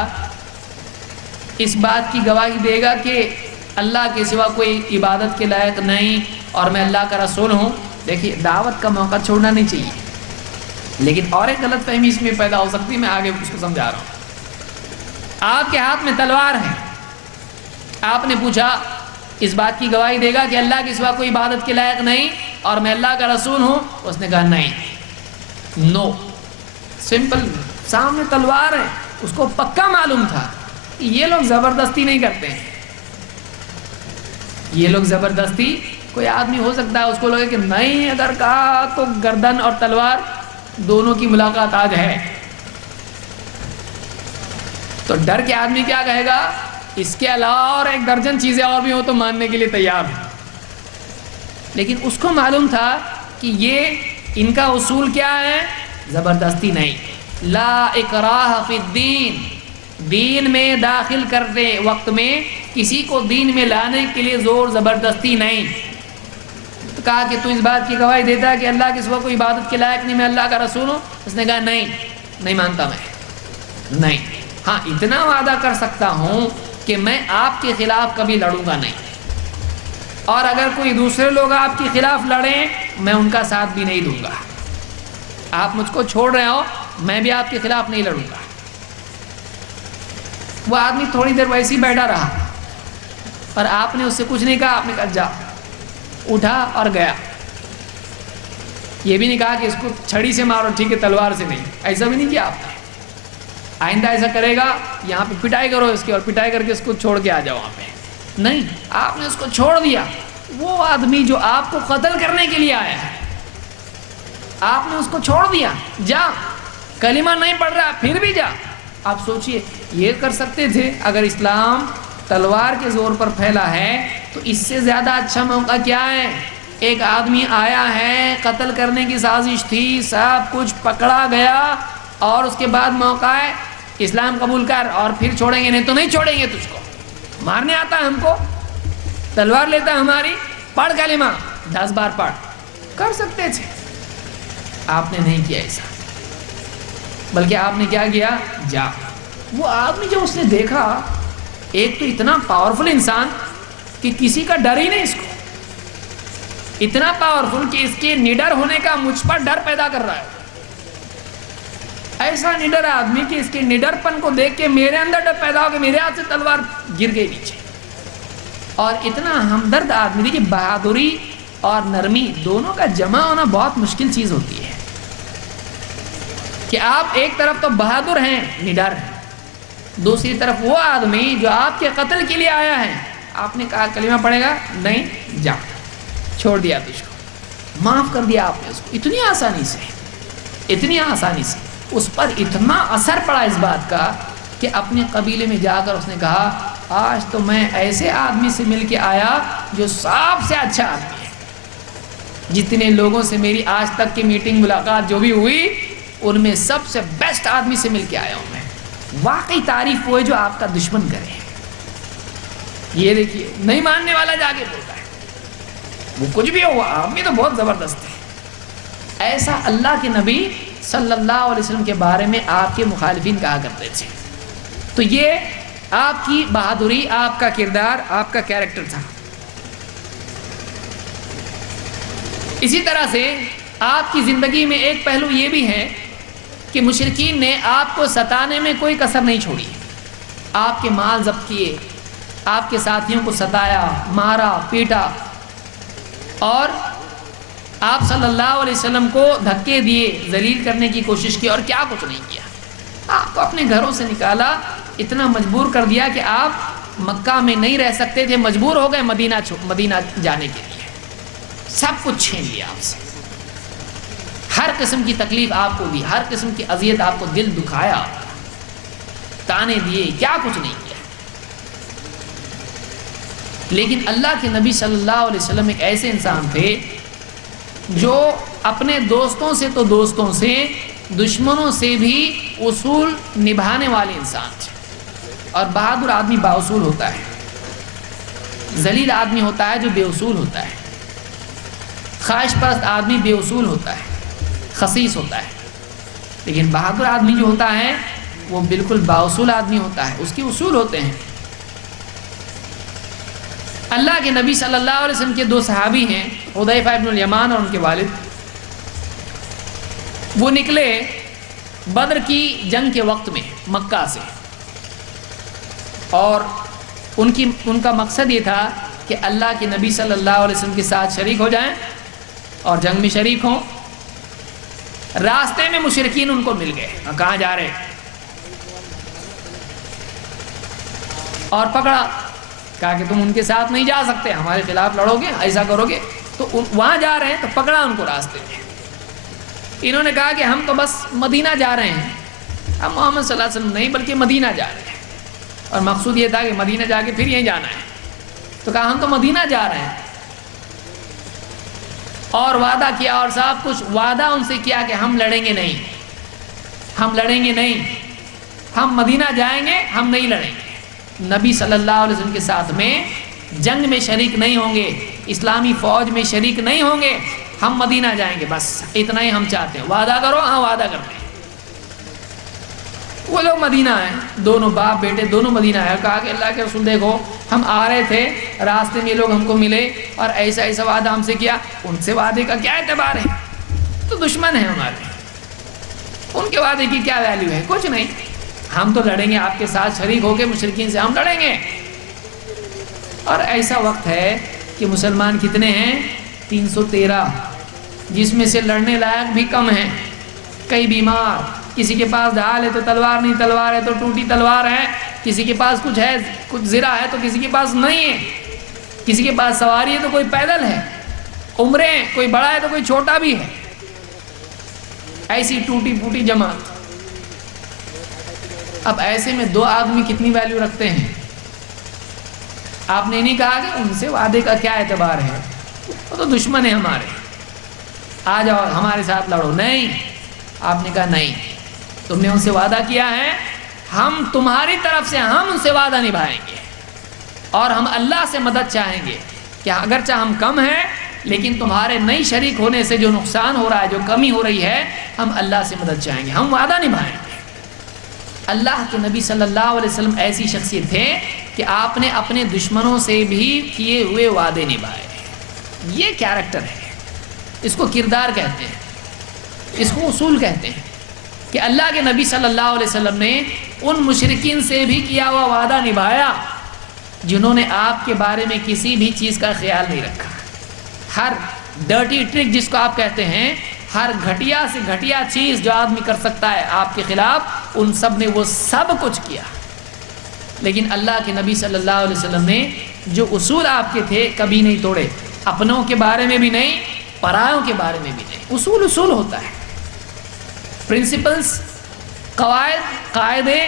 اس بات کی گواہی دے گا کہ اللہ کے سوا کوئی عبادت کے لائق نہیں اور میں اللہ کا رسول ہوں؟ دیکھیے دعوت کا موقع چھوڑنا نہیں چاہیے، لیکن اور ایک غلط فہمی اس میں پیدا ہو سکتی ہے، میں آگے اس کو سمجھا رہا ہوں۔ آپ کے ہاتھ میں تلوار ہے، آپ نے پوچھا اس بات کی گواہی دے گا کہ اللہ کے سوا کوئی عبادت کے لائق نہیں اور میں اللہ کا رسول ہوں؟ اس نے کہا نہیں، نو، سمپل، سامنے تلوار ہے، اس کو پکا معلوم تھا کہ یہ لوگ زبردستی نہیں کرتے ہیں، یہ لوگ زبردستی، کوئی آدمی ہو سکتا ہے اس کو لگے کہ نہیں، اگر کہا تو گردن اور تلوار دونوں کی ملاقات آج ہے، تو ڈر کے آدمی کیا کہے گا؟ اس کے علاوہ اور ایک درجن چیزیں اور بھی ہوں تو ماننے کے لیے تیار ہوں۔ لیکن اس کو معلوم تھا کہ یہ ان کا اصول کیا ہے؟ زبردستی نہیں، لا اکراہ فی الدین، دین میں داخل کرتے وقت میں کسی کو دین میں لانے کے لیے زور زبردستی نہیں۔ تو کہا کہ تو اس بات کی گواہی دیتا ہے کہ اللہ کے سوا کوئی عبادت کے لائق نہیں، میں اللہ کا رسول ہوں؟ اس نے کہا نہیں، نہیں مانتا میں، نہیں، ہاں اتنا وعدہ کر سکتا ہوں کہ میں آپ کے خلاف کبھی لڑوں گا نہیں، اور اگر کوئی دوسرے لوگ آپ کے خلاف لڑیں میں ان کا ساتھ بھی نہیں دوں گا، آپ مجھ کو چھوڑ رہے ہو، میں بھی آپ کے خلاف نہیں لڑوں گا۔ وہ آدمی تھوڑی دیر ویسے ہی بیٹھا رہا اور آپ نے اس سے کچھ نہیں کہا، آپ نے کہا جا، اٹھا اور گیا۔ یہ بھی نہیں کہا کہ اس کو چھڑی سے مارو، ٹھیک ہے، تلوار سے نہیں، ایسا بھی نہیں کیا آپ نے۔ آئندہ ایسا کرے گا یہاں پہ پٹائی کرو اس کی، اور پٹائی کر کے اس کو چھوڑ کے آ جاؤ وہاں پہ، نہیں، آپ نے اس کو چھوڑ دیا۔ وہ آدمی جو آپ کو قتل کرنے کے لیے آیا ہے، آپ نے اس کو چھوڑ دیا، جا، کلمہ نہیں پڑھ رہا پھر بھی جا۔ آپ سوچئے یہ کر سکتے تھے؟ اگر اسلام تلوار کے زور پر پھیلا ہے تو اس سے زیادہ اچھا موقع کیا ہے؟ ایک آدمی آیا ہے، قتل کرنے کی سازش تھی، سب کچھ پکڑا گیا، اور اس کے بعد موقع ہے اسلام قبول کر اور پھر چھوڑیں گے نہیں تو نہیں چھوڑیں گے تجھ کو، مارنے آتا ہے ہم کو، تلوار لیتا ہے ہماری، پڑھ کلمہ 10 بار پڑھ، کر سکتے تھے، آپ نے نہیں کیا ایسا، بلکہ آپ نے کیا کیا؟ جا۔ وہ آدمی جو اس نے دیکھا، ایک تو اتنا پاورفل انسان کہ کسی کا ڈر ہی نہیں اس کو، اتنا پاورفل کہ اس کے نڈر ہونے کا مجھ پر ڈر پیدا کر رہا ہے، ایسا نڈر آدمی کہ اس کے نڈر پن کو دیکھ کے میرے اندر ڈر پیدا ہو کہ میرے ہاتھ سے تلوار گر گئی نیچے، اور اتنا ہمدرد آدمی، دیکھیے بہادری اور نرمی دونوں کا جمع ہونا بہت مشکل چیز ہوتی ہے، کہ آپ ایک طرف تو بہادر ہیں، نڈر ہیں، دوسری طرف وہ آدمی جو آپ کے قتل کے لیے آیا ہے، آپ نے کہا کلمہ پڑھے گا نہیں، جا، چھوڑ دیا تجھ کو، معاف کر دیا آپ نے اس کو اتنی آسانی سے، اتنی آسانی سے، اس پر اتنا اثر پڑا اس بات کا کہ اپنے قبیلے میں جا کر اس نے کہا آج تو میں ایسے آدمی سے مل کے آیا جو سب سے اچھا آدمی ہے، جتنے لوگوں سے میری آج تک کی میٹنگ ملاقات جو بھی ہوئی ان میں سب سے بیسٹ آدمی سے مل کے آیا ہوں میں، واقعی تعریف وہ ہے جو آپ کا دشمن کرے۔ یہ دیکھیے نہیں ماننے والا جا کے بولتا ہے، وہ کچھ بھی ہوا آدمی تو بہت زبردست ہے، ایسا اللہ کے نبی صلی اللہ علیہ وسلم کے بارے میں آپ کے مخالفین کہا کرتے تھے۔ تو یہ آپ کی بہادری، آپ کا کردار، آپ کا کیریکٹر تھا۔ اسی طرح سے آپ کی زندگی میں ایک پہلو یہ بھی ہے کہ مشرکین نے آپ کو ستانے میں کوئی کسر نہیں چھوڑی، آپ کے مال ضبط کیے، آپ کے ساتھیوں کو ستایا، مارا، پیٹا، اور آپ صلی اللہ علیہ وسلم کو دھکے دیے، ذلیل کرنے کی کوشش کی، اور کیا کچھ نہیں کیا، آپ کو اپنے گھروں سے نکالا، اتنا مجبور کر دیا کہ آپ مکہ میں نہیں رہ سکتے تھے، مجبور ہو گئے مدینہ جانے کے لیے، سب کچھ چھین لیا آپ سے، ہر قسم کی تکلیف آپ کو دی، ہر قسم کی اذیت آپ کو، دل دکھایا، تانے دیے، کیا کچھ نہیں کیا، لیکن اللہ کے نبی صلی اللہ علیہ وسلم ایک ایسے انسان تھے جو اپنے دوستوں سے تو دوستوں سے، دشمنوں سے بھی اصول نبھانے والے انسان تھے، اور بہادر آدمی بااصول ہوتا ہے، ذلیل آدمی ہوتا ہے جو بے اصول ہوتا ہے، خواہش پرست آدمی بے اصول ہوتا ہے، خسیس ہوتا ہے، لیکن بہادر آدمی جو ہوتا ہے وہ بالکل بااصول آدمی ہوتا ہے، اس کے اصول ہوتے ہیں۔ اللہ کے نبی صلی اللہ علیہ وسلم کے 2 صحابی ہیں، حذیفہ ابن الیمان اور ان کے والد، وہ نکلے بدر کی جنگ کے وقت میں مکہ سے، اور ان کا مقصد یہ تھا کہ اللہ کے نبی صلی اللہ علیہ وسلم کے ساتھ شریک ہو جائیں اور جنگ میں شریک ہوں۔ راستے میں مشرکین ان کو مل گئے، کہاں جا رہے، اور پکڑا، کہا کہ تم ان کے ساتھ نہیں جا سکتے، ہمارے خلاف لڑو گے، ایسا کرو گے، تو وہاں جا رہے ہیں، تو پکڑا ان کو راستے میں، انہوں نے کہا کہ ہم تو بس مدینہ جا رہے ہیں، ہم محمد صلی اللہ علیہ وسلم نہیں بلکہ مدینہ جا رہے ہیں، اور مقصود یہ تھا کہ مدینہ جا کے پھر یہیں جانا ہے، تو کہا ہم تو مدینہ جا رہے ہیں، اور وعدہ کیا، اور سب کچھ وعدہ ان سے کیا کہ ہم لڑیں گے نہیں، ہم لڑیں گے نہیں، ہم مدینہ جائیں گے، ہم نہیں لڑیں گے، نبی صلی اللہ علیہ وسلم کے ساتھ میں جنگ میں شریک نہیں ہوں گے، اسلامی فوج میں شریک نہیں ہوں گے، ہم مدینہ جائیں گے، بس اتنا ہی ہم چاہتے ہیں، وعدہ کرو، ہاں وعدہ کرتے ہیں۔ وہ لوگ مدینہ آئے، دونوں باپ بیٹے دونوں مدینہ آئے، کہا کہ اللہ کے رسول دیکھو ہم آ رہے تھے، راستے میں یہ لوگ ہم کو ملے اور ایسا ایسا وعدہ ہم سے کیا، ان سے وعدے کا کیا اعتبار ہے، تو دشمن ہیں ہمارے، ان کے وعدے کی کیا ویلیو ہے، کچھ نہیں، ہم تو لڑیں گے آپ کے ساتھ شریک ہو کے، مشرکین سے ہم لڑیں گے۔ اور ایسا وقت ہے کہ مسلمان کتنے ہیں، 313، جس میں سے لڑنے لائق بھی کم ہیں، کئی بیمار، کسی کے پاس ڈھال ہے تو تلوار نہیں، تلوار ہے تو ٹوٹی تلوار ہے، کسی کے پاس کچھ ہے، کچھ زرہ ہے تو کسی کے پاس نہیں ہے، کسی کے پاس سواری ہے تو کوئی پیدل ہے، عمریں ہیں، کوئی بڑا ہے تو کوئی چھوٹا بھی ہے، ایسی ٹوٹی پھوٹی جماعت۔ اب ایسے میں 2 آدمی کتنی ویلیو رکھتے ہیں؟ آپ نے نہیں کہا کہ ان سے وعدے کا کیا اعتبار ہے، وہ تو دشمن ہے ہمارے، آ جاؤ ہمارے ساتھ لڑو، نہیں، آپ نے کہا نہیں، تم نے ان سے وعدہ کیا ہے، ہم تمہاری طرف سے ہم ان سے وعدہ نبھائیں گے اور ہم اللہ سے مدد چاہیں گے کہ اگرچہ ہم کم ہیں لیکن تمہارے نئی شریک ہونے سے جو نقصان ہو رہا ہے، جو کمی ہو رہی ہے، ہم اللہ سے مدد چاہیں گے، ہم وعدہ نبھائیں گے۔ اللہ کے نبی صلی اللہ علیہ وسلم ایسی شخصیت تھے کہ آپ نے اپنے دشمنوں سے بھی کیے ہوئے وعدے نبھائے۔ یہ کیریکٹر ہے، اس کو کردار کہتے ہیں، اس کو اصول کہتے ہیں کہ اللہ کے نبی صلی اللہ علیہ وسلم نے ان مشرکین سے بھی کیا ہوا وعدہ نبھایا جنہوں نے آپ کے بارے میں کسی بھی چیز کا خیال نہیں رکھا۔ ہر ڈرٹی ٹرک جس کو آپ کہتے ہیں، ہر گھٹیا سے گھٹیا چیز جو آدمی کر سکتا ہے آپ کے خلاف، ان سب نے وہ سب کچھ کیا، لیکن اللہ کے نبی صلی اللہ علیہ وسلم نے جو اصول آپ کے تھے کبھی نہیں توڑے، اپنوں کے بارے میں بھی نہیں، پرایوں کے بارے میں بھی نہیں۔ اصول اصول ہوتا ہے، پرنسپلز، قواعد، قاعدے،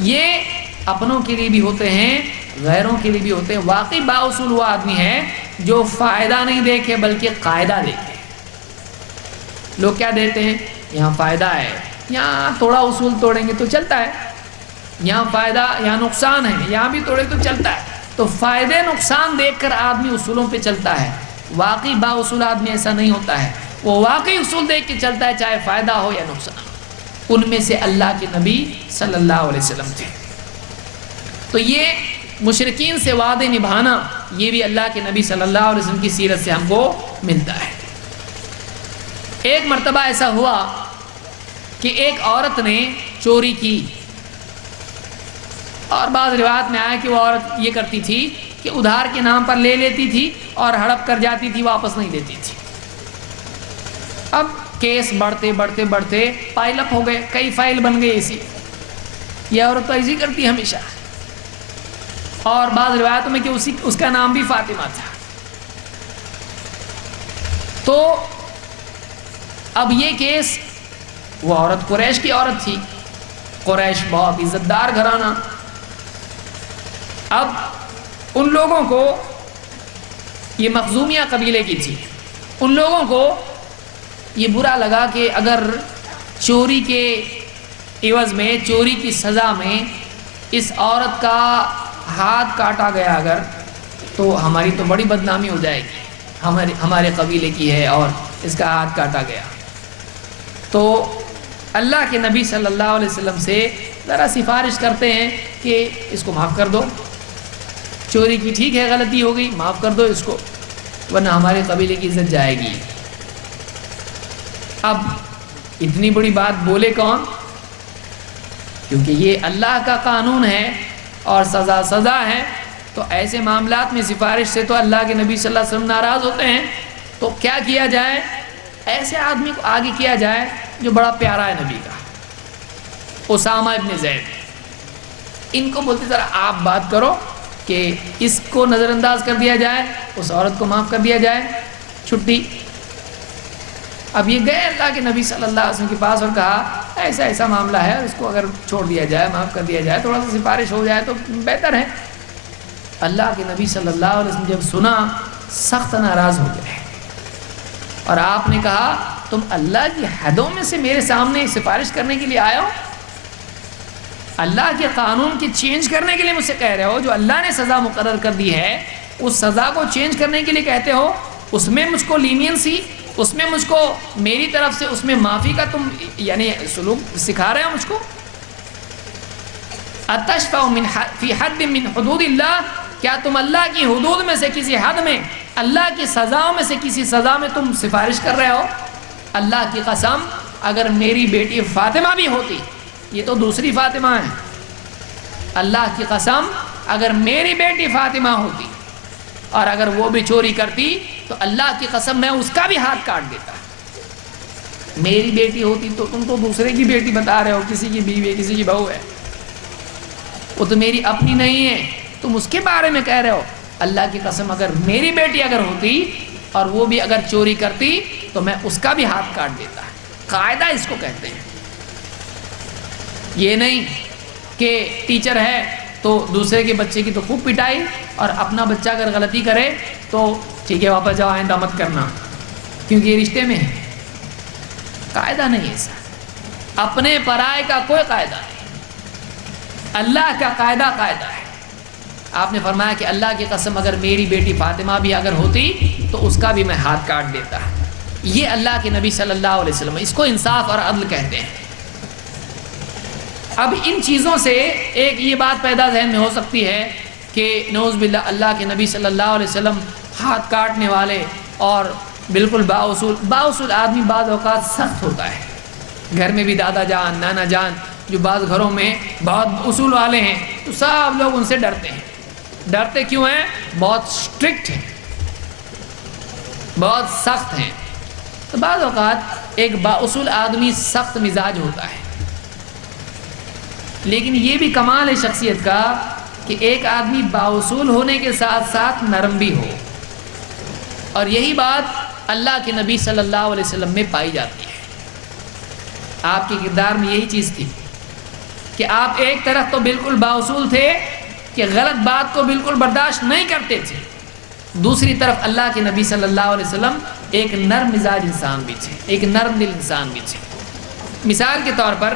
یہ اپنوں کے لیے بھی ہوتے ہیں، غیروں کے لیے بھی ہوتے ہیں۔ واقعی بااصول وہ آدمی ہے جو فائدہ نہیں دیکھے بلکہ قاعدہ دیکھے۔ لوگ کیا دیتے ہیں؟ یہاں فائدہ ہے، یہاں تھوڑا اصول توڑیں گے تو چلتا ہے، یہاں فائدہ، یہاں نقصان ہے، یہاں بھی توڑے تو چلتا ہے۔ تو فائدے نقصان دیکھ کر آدمی اصولوں پہ چلتا ہے۔ واقعی بااصول آدمی ایسا نہیں ہوتا ہے، وہ واقعی اصول دیکھ کے چلتا ہے، چاہے فائدہ ہو یا نقصان۔ ان میں سے اللہ کے نبی صلی اللہ علیہ وسلم تھے۔ تو یہ مشرکین سے وعدے نبھانا، یہ بھی اللہ کے نبی صلی اللہ علیہ وسلم کی سیرت سے ہم کو ملتا ہے۔ ایک مرتبہ ایسا ہوا کہ ایک عورت نے چوری کی، اور بعض روایت میں آیا کہ وہ عورت یہ کرتی تھی کہ ادھار کے نام پر لے لیتی تھی اور ہڑپ کر جاتی تھی، واپس نہیں دیتی تھی۔ اب کیس بڑھتے بڑھتے بڑھتے پائل اپ ہو گئے، کئی فائل بن گئے ایسی۔ یہ عورت تو ایسی کرتی ہے ہمیشہ، اور بعض روایتوں میں کہ اس کا نام بھی فاطمہ تھا۔ تو اب یہ کیس، وہ عورت قریش کی عورت تھی، قریش بہت عزت دار گھرانہ۔ اب ان لوگوں کو، یہ مخزومیہ قبیلے کی تھی، ان لوگوں کو یہ برا لگا کہ اگر چوری کے عوض میں، چوری کی سزا میں اس عورت کا ہاتھ کاٹا گیا اگر، تو ہماری تو بڑی بدنامی ہو جائے گی، ہمارے قبیلے کی ہے اور اس کا ہاتھ کاٹا گیا۔ تو اللہ کے نبی صلی اللہ علیہ وسلم سے ذرا سفارش کرتے ہیں کہ اس کو معاف کر دو، چوری کی ٹھیک ہے غلطی ہو گئی، معاف کر دو اس کو، ورنہ ہمارے قبیلے کی عزت جائے گی۔ اب اتنی بڑی بات بولے کون؟ کیونکہ یہ اللہ کا قانون ہے اور سزا سزا ہے، تو ایسے معاملات میں سفارش سے تو اللہ کے نبی صلی اللہ علیہ وسلم ناراض ہوتے ہیں۔ تو کیا کیا جائے؟ ایسے آدمی کو آگے کیا جائے جو بڑا پیارا ہے نبی کا، اسامہ ابن زید۔ ان کو بولتے ذرا آپ بات کرو کہ اس کو نظر انداز کر دیا جائے، اس عورت کو معاف کر دیا جائے، چھٹی۔ اب یہ گئے اللہ کے نبی صلی اللہ علیہ وسلم کے پاس اور کہا ایسا ایسا معاملہ ہے، اس کو اگر چھوڑ دیا جائے، معاف کر دیا جائے، تھوڑا سا سفارش ہو جائے تو بہتر ہے۔ اللہ کے نبی صلی اللہ علیہ وسلم جب سنا، سخت ناراض ہو گئے، اور آپ نے کہا تم اللہ کی حدوں میں سے میرے سامنے سفارش کرنے کے لیے آئے ہو؟ اللہ کے قانون کی چینج کرنے کے لیے مجھ سے کہہ رہے ہو؟ جو اللہ نے سزا مقرر کر دی ہے اس سزا کو چینج کرنے کے لیے کہتے ہو؟ اس میں مجھ کو لینینسی، اس میں مجھ کو میری طرف سے اس میں معافی کا تم یعنی سلوک سکھا رہے ہو مجھ کو؟ اتشفع فی حد من حدود اللہ، کیا تم اللہ کی حدود میں سے کسی حد میں، اللہ کی سزاؤں میں سے کسی سزا میں تم سفارش کر رہے ہو؟ اللہ کی قسم اگر میری بیٹی فاطمہ بھی ہوتی، یہ تو دوسری فاطمہ ہے، اللہ کی قسم اگر میری بیٹی فاطمہ ہوتی اور اگر وہ بھی چوری کرتی تو اللہ کی قسم میں اس کا بھی ہاتھ کاٹ دیتا۔ میری بیٹی ہوتی تو تم تو دوسرے کی بیٹی بتا رہے ہو، کسی کی بیوی ہے، کسی کی بہو ہے، وہ تو میری اپنی نہیں ہے، تم اس کے بارے میں کہہ رہے ہو۔ اللہ کی قسم اگر میری بیٹی اگر ہوتی اور وہ بھی اگر چوری کرتی تو میں اس کا بھی ہاتھ کاٹ دیتا۔ قاعدہ اس کو کہتے ہیں، یہ نہیں کہ ٹیچر ہے تو دوسرے کے بچے کی تو خوب پٹائی، اور اپنا بچہ اگر غلطی کرے تو ٹھیک ہے واپس جاؤ، آئندہ مت کرنا، کیونکہ یہ رشتے میں ہے۔ قاعدہ نہیں ایسا، اپنے پرائے کا کوئی قاعدہ نہیں، اللہ کا قاعدہ ہے۔ آپ نے فرمایا کہ اللہ کی قسم اگر میری بیٹی فاطمہ بھی اگر ہوتی تو اس کا بھی میں ہاتھ کاٹ دیتا۔ یہ اللہ کے نبی صلی اللہ علیہ وسلم، اس کو انصاف اور عدل کہتے ہیں۔ اب ان چیزوں سے ایک یہ بات پیدا ذہن میں ہو سکتی ہے کہ نعوذ باللہ اللہ کے نبی صلی اللہ علیہ وسلم ہاتھ کاٹنے والے اور بالکل بااصول آدمی بعض اوقات سخت ہوتا ہے۔ گھر میں بھی دادا جان نانا جان جو بعض گھروں میں بہت اصول والے ہیں تو سب لوگ ان سے ڈرتے ہیں۔ ڈرتے کیوں ہیں؟ بہت اسٹرکٹ ہیں، بہت سخت ہیں۔ تو بعض اوقات ایک بااصول آدمی سخت مزاج ہوتا ہے، لیکن یہ بھی کمال ہے شخصیت کا کہ ایک آدمی بااصول ہونے کے ساتھ ساتھ نرم بھی ہو، اور یہی بات اللہ کے نبی صلی اللہ علیہ وسلم میں پائی جاتی ہے۔ آپ کے کردار میں یہی چیز تھی کہ آپ ایک طرف تو بالکل بااصول تھے کہ غلط بات کو بالکل برداشت نہیں کرتے تھے، دوسری طرف اللہ کے نبی صلی اللہ علیہ وسلم ایک نرم مزاج انسان بھی تھے، ایک نرم دل انسان بھی تھے۔ مثال کے طور پر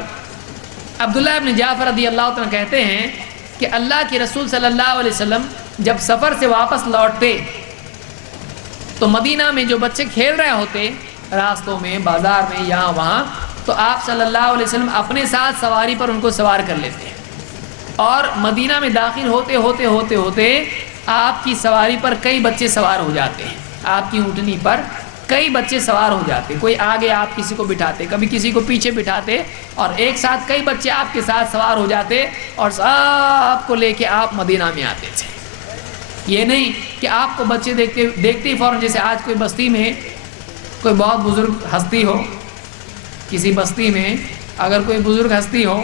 عبداللہ ابن جعفر رضی اللہ عنہ کہتے ہیں کہ اللہ کے رسول صلی اللہ علیہ وسلم جب سفر سے واپس لوٹتے تو مدینہ میں جو بچے کھیل رہے ہوتے راستوں میں، بازار میں، یہاں وہاں، تو آپ صلی اللہ علیہ وسلم اپنے ساتھ سواری پر ان کو سوار کر لیتے ہیں، اور مدینہ میں داخل ہوتے آپ کی سواری پر کئی بچے سوار ہو جاتے ہیں، آپ کی اونٹنی پر کئی بچے سوار ہو جاتے، کوئی آگے آپ کسی کو بٹھاتے، کبھی کسی کو پیچھے بٹھاتے، اور ایک ساتھ کئی بچے آپ کے ساتھ سوار ہو جاتے اور سب کو لے کے آپ مدینہ میں آتے تھے۔ یہ نہیں کہ آپ کو بچے دیکھتے ہی فوراً، جیسے آج کوئی بستی میں کوئی بہت بزرگ ہستی ہو، کسی بستی میں اگر کوئی بزرگ ہستی ہو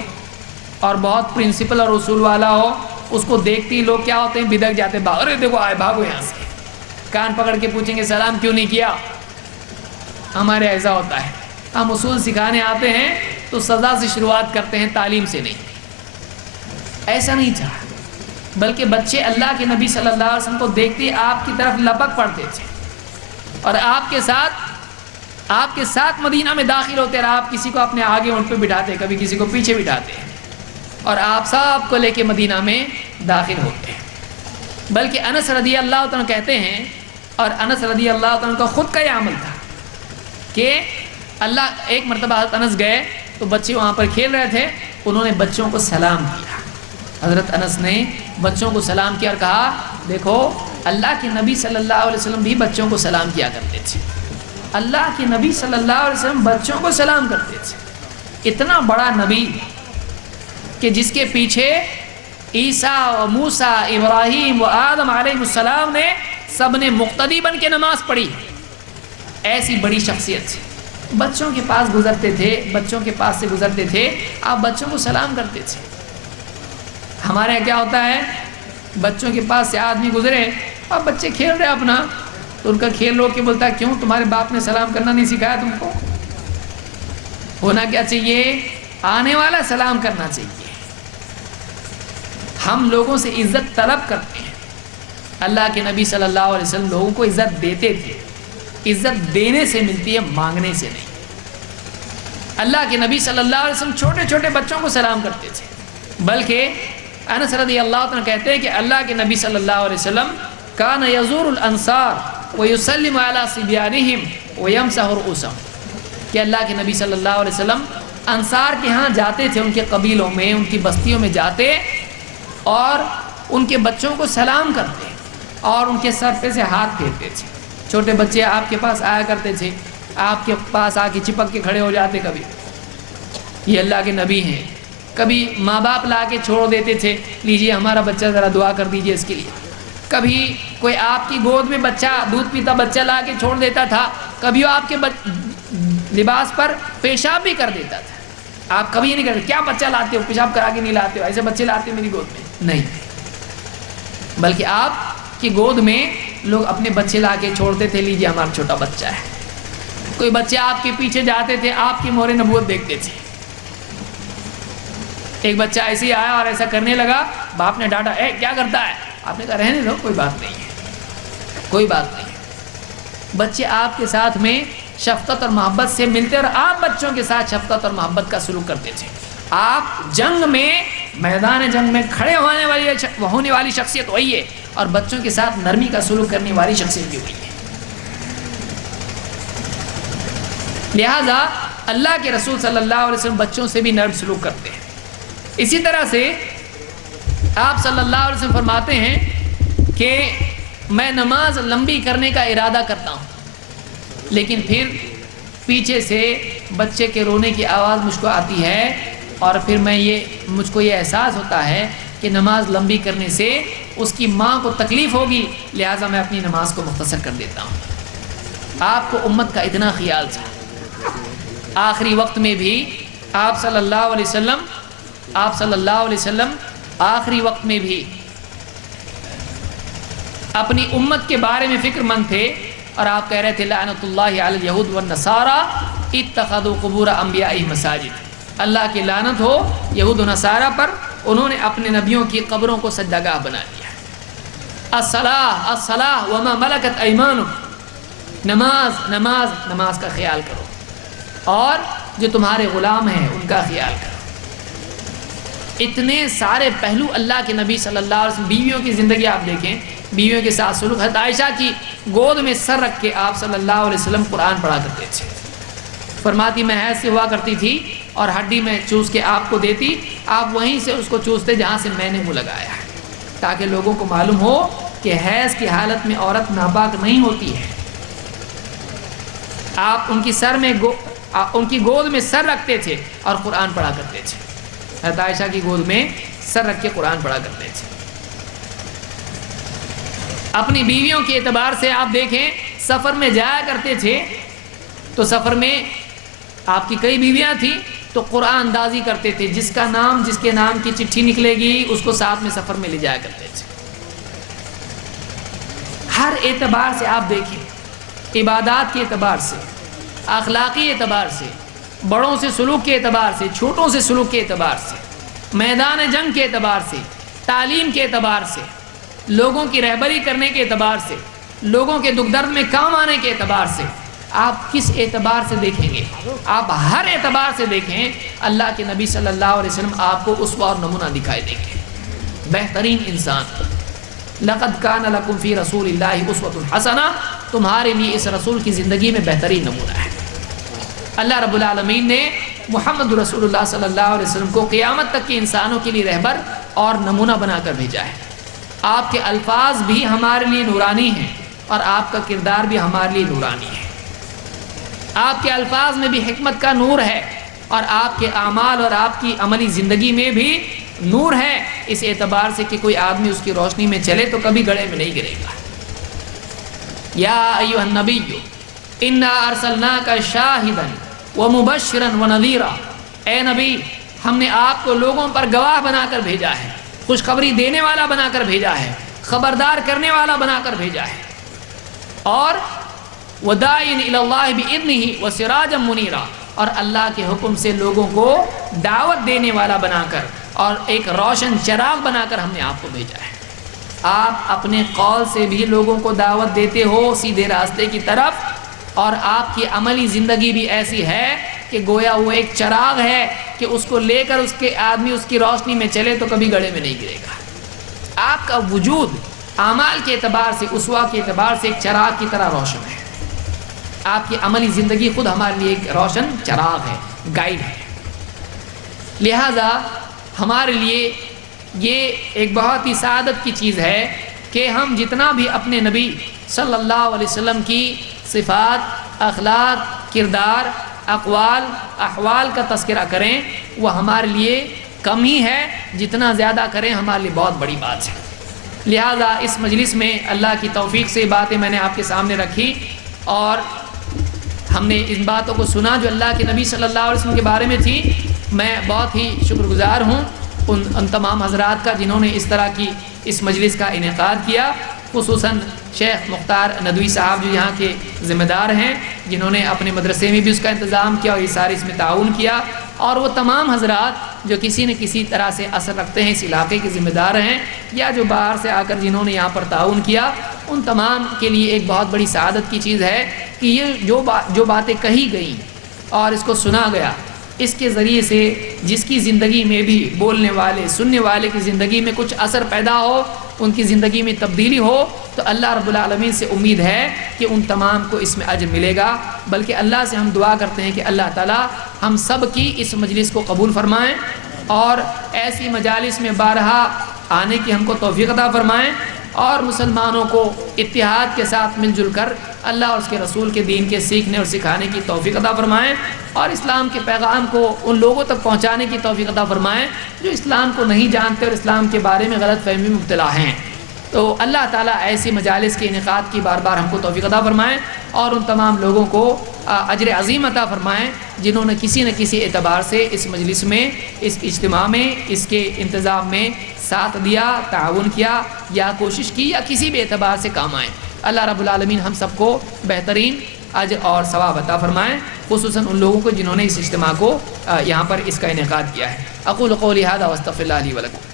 اور بہت پرنسپل اور اصول والا ہو، اس کو دیکھتے ہی لوگ کیا ہوتے ہیں، بدک جاتے، ارے دیکھو آئے، بھاگو یہاں سے، کان پکڑ کے پوچھیں گے سلام کیوں نہیں کیا؟ ہمارے ایسا ہوتا ہے، ہم اصول سکھانے آتے ہیں تو سزا سے شروعات کرتے ہیں، تعلیم سے نہیں۔ ایسا نہیں تھا، بلکہ بچے اللہ کے نبی صلی اللہ علیہ وسلم کو دیکھتے ہی آپ کی طرف لپک پڑتے تھے اور آپ کے ساتھ مدینہ میں داخل ہوتے، اور آپ کسی کو اپنے آگے اونٹ پہ بٹھاتے، کبھی کسی کو پیچھے بٹھاتے، اور آپ سب کو لے کے مدینہ میں داخل ہوتے ہیں۔ بلکہ انس رضی اللہ عنہ کہتے ہیں، اور انس رضی اللہ عنہ کا خود کا یہ عمل تھا کہ ایک مرتبہ حضرت انس گئے تو بچے وہاں پر کھیل رہے تھے، انہوں نے بچوں کو سلام کیا، حضرت انس نے بچوں کو سلام کیا اور کہا دیکھو اللہ کے نبی صلی اللہ علیہ وسلم بھی بچوں کو سلام کیا کرتے تھے، اللہ کے نبی صلی اللہ علیہ وسلم بچوں کو سلام کرتے تھے۔ اتنا بڑا نبی کہ جس کے پیچھے عیسیٰ و موسیٰ، ابراہیم و آدم علیہ السلام نے سب نے مقتدی بن کے نماز پڑھی، ایسی بڑی شخصیت سے بچوں کے پاس گزرتے تھے، بچوں کے پاس سے گزرتے تھے، آپ بچوں کو سلام کرتے تھے۔ ہمارے یہاں کیا ہوتا ہے، بچوں کے پاس سے آدمی گزرے اور بچے کھیل رہے اپنا، تو ان کا کھیل روک کے بولتا ہے کیوں تمہارے باپ نے سلام کرنا نہیں سکھایا تم کو؟ ہونا کیا چاہیے، آنے والا سلام کرنا چاہیے۔ ہم لوگوں سے عزت طلب کرتے ہیں، اللہ کے نبی صلی اللہ علیہ وسلم لوگوں کو عزت دیتے تھے، عزت دینے سے ملتی ہے، مانگنے سے نہیں۔ اللہ کے نبی صلی اللہ علیہ وسلم چھوٹے چھوٹے بچوں کو سلام کرتے تھے، بلکہ انس رضی اللہ عنہ کہتے ہیں کہ اللہ کے نبی صلی اللہ علیہ وسلم کان یزور الانصار ویسلم علی صبیانہم ویمسح رؤوسہم، کہ اللہ کے نبی صلی اللہ علیہ وسلم انصار کے ہاں جاتے تھے، ان کے قبیلوں میں، ان کی بستیوں میں جاتے اور ان کے بچوں کو سلام کرتے اور ان کے سر پہ سے ہاتھ پھیرتے تھے۔ چھوٹے بچے آپ کے پاس آیا کرتے تھے، آپ کے پاس آ کے چپک کے کھڑے ہو جاتے، کبھی یہ اللہ کے نبی ہیں، کبھی ماں باپ لا کے چھوڑ دیتے تھے، لیجئے ہمارا بچہ ذرا دعا کر دیجئے اس کے لیے، کبھی کوئی آپ کی گود میں بچہ، دودھ پیتا بچہ لا کے چھوڑ دیتا تھا، کبھی وہ آپ کے لباس پر پیشاب بھی کر دیتا تھا۔ آپ کبھی یہ نہیں کرتے کیا بچہ لاتے ہو، پیشاب کرا کے نہیں لاتے ہو، ایسے بچے لاتے ہو میری گود میں، نہیں، بلکہ آپ کی گود میں لوگ اپنے بچے لا کے چھوڑتے تھے، لیجئے ہمارا چھوٹا بچہ ہے۔ کوئی بچے آپ کے پیچھے جاتے تھے، آپ کی مہر نبوت دیکھتے تھے۔ ایک بچہ ایسے ہی آیا اور ایسا کرنے لگا، باپ نے ڈانٹا، اے کیا کرتا ہے؟ آپ نے کہا رہنے دو، کوئی بات نہیں ہے، کوئی بات نہیں ہے۔ بچے آپ کے ساتھ میں شفقت اور محبت سے ملتے اور آپ بچوں کے ساتھ شفقت اور محبت کا سلوک کرتے تھے. آپ جنگ میں میدان جنگ میں کھڑے ہونے والی شخصیت وہی ہے اور بچوں کے ساتھ نرمی کا سلوک کرنے والی شخصیت بھی وہی ہے. لہذا اللہ کے رسول صلی اللہ علیہ وسلم بچوں سے بھی نرم سلوک کرتے ہیں. اسی طرح سے آپ صلی اللہ علیہ وسلم فرماتے ہیں کہ میں نماز لمبی کرنے کا ارادہ کرتا ہوں لیکن پھر پیچھے سے بچے کے رونے کی آواز مجھ کو آتی ہے اور پھر مجھ کو یہ احساس ہوتا ہے کہ نماز لمبی کرنے سے اس کی ماں کو تکلیف ہوگی، لہٰذا میں اپنی نماز کو مختصر کر دیتا ہوں. آپ کو امت کا اتنا خیال تھا. آخری وقت میں بھی آپ صلی اللہ علیہ وسلم آخری وقت میں بھی اپنی امت کے بارے میں فکر مند تھے اور آپ کہہ رہے تھے لعنت اللہ علی الیہود والنصارى اتخذوا قبور انبیائہم مساجد. اللہ کی لعنت ہو یہود و نصارہ پر، انہوں نے اپنے نبیوں کی قبروں کو سجدہ گاہ بنا لیا. الصلاۃ وما ملکت ایمانکم، نماز کا خیال کرو اور جو تمہارے غلام ہیں ان کا خیال کرو. اتنے سارے پہلو اللہ کے نبی صلی اللہ علیہ وسلم. بیویوں کی زندگی آپ دیکھیں، بیویوں کے ساتھ سلوک. حضرت عائشہ کی گود میں سر رکھ کے آپ صلی اللہ علیہ وسلم قرآن پڑھا کرتے تھے. فرماتی میں حیض سے ہوا کرتی تھی اور ہڈی میں چوس کے آپ کو دیتی، آپ وہیں سے اس کو چوستے جہاں سے میں نے منہ لگایا ہے، تاکہ لوگوں کو معلوم ہو کہ حیض کی حالت میں عورت ناپاک نہیں ہوتی ہے. آپ ان کی گود میں سر رکھتے تھے اور قرآن پڑھا کرتے تھے. حضرت عائشہ کی گود میں سر رکھ کے قرآن پڑھا کرتے تھے. اپنی بیویوں کے اعتبار سے آپ دیکھیں، سفر میں جایا کرتے تھے تو سفر میں آپ کی کئی بیویاں تھیں تو قرآن اندازی کرتے تھے. جس کے نام کی چٹھی نکلے گی اس کو ساتھ میں سفر میں لے جایا کرتے تھے. ہر اعتبار سے آپ دیکھیں، عبادات کے اعتبار سے، اخلاقی اعتبار سے، بڑوں سے سلوک کے اعتبار سے، چھوٹوں سے سلوک کے اعتبار سے، میدان جنگ کے اعتبار سے، تعلیم کے اعتبار سے، لوگوں کی رہبری کرنے کے اعتبار سے، لوگوں کے دکھ درد میں کام آنے کے اعتبار سے، آپ کس اعتبار سے دیکھیں گے، آپ ہر اعتبار سے دیکھیں، اللہ کے نبی صلی اللہ علیہ وسلم آپ کو اسوہ اور نمونہ دکھائی دیں گے. بہترین انسان. لقد کان لکم فی رسول اللہ اسوۃ حسنہ، تمہارے لیے اس رسول کی زندگی میں بہترین نمونہ ہے. اللہ رب العالمین نے محمد رسول اللہ صلی اللہ علیہ وسلم کو قیامت تک کے انسانوں کے لیے رہبر اور نمونہ بنا کر بھیجا ہے. آپ کے الفاظ بھی ہمارے لیے نورانی ہیں اور آپ کا کردار بھی ہمارے لیے نورانی ہے. آپ کے الفاظ میں بھی حکمت کا نور ہے اور آپ کے اعمال اور آپ کی عملی زندگی میں بھی نور ہے، اس اعتبار سے کہ کوئی آدمی اس کی روشنی میں چلے تو کبھی گڑھے میں نہیں گرے گا. یا ایھا النبی انا ارسلناک شاہدا ومبشرا ونذیرا، اے نبی ہم نے آپ کو لوگوں پر گواہ بنا کر بھیجا ہے، خوشخبری دینے والا بنا کر بھیجا ہے، خبردار کرنے والا بنا کر بھیجا ہے، اور وَدَاعِيًا إِلَى اللَّهِ بِإِذْنِهِ وَسِرَاجًا مُنِيرًا، اور اللہ کے حکم سے لوگوں کو دعوت دینے والا بنا کر اور ایک روشن چراغ بنا کر ہم نے آپ کو بھیجا ہے. آپ اپنے قول سے بھی لوگوں کو دعوت دیتے ہو سیدھے راستے کی طرف، اور آپ کی عملی زندگی بھی ایسی ہے کہ گویا وہ ایک چراغ ہے کہ اس کو لے کر اس کے آدمی اس کی روشنی میں چلے تو کبھی گڑھے میں نہیں گرے گا. آپ کا وجود اعمال کے اعتبار سے، اسوہ کے اعتبار سے ایک چراغ کی طرح روشن ہے. آپ کی عملی زندگی خود ہمارے لیے ایک روشن چراغ ہے، گائیڈ ہے. لہذا ہمارے لیے یہ ایک بہت ہی سعادت کی چیز ہے کہ ہم جتنا بھی اپنے نبی صلی اللہ علیہ وسلم کی صفات، اخلاق، کردار، اقوال، احوال کا تذکرہ کریں وہ ہمارے لیے کم ہی ہے، جتنا زیادہ کریں ہمارے لیے بہت بڑی بات ہے. لہذا اس مجلس میں اللہ کی توفیق سے باتیں میں نے آپ کے سامنے رکھی اور ہم نے ان باتوں کو سنا جو اللہ کے نبی صلی اللہ علیہ وسلم کے بارے میں تھی. میں بہت ہی شکر گزار ہوں ان تمام حضرات کا جنہوں نے اس طرح کی اس مجلس کا انعقاد کیا، خصوصاً شیخ مختار ندوی صاحب جو یہاں کے ذمہ دار ہیں، جنہوں نے اپنے مدرسے میں بھی اس کا انتظام کیا اور یہ سارے اس میں تعاون کیا، اور وہ تمام حضرات جو کسی نہ کسی طرح سے اثر رکھتے ہیں، اس علاقے کے ذمہ دار ہیں، یا جو باہر سے آ کر جنہوں نے یہاں پر تعاون کیا. ان تمام کے لیے ایک بہت بڑی سعادت کی چیز ہے کہ یہ جو باتیں کہی گئیں اور اس کو سنا گیا، اس کے ذریعے سے جس کی زندگی میں بھی بولنے والے سننے والے کی زندگی میں کچھ اثر پیدا ہو، ان کی زندگی میں تبدیلی ہو، تو اللہ رب العالمین سے امید ہے کہ ان تمام کو اس میں اجر ملے گا۔ بلکہ اللہ سے ہم دعا کرتے ہیں کہ اللہ تعالی ہم سب کی اس مجلس کو قبول فرمائیں اور ایسی مجالس میں بارہا آنے کی ہم کو توفیق عطا فرمائیں، اور مسلمانوں کو اتحاد کے ساتھ مل جل کر اللہ اور اس کے رسول کے دین کے سیکھنے اور سکھانے کی توفیق عطا فرمائیں، اور اسلام کے پیغام کو ان لوگوں تک پہنچانے کی توفیق عطا فرمائیں جو اسلام کو نہیں جانتے اور اسلام کے بارے میں غلط فہمی میں مبتلا ہیں۔ تو اللہ تعالیٰ ایسی مجالس کے انعقاد کی بار بار ہم کو توفیق عطا فرمائیں، اور ان تمام لوگوں کو اجر عظیم عطا فرمائیں جنہوں نے کسی نہ کسی اعتبار سے اس مجلس میں، اس اجتماع میں، اس کے انتظام میں ساتھ دیا، تعاون کیا یا کوشش کی یا کسی بھی اعتبار سے کام آئیں۔ اللہ رب العالمین ہم سب کو بہترین اجر اور ثواب عطا فرمائیں، خصوصاً ان لوگوں کو جنہوں نے اس اجتماع کو یہاں پر اس کا انعقاد کیا ہے۔ اقول قولی ھذا واستغفر اللہ لی ولکم۔